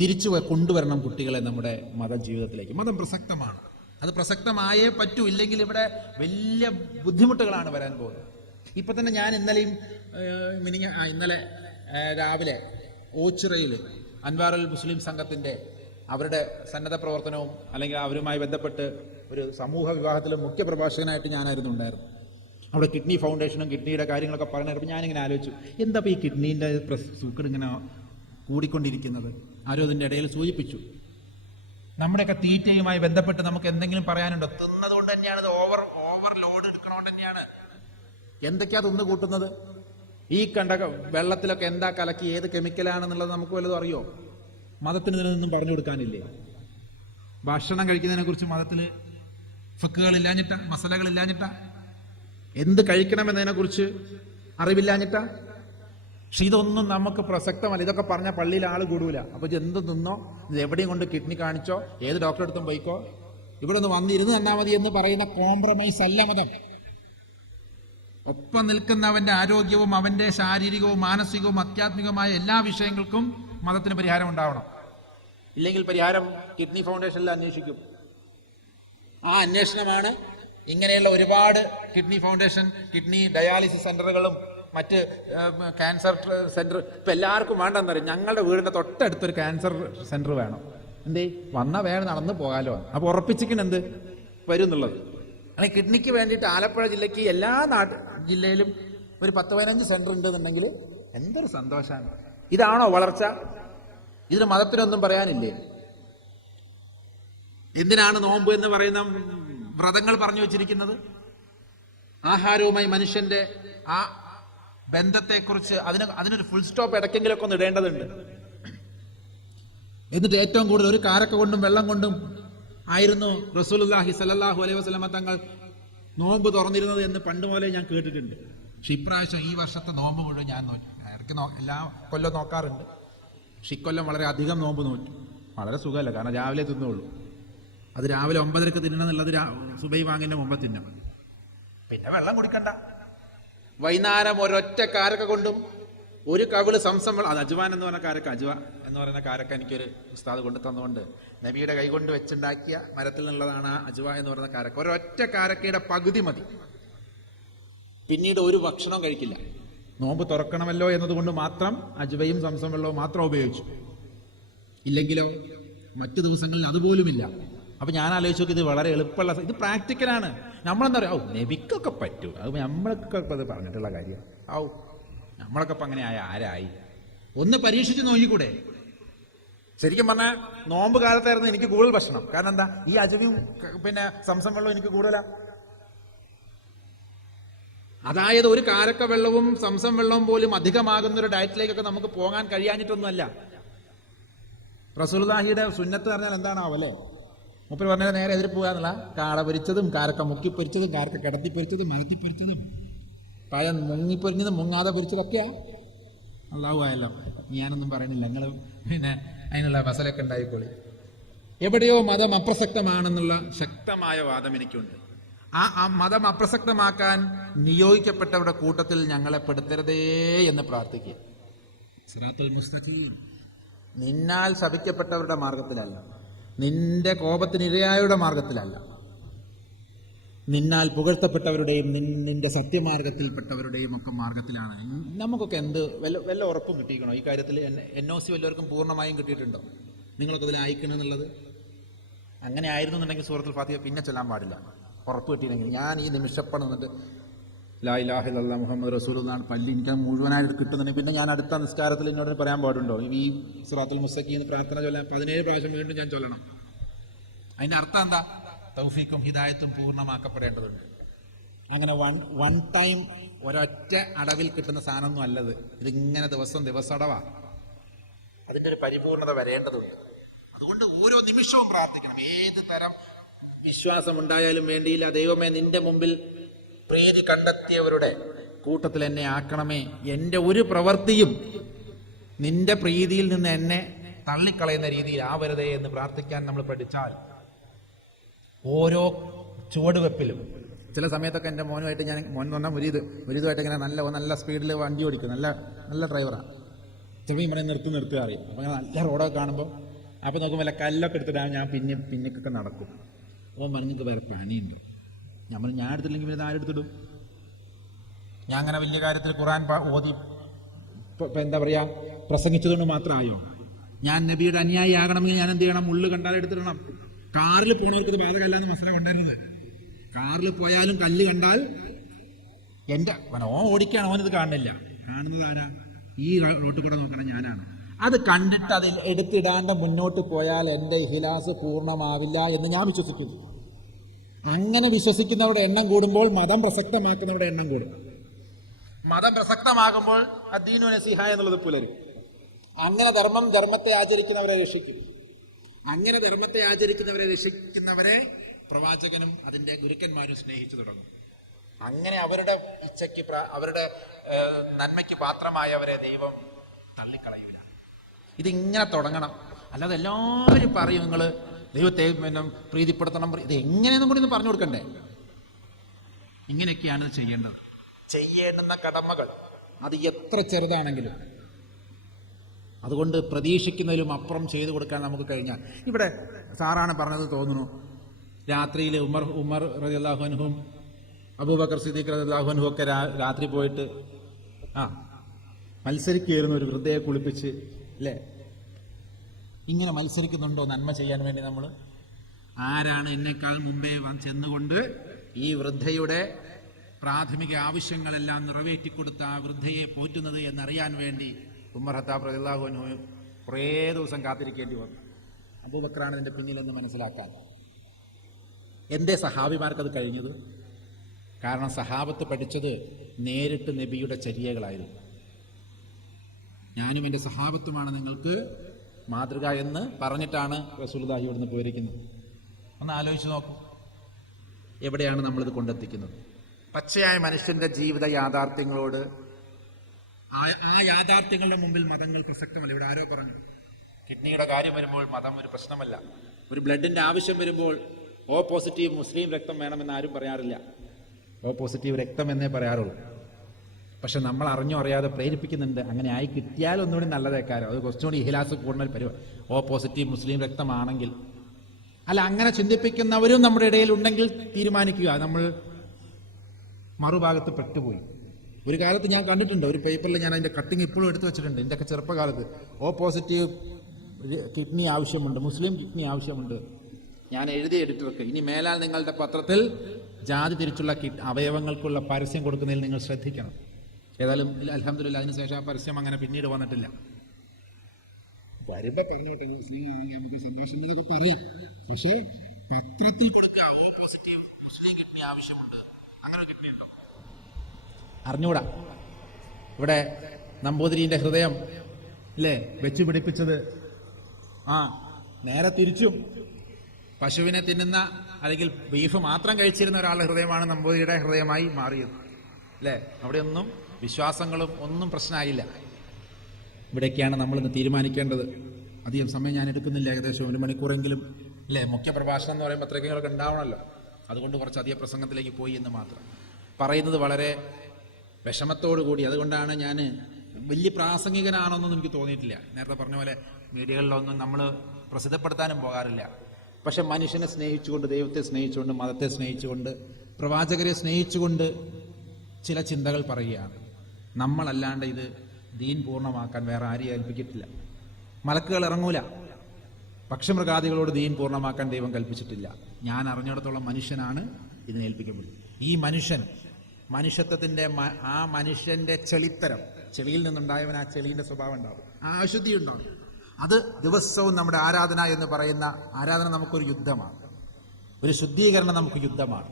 തിരിച്ചു കൊണ്ടുവരണം കുട്ടികളെ നമ്മുടെ മതജീവിതത്തിലേക്ക്. മതം പ്രസക്തമാണ്, അത് പ്രസക്തമായേ പറ്റൂ, ഇല്ലെങ്കിൽ ഇവിടെ വലിയ ബുദ്ധിമുട്ടുകളാണ് വരാൻ പോകുന്നത്. ഇപ്പൊ തന്നെ ഞാൻ ഇന്നലെ രാവിലെ ഓച്ചിറയിൽ അൻവാറുൽ മുസ്ലിം സംഘത്തിന്റെ അവരുടെ സന്നദ്ധ പ്രവർത്തനവും അല്ലെങ്കിൽ അവരുമായി ബന്ധപ്പെട്ട് ഒരു സമൂഹ വിവാഹത്തിലെ മുഖ്യ പ്രഭാഷകനായിട്ട് ഞാനായിരുന്നു ഉണ്ടായിരുന്നു. അവിടെ കിഡ്നി ഫൗണ്ടേഷനും കിഡ്നിയുടെ കാര്യങ്ങളൊക്കെ പറഞ്ഞപ്പോൾ ഞാനിങ്ങനെ ആലോചിച്ചു, എന്താ ഈ കിഡ്നീൻ്റെ സൂക്കട് ഇങ്ങനെ കൂടിക്കൊണ്ടിരിക്കുന്നത്? ആരും അതിൻ്റെ ഇടയിൽ സൂചിപ്പിച്ചു, നമ്മുടെയൊക്കെ തീറ്റയുമായി ബന്ധപ്പെട്ട് നമുക്ക് എന്തെങ്കിലും പറയാനുണ്ടോ? തിന്നതുകൊണ്ട് തന്നെയാണ്, ഇത് ഓവർ ലോഡ് എടുക്കണോണ്ട് തന്നെയാണ്. എന്തൊക്കെയാ തിന്ന് കൂട്ടുന്നത്? ഈ കണ്ട വെള്ളത്തിലൊക്കെ എന്താ കലക്കി, ഏത് കെമിക്കലാണെന്നുള്ളത് നമുക്ക് വല്ലതും അറിയോ? മതത്തിന് ഇതിനൊന്നും പറഞ്ഞു കൊടുക്കാനില്ലേ? ഭക്ഷണം കഴിക്കുന്നതിനെ കുറിച്ച് മതത്തിൽ ഫിഖ്ഹുകളില്ലാഞ്ഞിട്ട, മസലകളില്ലാഞ്ഞിട്ട, എന്ത് കഴിക്കണമെന്നതിനെ കുറിച്ച് അറിവില്ലാഞ്ഞിട്ട. പക്ഷെ ഇതൊന്നും നമുക്ക് പ്രസക്തമല്ല. ഇതൊക്കെ പറഞ്ഞാൽ പള്ളിയിൽ ആൾ കൂടൂല. അപ്പൊ ഇത് എന്ത് തിന്നോ, ഇത് എവിടെയും കൊണ്ട് കിഡ്നി കാണിച്ചോ, ഏത് ഡോക്ടറെ അടുത്തും പോയിക്കോ, ഇവിടെ ഒന്ന് വന്നിരുന്ന് തന്നാൽ മതി എന്ന് പറയുന്ന കോംപ്രമൈസ് അല്ല മതം. ഒപ്പം നിൽക്കുന്നവന്റെ ആരോഗ്യവും അവന്റെ ശാരീരികവും മാനസികവും ആധ്യാത്മികവുമായ എല്ലാ വിഷയങ്ങൾക്കും മതത്തിന് പരിഹാരം ഉണ്ടാവണം. ഇല്ലെങ്കിൽ പരിഹാരം കിഡ്നി ഫൗണ്ടേഷനിൽ അന്വേഷിക്കും. ആ അന്വേഷണമാണ് ഇങ്ങനെയുള്ള ഒരുപാട് കിഡ്നി ഫൗണ്ടേഷൻ, കിഡ്നി ഡയാലിസിസ് സെന്ററുകളും മറ്റ് ക്യാൻസർ സെന്റർ ഇപ്പം എല്ലാവർക്കും വേണ്ടെന്നറിയാം. ഞങ്ങളുടെ വീടിൻ്റെ തൊട്ടടുത്തൊരു ക്യാൻസർ സെന്റർ വേണം. എന്തേ വന്നാൽ വേണം, നടന്നു പോകാലോ. അപ്പോൾ ഉറപ്പിച്ചിരിക്കണം എന്ത് വരും എന്നുള്ളത്. അല്ലെങ്കിൽ കിഡ്നിക്ക് വേണ്ടിയിട്ട് ആലപ്പുഴ ജില്ലയ്ക്ക് എല്ലാ ജില്ലയിലും ഒരു 10-15 സെന്റർ ഉണ്ടെന്നുണ്ടെങ്കിൽ എന്തൊരു സന്തോഷമാണ്. ഇതാണോ വളർച്ച? ഇതിന് മതത്തിനൊന്നും പറയാനില്ലേ? എന്തിനാണ് നോമ്പ് എന്ന് പറയുന്ന വ്രതങ്ങൾ പറഞ്ഞു വെച്ചിരിക്കുന്നത്? ആഹാരവുമായി മനുഷ്യന്റെ ആ ബന്ധത്തെക്കുറിച്ച് അതിനൊരു ഫുൾ സ്റ്റോപ്പ് ഇടയ്ക്കെങ്കിലൊക്കെ ഒന്ന് ഇടേണ്ടതുണ്ട്. എന്നിട്ട് ഏറ്റവും കൂടുതൽ ഒരു കാരക്ക കൊണ്ടും വെള്ളം കൊണ്ടും ആയിരുന്നു റസൂലുള്ളാഹി സ്വല്ലല്ലാഹു അലൈഹി വസല്ലമ തങ്ങൾ നോമ്പ് തുറന്നിരുന്നത് എന്ന് പണ്ട് മുതലേ ഞാൻ കേട്ടിട്ടുണ്ട്. പക്ഷെ ഇപ്രാവശ്യം ഈ വർഷത്തെ നോമ്പ് മുഴുവൻ ഞാൻ നോക്കി. ഇടയ്ക്ക് എല്ലാ കൊല്ലം നോക്കാറുണ്ട്. പക്ഷെ ഇക്കൊല്ലം വളരെ അധികം നോമ്പ് നോക്കി. വളരെ സുഖമല്ല, കാരണം രാവിലെ തിന്നുള്ളൂ. അത് രാവിലെ 9:30 തിന്നണമെന്നുള്ളത് സുബൈ വാങ്ങിൻ്റെ മുമ്പ് തിന്നണം. പിന്നെ വെള്ളം കുടിക്കണ്ട. വൈകുന്നേരം ഒരൊറ്റ കാരക്ക കൊണ്ടും ഒരു കവിള് സംസം, അത് അജ്വാൻ എന്ന് പറഞ്ഞ കാരക്ക, അജ്വ എന്ന് പറയുന്ന കാരക്ക എനിക്കൊരു ഉസ്താദ് കൊണ്ടു തന്നുകൊണ്ട് നബിയുടെ കൈ കൊണ്ട് വെച്ചുണ്ടാക്കിയ മരത്തിൽ നിന്നുള്ളതാണ് ആ അജ്വ എന്ന് പറയുന്ന കാരക്ക. ഒരൊറ്റ കാരക്കയുടെ പകുതി മതി. പിന്നീട് ഒരു ഭക്ഷണം കഴിക്കില്ല. നോമ്പ് തുറക്കണമല്ലോ എന്നതുകൊണ്ട് മാത്രം അജ്വയും സംസം വെള്ളവും മാത്രം ഉപയോഗിച്ചു. ഇല്ലെങ്കിലോ മറ്റു ദിവസങ്ങളിൽ അതുപോലുമില്ല. അപ്പൊ ഞാൻ ആലോചിച്ചു നോക്കി, ഇത് വളരെ എളുപ്പമുള്ള, ഇത് പ്രാക്ടിക്കലാണ്. നമ്മളെന്താ പറയുക, നബിക്കൊക്കെ പറ്റൂ, അത് നമ്മളൊക്കെ ഇപ്പം അത് പറഞ്ഞിട്ടുള്ള കാര്യം. നമ്മളൊക്കെ ഇപ്പം അങ്ങനെ ആരായി? ഒന്ന് പരീക്ഷിച്ച് നോക്കിക്കൂടെ? ശരിക്കും പറഞ്ഞാൽ നോമ്പ് കാലത്തായിരുന്നു എനിക്ക് കൂടുതൽ ഭക്ഷണം. കാരണം എന്താ, ഈ അജവിയും പിന്നെ സംസം വെള്ളവും എനിക്ക് കൂടുതലാ. അതായത് ഒരു കാരക്ക വെള്ളവും സംസം വെള്ളവും പോലും അധികമാകുന്ന ഒരു ഡയറ്റിലേക്കൊക്കെ നമുക്ക് പോകാൻ കഴിയാഞ്ഞിട്ടൊന്നുമല്ല. റസൂലുള്ളാഹിയുടെ സുന്നത്ത് പറഞ്ഞാൽ എന്താണാവല്ലേ? മൂപ്പര് പറഞ്ഞാൽ നേരെ എതിര് പോകാന്നുള്ള കാള പൊരിച്ചതും കാരക്ക മുക്കി പൊരിച്ചതും കാരക്ക കിടത്തി പൊരിച്ചതും മരത്തി പൊരിച്ചതും പഴം മുങ്ങിപ്പൊരിഞ്ഞതും മുങ്ങാതെ പൊരിച്ചതൊക്കെയാ. അള്ളാഹു ആയല്ലോ, ഞാനൊന്നും പറയണില്ല, നിങ്ങൾ പിന്നെ അതിനുള്ള മസലൊക്കെ ഉണ്ടായിക്കോളി. എവിടെയോ മതം അപ്രസക്തമാണെന്നുള്ള ശക്തമായ വാദം എനിക്കുണ്ട്. ആ മതം അപ്രസക്തമാക്കാൻ നിയോഗിക്കപ്പെട്ടവരുടെ കൂട്ടത്തിൽ ഞങ്ങളെ പെടുത്തരുതേ എന്ന് പ്രാർത്ഥിക്കുക. സിറാത്തുൽ മുസ്തഖീം, നിന്നാൽ ശപിക്കപ്പെട്ടവരുടെ മാർഗത്തിലല്ല, നിന്റെ കോപത്തിനിരയായവരുടെ മാർഗത്തിലല്ല, നിന്നാൽ പുകഴ്ത്തപ്പെട്ടവരുടെയും നിന്റെ സത്യമാർഗത്തിൽപ്പെട്ടവരുടെയും ഒക്കെ മാർഗത്തിലാണ്. നമുക്കൊക്കെ എന്ത് വല്ല ഉറപ്പും കിട്ടിയിരിക്കണോ ഈ കാര്യത്തിൽ? NOC വല്ലവർക്കും പൂർണ്ണമായും കിട്ടിയിട്ടുണ്ടോ? നിങ്ങളൊക്കെ അതിൽ അയക്കണം എന്നുള്ളത്? അങ്ങനെ ആയിരുന്നു എന്നുണ്ടെങ്കിൽ സൂറത്തുൽ ഫാത്തിഹ പിന്നെ ചൊല്ലാൻ പാടില്ല. ഉറപ്പ് കിട്ടിയില്ലെങ്കിൽ ഞാൻ ഈ നിമിഷപ്പണം എന്നിട്ട് ലാ ഇലാഹ ഇല്ലല്ലാഹ് മുഹമ്മദ് റസൂലുള്ളാഹ് പള്ളി എനിക്ക് മുഴുവനായിട്ട് കിട്ടുന്നുണ്ടെങ്കിൽ പിന്നെ ഞാൻ അടുത്ത നിസ്കാരത്തിൽ എന്നോട് പറയാൻ പാടുണ്ടോ ഈ സിറാത്തുൽ മുസ്തഖീം എന്ന് പ്രാർത്ഥന ചൊല്ലാൻ 17 പ്രാവശ്യം വീണ്ടും ഞാൻ ചൊല്ലണം? അതിന്റെ അർത്ഥം എന്താ? തൗഫീഖും ഹിദായത്തും പൂർണ്ണമാക്കപ്പെടേണ്ടതുണ്ട്. അങ്ങനെ വൺ ടൈം ഒരൊറ്റ അടവിൽ കിട്ടുന്ന സാധനമൊന്നും അല്ലത്. ഇതിങ്ങനെ ദിവസടവാ. അതിൻ്റെ ഒരു പരിപൂർണത വരേണ്ടതുണ്ട്. അതുകൊണ്ട് ഓരോ നിമിഷവും പ്രാർത്ഥിക്കണം. ഏത് തരം വിശ്വാസമുണ്ടായാലും വേണ്ടിയില്ല, ദൈവമേ നിന്റെ മുമ്പിൽ പ്രീതി കണ്ടെത്തിയവരുടെ കൂട്ടത്തിൽ എന്നെ ആക്കണമേ. എൻ്റെ ഒരു പ്രവൃത്തിയും നിന്റെ പ്രീതിയിൽ നിന്ന് എന്നെ തള്ളിക്കളയുന്ന രീതിയിൽ ആവരുതേ എന്ന് പ്രാർത്ഥിക്കാൻ നമ്മൾ പഠിച്ചാൽ ഓരോ ചുവടുവെപ്പിലും. ചില സമയത്തൊക്കെ എൻ്റെ മോനുമായിട്ട് മോൻ എന്ന് പറഞ്ഞാൽ മുരീദുമായിട്ട് ഇങ്ങനെ നല്ല സ്പീഡിൽ വണ്ടി ഓടിക്കും. നല്ല ഡ്രൈവറാണ്. ചിലപ്പോൾ ഈ മണി നിർത്തുക അറിയും. അപ്പോൾ നല്ല റോഡൊക്കെ കാണുമ്പോൾ അപ്പോൾ നോക്കുമ്പോൾ വല്ല കല്ലൊക്കെ എടുത്തിട്ടാണ് ഞാൻ പിന്നിക്കൊക്കെ നടക്കും. ഓ നിങ്ങൾക്ക് വേറെ പണിയുണ്ടോ? ഞാൻ എടുത്തില്ലെങ്കിൽ പിന്നെ ആരെടുത്തിടും? ഞാൻ അങ്ങനെ വലിയ കാര്യത്തിൽ ഖുർആൻ ഓതി എന്താ പറയുക പ്രസംഗിച്ചതുകൊണ്ട് മാത്രമായോ? ഞാൻ നബിയുടെ അനുയായി ആകണമെങ്കിൽ ഞാൻ എന്ത് ചെയ്യണം? മുള്ളു കണ്ടാൽ എടുത്തിടണം. കാറിൽ പോണവർക്ക് ഇത് ബാധകമല്ലാന്ന് മസല കൊണ്ടുവരുന്നത്. കാറിൽ പോയാലും കല്ല് കണ്ടാൽ ഓൻ ഓടിക്കുകയാണ്, ഓനിത് കാണുന്നില്ല. കാണുന്നത് ആരാ? ഈ റോട്ടിൽ കൂടെ നോക്കണം ഞാനാണ്. അത് കണ്ടിട്ട് അതിൽ എടുത്തിടാണ്ട് മുന്നോട്ട് പോയാൽ എൻ്റെ ഇഖ്ലാസ് പൂർണ്ണമാവില്ല എന്ന് ഞാൻ വിശ്വസിക്കുന്നു. അങ്ങനെ വിശ്വസിക്കുന്നവരുടെ എണ്ണം കൂടുമ്പോൾ മതം പ്രസക്തമാക്കുന്നവരുടെ എണ്ണം കൂടും. മതം പ്രസക്തമാകുമ്പോൾ അദ്ദീനു നസീഹ എന്നുള്ളത് പുലരും. അങ്ങനെ ധർമ്മത്തെ ആചരിക്കുന്നവരെ രക്ഷിക്കും. അങ്ങനെ ധർമ്മത്തെ ആചരിക്കുന്നവരെ രക്ഷിക്കുന്നവരെ പ്രവാചകനും അതിൻ്റെ ഗുരുക്കന്മാരും സ്നേഹിച്ചു തുടങ്ങും. അങ്ങനെ അവരുടെ ഇച്ഛയ്ക്ക് അവരുടെ നന്മയ്ക്ക് പാത്രമായവരെ ദൈവം തള്ളിക്കളയൂല. ഇതിങ്ങനെ തുടങ്ങണം. അല്ലാതെ എല്ലാവരും പറയും നിങ്ങൾ ദൈവത്തെ പ്രീതിപ്പെടുത്തണം, ഇത് എങ്ങനെയെന്നും കൂടി ഒന്ന് പറഞ്ഞു കൊടുക്കണ്ടേ? ഇങ്ങനെയൊക്കെയാണ് ചെയ്യേണ്ടത്. ചെയ്യേണ്ടുന്ന കടമകൾ അത് എത്ര ചെറുതാണെങ്കിലും അതുകൊണ്ട് പ്രതീക്ഷിക്കുന്നതിലും അപ്പുറം ചെയ്തു കൊടുക്കാൻ നമുക്ക് കഴിഞ്ഞാൽ. ഇവിടെ സാറാണ് പറഞ്ഞത് തോന്നുന്നു, രാത്രിയിൽ ഉമർ റളിയല്ലാഹു അൻഹും അബൂബക്കർ സിദ്ദീഖ് റളിയല്ലാഹു അൻഹു ഒക്കെ രാത്രി പോയിട്ട് മത്സരിക്കുകയായിരുന്നു ഒരു വൃദ്ധയെ കുളിപ്പിച്ച്, അല്ലേ? ഇങ്ങനെ മത്സരിക്കുന്നുണ്ടോ നന്മ ചെയ്യാൻ വേണ്ടി? നമ്മൾ ആരാണ് എന്നെക്കാൾ മുമ്പേ ചെന്നുകൊണ്ട് ഈ വൃദ്ധയുടെ പ്രാഥമിക ആവശ്യങ്ങളെല്ലാം നിറവേറ്റിക്കൊടുത്ത ആ വൃദ്ധയെ പോറ്റുന്നത് എന്നറിയാൻ വേണ്ടി ഉമർ ഖത്താബ് റളിയല്ലാഹു അൻഹു കുറേ ദിവസം കാത്തിരിക്കേണ്ടി വന്നു. അബൂബക്കറാണ് ഇതിൻ്റെ പിന്നിലെന്ന് മനസ്സിലാക്കാൻ. എന്തേ സഹാബിമാർക്കത് കഴിഞ്ഞത്? കാരണം സഹാബത്ത് പഠിച്ചത് നേരിട്ട് നബിയുടെ ചര്യകളായിരുന്നു. ഞാനും എൻ്റെ സഹാബത്തുമാണ് നിങ്ങൾക്ക് മാതൃക എന്ന് പറഞ്ഞിട്ടാണ് റസൂലുള്ളാഹി ഇവിടുന്ന് പോയിരിക്കുന്നത്. ഒന്ന് ആലോചിച്ച് നോക്കൂ, എവിടെയാണ് നമ്മളിത് കൊണ്ടെത്തിക്കുന്നത്? പച്ചയായ മനുഷ്യന്റെ ജീവിത യാഥാർത്ഥ്യങ്ങളോട് ആ യാഥാർത്ഥ്യങ്ങളുടെ മുമ്പിൽ മതങ്ങൾ പ്രസക്തമല്ല. ഇവിടെ ആരോ പറഞ്ഞു, കിഡ്നിയുടെ കാര്യം വരുമ്പോൾ മതം ഒരു പ്രശ്നമല്ല. ഒരു ബ്ലഡിന്റെ ആവശ്യം വരുമ്പോൾ ഓ പോസിറ്റീവ് മുസ്ലിം രക്തം വേണമെന്ന് ആരും പറയാറില്ല. ഓ പോസിറ്റീവ് രക്തം എന്നേ പറയാറുള്ളൂ. പക്ഷെ നമ്മൾ അറിഞ്ഞോ അറിയാതെ പ്രേരിപ്പിക്കുന്നുണ്ട്. അങ്ങനെ ആയി കിട്ടിയാൽ ഒന്നുകൂടി നല്ലതേക്കാരോ, അത് കുറച്ചുകൂടി ഇഹ്ലാസ് കൂടുന്ന ഒരു പരിപാടി. ഓ പോസിറ്റീവ് മുസ്ലിം രക്തമാണെങ്കിൽ അല്ല, അങ്ങനെ ചിന്തിപ്പിക്കുന്നവരും നമ്മുടെ ഇടയിൽ ഉണ്ടെങ്കിൽ തീരുമാനിക്കുക, നമ്മൾ മറുഭാഗത്ത് പെട്ടുപോയി. ഒരു കാലത്ത് ഞാൻ കണ്ടിട്ടുണ്ട്, ഒരു പേപ്പറിൽ ഞാൻ അതിൻ്റെ കട്ടിങ് ഇപ്പോഴും എടുത്തു വെച്ചിട്ടുണ്ട്. എൻ്റെയൊക്കെ ചെറുപ്പകാലത്ത് ഓ പോസിറ്റീവ് കിഡ്നി ആവശ്യമുണ്ട്, മുസ്ലിം കിഡ്നി ആവശ്യമുണ്ട്. ഞാൻ എഴുതിയ എഡിറ്റർക്ക്, ഇനി മേലാൽ നിങ്ങളുടെ പത്രത്തിൽ ജാതി തിരിച്ചുള്ള അവയവങ്ങൾക്കുള്ള പരസ്യം കൊടുക്കുന്നതിൽ നിങ്ങൾ ശ്രദ്ധിക്കണം. ഏതായാലും അൽഹംദുലില്ലാ അതിനുശേഷം ആ പരസ്യം അങ്ങനെ പിന്നീട് വന്നിട്ടില്ല. വരുമ്പോ പറഞ്ഞോട്ടെ, നമുക്ക് സന്തോഷം പറയാം. പക്ഷേ പത്രത്തിൽ കൊടുക്കുക ഓ പോസിറ്റീവ് മുസ്ലിം കിഡ്നി ആവശ്യമുണ്ട്, അങ്ങനെ കിഡ്നി ഉണ്ടോ അറിഞ്ഞൂടാ. ഇവിടെ നമ്പൂതിരിന്റെ ഹൃദയം അല്ലേ വെച്ചു പിടിപ്പിച്ചത് നേരെ തിരിച്ചും പശുവിനെ തിന്നുന്ന അല്ലെങ്കിൽ ബീഫ് മാത്രം കഴിച്ചിരുന്ന ഒരാളുടെ ഹൃദയമാണ് നമ്പൂതിരിയുടെ ഹൃദയമായി മാറിയത് അല്ലേ. അവിടെയൊന്നും വിശ്വാസങ്ങളും ഒന്നും പ്രശ്നമായില്ല. ഇവിടേക്കാണ് നമ്മളിന്ന് തീരുമാനിക്കേണ്ടത്. അധികം സമയം ഞാൻ എടുക്കുന്നില്ല, ഏകദേശം 1 മണിക്കൂറെങ്കിലും അല്ലേ. മുഖ്യ പ്രഭാഷണം എന്ന് പറയുമ്പോൾ പത്രികകളൊക്കെ ഉണ്ടാവണമല്ലോ, അതുകൊണ്ട് കുറച്ച് അധിക പ്രസംഗത്തിലേക്ക് പോയി എന്ന് മാത്രം. പറയുന്നത് വളരെ വിഷമത്തോടു കൂടി. അതുകൊണ്ടാണ് ഞാൻ വലിയ പ്രാസംഗികനാണെന്നൊന്നും എനിക്ക് തോന്നിയിട്ടില്ല. നേരത്തെ പറഞ്ഞ പോലെ മീഡിയകളിലൊന്നും നമ്മൾ പ്രസിദ്ധപ്പെടുത്താനും പോകാറില്ല. പക്ഷെ മനുഷ്യനെ സ്നേഹിച്ചുകൊണ്ട്, ദൈവത്തെ സ്നേഹിച്ചുകൊണ്ട്, മതത്തെ സ്നേഹിച്ചുകൊണ്ട്, പ്രവാചകരെ സ്നേഹിച്ചുകൊണ്ട് ചില ചിന്തകൾ പറയുകയാണ്. നമ്മളല്ലാണ്ട് ഇത് ദീൻ പൂർണ്ണമാക്കാൻ വേറെ ആരെയും ഏൽപ്പിച്ചിട്ടില്ല. മലക്കുകൾ ഇറങ്ങൂല. പക്ഷിമൃഗാദികളോട് ദീൻ പൂർണ്ണമാക്കാൻ ദൈവം കൽപ്പിച്ചിട്ടില്ല. ഞാൻ അറിഞ്ഞിടത്തോളം മനുഷ്യനാണ് ഇതിനെ ഏൽപ്പിക്കപ്പെടുന്നത്. ഈ മനുഷ്യത്വത്തിന്റെ ആ മനുഷ്യന്റെ ചെളിത്തരം, ചെളിയിൽ നിന്നുണ്ടായവൻ ആ ചെളിയുടെ സ്വഭാവം ഉണ്ടാവും, ആ അശുദ്ധി ഉണ്ടാവും. അത് ദിവസവും നമ്മുടെ ആരാധന എന്ന് പറയുന്ന ആരാധന നമുക്കൊരു യുദ്ധമാണ്, ഒരു ശുദ്ധീകരണം നമുക്ക് യുദ്ധമാണ്.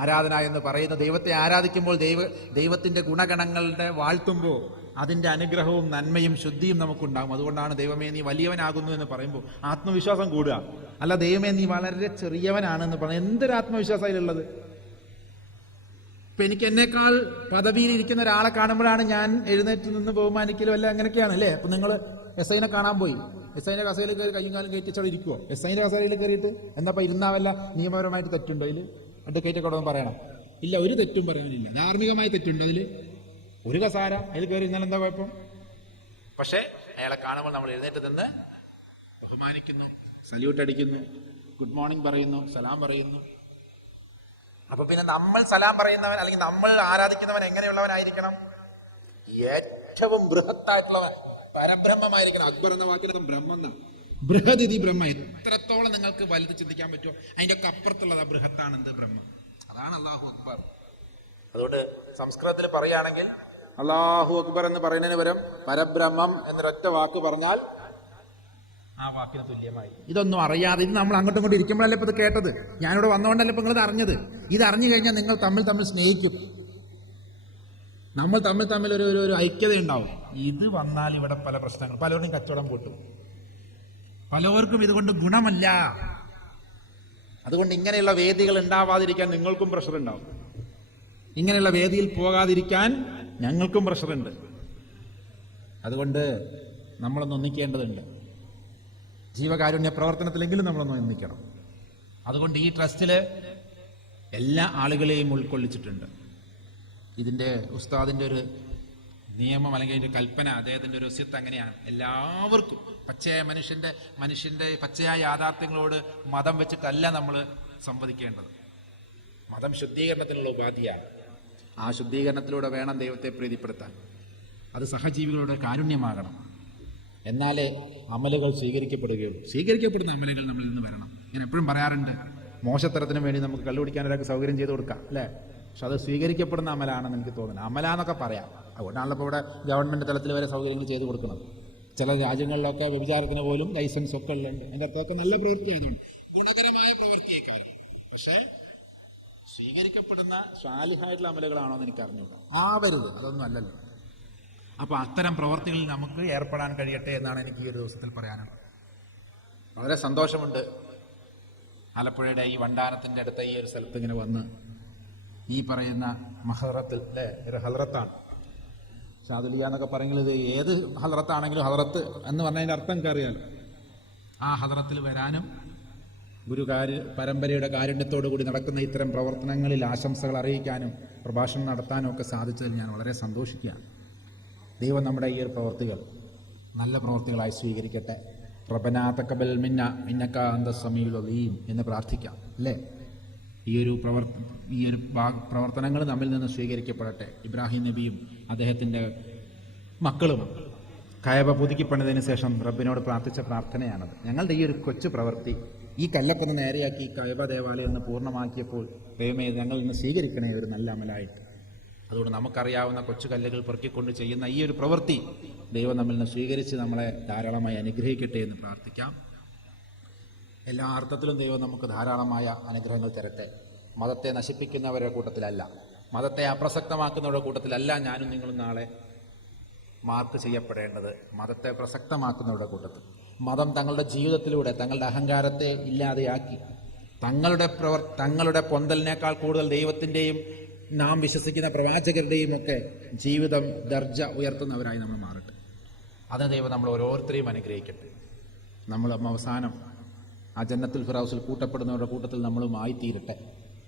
ആരാധന എന്ന് പറയുന്ന ദൈവത്തെ ആരാധിക്കുമ്പോൾ ദൈവത്തിന്റെ ഗുണഗണങ്ങളുടെ വാഴ്ത്തുമ്പോൾ അതിന്റെ അനുഗ്രഹവും നന്മയും ശുദ്ധിയും നമുക്കുണ്ടാകും. അതുകൊണ്ടാണ് ദൈവമേ നീ വലിയവനാകുന്നു എന്ന് പറയുമ്പോൾ ആത്മവിശ്വാസം കൂടുക. അല്ല ദൈവമേ നീ വളരെ ചെറിയവനാണെന്ന് പറഞ്ഞാൽ എന്തൊരു ആത്മവിശ്വാസം അതിലുള്ളത്. ഇപ്പൊ എനിക്ക് എന്നേക്കാൾ പദവിയിൽ ഇരിക്കുന്ന ഒരാളെ കാണുമ്പോഴാണ് ഞാൻ എഴുന്നേറ്റ് നിന്ന് ബഹുമാനിക്കലും അല്ല, അങ്ങനെയൊക്കെയാണ് അല്ലേ. അപ്പൊ നിങ്ങൾ എസ് ഐനെ കാണാൻ പോയി, എസ് ഐന്റെ കസേരയിൽ കയറി കയ്യും കാലം കയറ്റിച്ചവിടെ ഇരിക്കുവോ? എസ് ഐന്റെ കസേരയിൽ കയറിയിട്ട് എന്നപ്പോ ഇരുന്നാവല്ല നിയമപരമായിട്ട് തെറ്റുണ്ടോ അതിൽ? അഡ്വക്കേറ്റ് ഒക്കെ പറയണം. ഇല്ല, ഒരു തെറ്റും പറയാനില്ല. ധാർമ്മികമായി തെറ്റുണ്ടോ അതിൽ? ഒരു കസാര അതിൽ കയറി ഇരുന്നാൽ എന്താ കുഴപ്പം? പക്ഷേ അയാളെ കാണുമ്പോൾ നമ്മൾ എഴുന്നേറ്റ് നിന്ന് ബഹുമാനിക്കുന്നു, സല്യൂട്ട് അടിക്കുന്നു, ഗുഡ് മോർണിംഗ് പറയുന്നു, സലാം പറയുന്നു. അപ്പൊ പിന്നെ നമ്മൾ സലാം പറയുന്നവൻ അല്ലെങ്കിൽ നമ്മൾ ആരാധിക്കുന്നവൻ എങ്ങനെയുള്ളവനായിരിക്കണം? ഏറ്റവും ബൃഹത്തായിട്ടുള്ളവൻ, പരബ്രഹ്മമായിരിക്കണം. അക്ബർ എന്ന വാക്കിലൊക്കെ ബ്രഹ്മം, ബൃഹദിതി ബ്രഹ്മ. എത്രത്തോളം നിങ്ങൾക്ക് വലുത് ചിന്തിക്കാൻ പറ്റുമോ അതിന്റെ ഒക്കെ അപ്പുറത്തുള്ളത് ബൃഹത്താണ് എന്ത് ബ്രഹ്മം. അതാണ് അല്ലാഹു അക്ബർ. അതുകൊണ്ട് സംസ്കൃതത്തിൽ പറയുകയാണെങ്കിൽ അല്ലാഹു അക്ബർ എന്ന് പറയുന്നതിന് പകരം പരബ്രഹ്മം എന്നൊരൊറ്റ വാക്ക് പറഞ്ഞാൽ ആ വാക്കിന് തുല്യമായി. ഇതൊന്നും അറിയാതെ ഇത് നമ്മൾ അങ്ങോട്ടും ഇങ്ങോട്ടും ഇരിക്കുമ്പോഴല്ലേ ഇപ്പൊ ഇത് കേട്ടത്. ഞാനിവിടെ വന്നുകൊണ്ടല്ലേ ഇപ്പൊ നിങ്ങളിത് അറിഞ്ഞത്. ഇത് അറിഞ്ഞു കഴിഞ്ഞാൽ നിങ്ങൾ തമ്മിൽ സ്നേഹിക്കും, നമ്മൾ തമ്മിൽ ഒരു ഐക്യത ഉണ്ടാവും. ഇത് വന്നാൽ ഇവിടെ പല പ്രശ്നങ്ങൾ, പലരുടെയും കച്ചവടം പൂട്ടും, പലവർക്കും ഇതുകൊണ്ട് ഗുണമല്ല. അതുകൊണ്ട് ഇങ്ങനെയുള്ള വേദികൾ ഉണ്ടാവാതിരിക്കാൻ നിങ്ങൾക്കും പ്രഷർ ഉണ്ടാവും, ഇങ്ങനെയുള്ള വേദിയിൽ പോകാതിരിക്കാൻ ഞങ്ങൾക്കും പ്രഷറുണ്ട്. അതുകൊണ്ട് നമ്മളൊന്ന് ഒന്നിക്കേണ്ടതുണ്ട്. ജീവകാരുണ്യ പ്രവർത്തനത്തിലെങ്കിലും നമ്മളൊന്ന് ഒന്നിക്കണം. അതുകൊണ്ട് ഈ ട്രസ്റ്റില് എല്ലാ ആളുകളെയും ഉൾക്കൊള്ളിച്ചിട്ടുണ്ട്. ഇതിന്റെ ഉസ്താദിന്റെ ഒരു നിയമം അല്ലെങ്കിൽ അതിന്റെ കൽപ്പന, അദ്ദേഹത്തിന്റെ ഒരു വസിയത്ത് അങ്ങനെയാണ്. എല്ലാവർക്കും പച്ചയായ മനുഷ്യന്റെ പച്ചയായ യാഥാർത്ഥ്യങ്ങളോട് മതം വെച്ചിട്ടല്ല നമ്മൾ സംവദിക്കേണ്ടത്. മതം ശുദ്ധീകരണത്തിനുള്ള ഉപാധിയാണ്. ആ ശുദ്ധീകരണത്തിലൂടെ വേണം ദൈവത്തെ പ്രീതിപ്പെടുത്താൻ. അത് സഹജീവികളുടെ കാരുണ്യമാകണം. എന്നാലേ അമലുകൾ സ്വീകരിക്കപ്പെടുകയുള്ളൂ. സ്വീകരിക്കപ്പെടുന്ന അമലുകൾ നമ്മളിൽ നിന്ന് വരണം. ഞാൻ എപ്പോഴും പറയാറുണ്ട്, മോശത്തരത്തിന് വേണ്ടി നമുക്ക് കള്ളുപിടിക്കാൻ ഒരാൾക്ക് സൗകര്യം ചെയ്ത് കൊടുക്കാം അല്ലേ, പക്ഷെ അത് സ്വീകരിക്കപ്പെടുന്ന അമലാണെന്ന് എനിക്ക് തോന്നുന്നത്. അമലാന്നൊക്കെ പറയാം. അതുകൊണ്ടാണല്ലോ ഇപ്പോൾ ഇവിടെ ഗവൺമെന്റ് തലത്തിൽ വരെ സൗകര്യങ്ങൾ ചെയ്തു കൊടുക്കുന്നത്. ചില രാജ്യങ്ങളിലൊക്കെ വ്യഭിചാരത്തിന് പോലും ലൈസൻസ് ഒക്കെ ഉള്ളുണ്ട്. അതിൻ്റെ അർത്ഥമൊക്കെ നല്ല പ്രവൃത്തിയായതുകൊണ്ട് ഗുണകരമായ പ്രവൃത്തിയേക്കാളും. പക്ഷേ സ്വീകരിക്കപ്പെടുന്ന സ്വാലിഹായിട്ടുള്ള അമലുകളാണോ എന്ന് എനിക്ക് അറിഞ്ഞൂടാ. ആവരുത്, അതൊന്നും അല്ലല്ലോ. അപ്പൊ അത്തരം പ്രവർത്തികളിൽ നമുക്ക് ഏർപ്പെടാൻ കഴിയട്ടെ എന്നാണ് എനിക്ക് ഈ ഒരു ദിവസത്തിൽ പറയാനുള്ളത്. വളരെ സന്തോഷമുണ്ട്. ആലപ്പുഴയുടെ ഈ വണ്ടാനത്തിൻ്റെ അടുത്ത ഈ ഒരു സ്ഥലത്ത് ഇങ്ങനെ വന്ന് ഈ പറയുന്ന മഹറത്തിൽ അല്ലേ, ഒരു ഹലറത്താണ് ഷാദുലിയ എന്നൊക്കെ പറയുന്നത്. ഏത് ഹലറത്താണെങ്കിലും ഹലറത്ത് എന്ന് പറഞ്ഞതിൻ്റെ അർത്ഥം എനിക്ക് അറിയാലോ. ആ ഹലറത്തിൽ വരാനും പരമ്പരയുടെ കാരുണ്യത്തോടു കൂടി നടക്കുന്ന ഇത്തരം പ്രവർത്തനങ്ങളിൽ ആശംസകൾ അറിയിക്കാനും പ്രഭാഷണം നടത്താനും ഒക്കെ സാധിച്ചതിൽ ഞാൻ വളരെ സന്തോഷിക്കുകയാണ്. ദൈവം നമ്മുടെ ഈ ഒരു പ്രവർത്തികൾ നല്ല പ്രവർത്തികളായി സ്വീകരിക്കട്ടെ. റബ്ബനാ തഖബ്ബൽ മിന്നാ ഇന്നക അന്ത സമീഉൽ അലീം എന്ന് പ്രാർത്ഥിക്കാം അല്ലേ. ഈ ഒരു പ്രവർത്തനങ്ങൾ നമ്മിൽ നിന്ന് സ്വീകരിക്കപ്പെടട്ടെ. ഇബ്രാഹിം നബിയും അദ്ദേഹത്തിൻ്റെ മക്കളും കഅബ പുതുക്കിപ്പണിതിന് ശേഷം റബ്ബിനോട് പ്രാർത്ഥിച്ച പ്രാർത്ഥനയാണത്. ഞങ്ങളുടെ ഈ ഒരു കൊച്ചു പ്രവൃത്തി, ഈ കല്ലൊക്കെ ഒന്ന് നേരെയാക്കി കഅബ ദേവാലയം ഒന്ന് പൂർണ്ണമാക്കിയപ്പോൾ ദൈവമേ ഞങ്ങൾ ഇന്ന് സ്വീകരിക്കണേ ഒരു നല്ല അമലായിട്ട്. അതുകൊണ്ട് നമുക്കറിയാവുന്ന കൊച്ചു കല്ലുകൾ പെറുക്കിക്കൊണ്ട് ചെയ്യുന്ന ഈ ഒരു പ്രവൃത്തി ദൈവം നമ്മിൽ നിന്ന് സ്വീകരിച്ച് നമ്മളെ ധാരാളമായി അനുഗ്രഹിക്കട്ടെ എന്ന് പ്രാർത്ഥിക്കാം. എല്ലാ അർത്ഥത്തിലും ദൈവം നമുക്ക് ധാരാളമായ അനുഗ്രഹങ്ങൾ തരട്ടെ. മതത്തെ നശിപ്പിക്കുന്നവരുടെ കൂട്ടത്തിലല്ല, മതത്തെ അപ്രസക്തമാക്കുന്നവരുടെ കൂട്ടത്തിലല്ല ഞാനും നിങ്ങളും നാളെ മാർക്ക് ചെയ്യപ്പെടേണ്ടത്. മതത്തെ പ്രസക്തമാക്കുന്നവരുടെ കൂട്ടത്തിൽ. മതം തങ്ങളുടെ ജീവിതത്തിലൂടെ തങ്ങളുടെ അഹങ്കാരത്തെ ഇല്ലാതെയാക്കി തങ്ങളുടെ പൊന്തലിനേക്കാൾ കൂടുതൽ ദൈവത്തിൻ്റെയും നാം വിശ്വസിക്കുന്ന പ്രവാചകരുടെയും ഒക്കെ ജീവിതം ദർജ ഉയർത്തുന്നവരായി നമ്മൾ മാറട്ടെ. അതിന് ദൈവം നമ്മൾ ഓരോരുത്തരെയും അനുഗ്രഹിക്കട്ടെ. നമ്മൾ അവസാനം ആ ജന്നത്തുൽ ഫിറൗസിൽ കൂട്ടപ്പെടുന്നവരുടെ കൂട്ടത്തിൽ നമ്മളും ആയിത്തീരട്ടെ.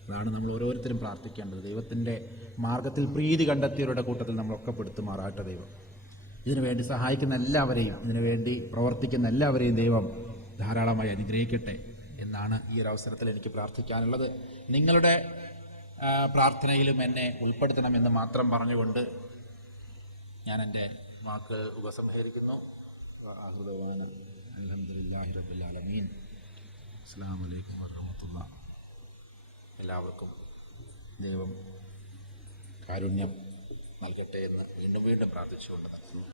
അതാണ് നമ്മൾ ഓരോരുത്തരും പ്രാർത്ഥിക്കേണ്ടത്. ദൈവത്തിൻ്റെ മാർഗത്തിൽ പ്രീതി കണ്ടെത്തിയവരുടെ കൂട്ടത്തിൽ നമ്മളൊക്കെ പെടുത്തുമാറാട്ടെ ദൈവം. ഇതിനുവേണ്ടി സഹായിക്കുന്ന എല്ലാവരെയും, ഇതിനുവേണ്ടി പ്രവർത്തിക്കുന്ന എല്ലാവരെയും ദൈവം ധാരാളമായി അനുഗ്രഹിക്കട്ടെ എന്നാണ് ഈ ഒരു അവസരത്തിൽ എനിക്ക് പ്രാർത്ഥിക്കാനുള്ളത്. നിങ്ങളുടെ പ്രാർത്ഥനയിലും എന്നെ ഉൾപ്പെടുത്തണമെന്ന് മാത്രം പറഞ്ഞുകൊണ്ട് ഞാൻ എൻ്റെ വാക്ക് ഉപസംഹരിക്കുന്നു. അൽഹംദുലില്ലാഹി റബ്ബിൽ ആലമീൻ. അസ്സലാമു അലൈക്കും വറഹ്മത്തുള്ളാഹി. എല്ലാവർക്കും ദൈവം കാരുണ്യം നൽകട്ടെ എന്ന് വീണ്ടും വീണ്ടും പ്രാർത്ഥിച്ചുകൊണ്ട്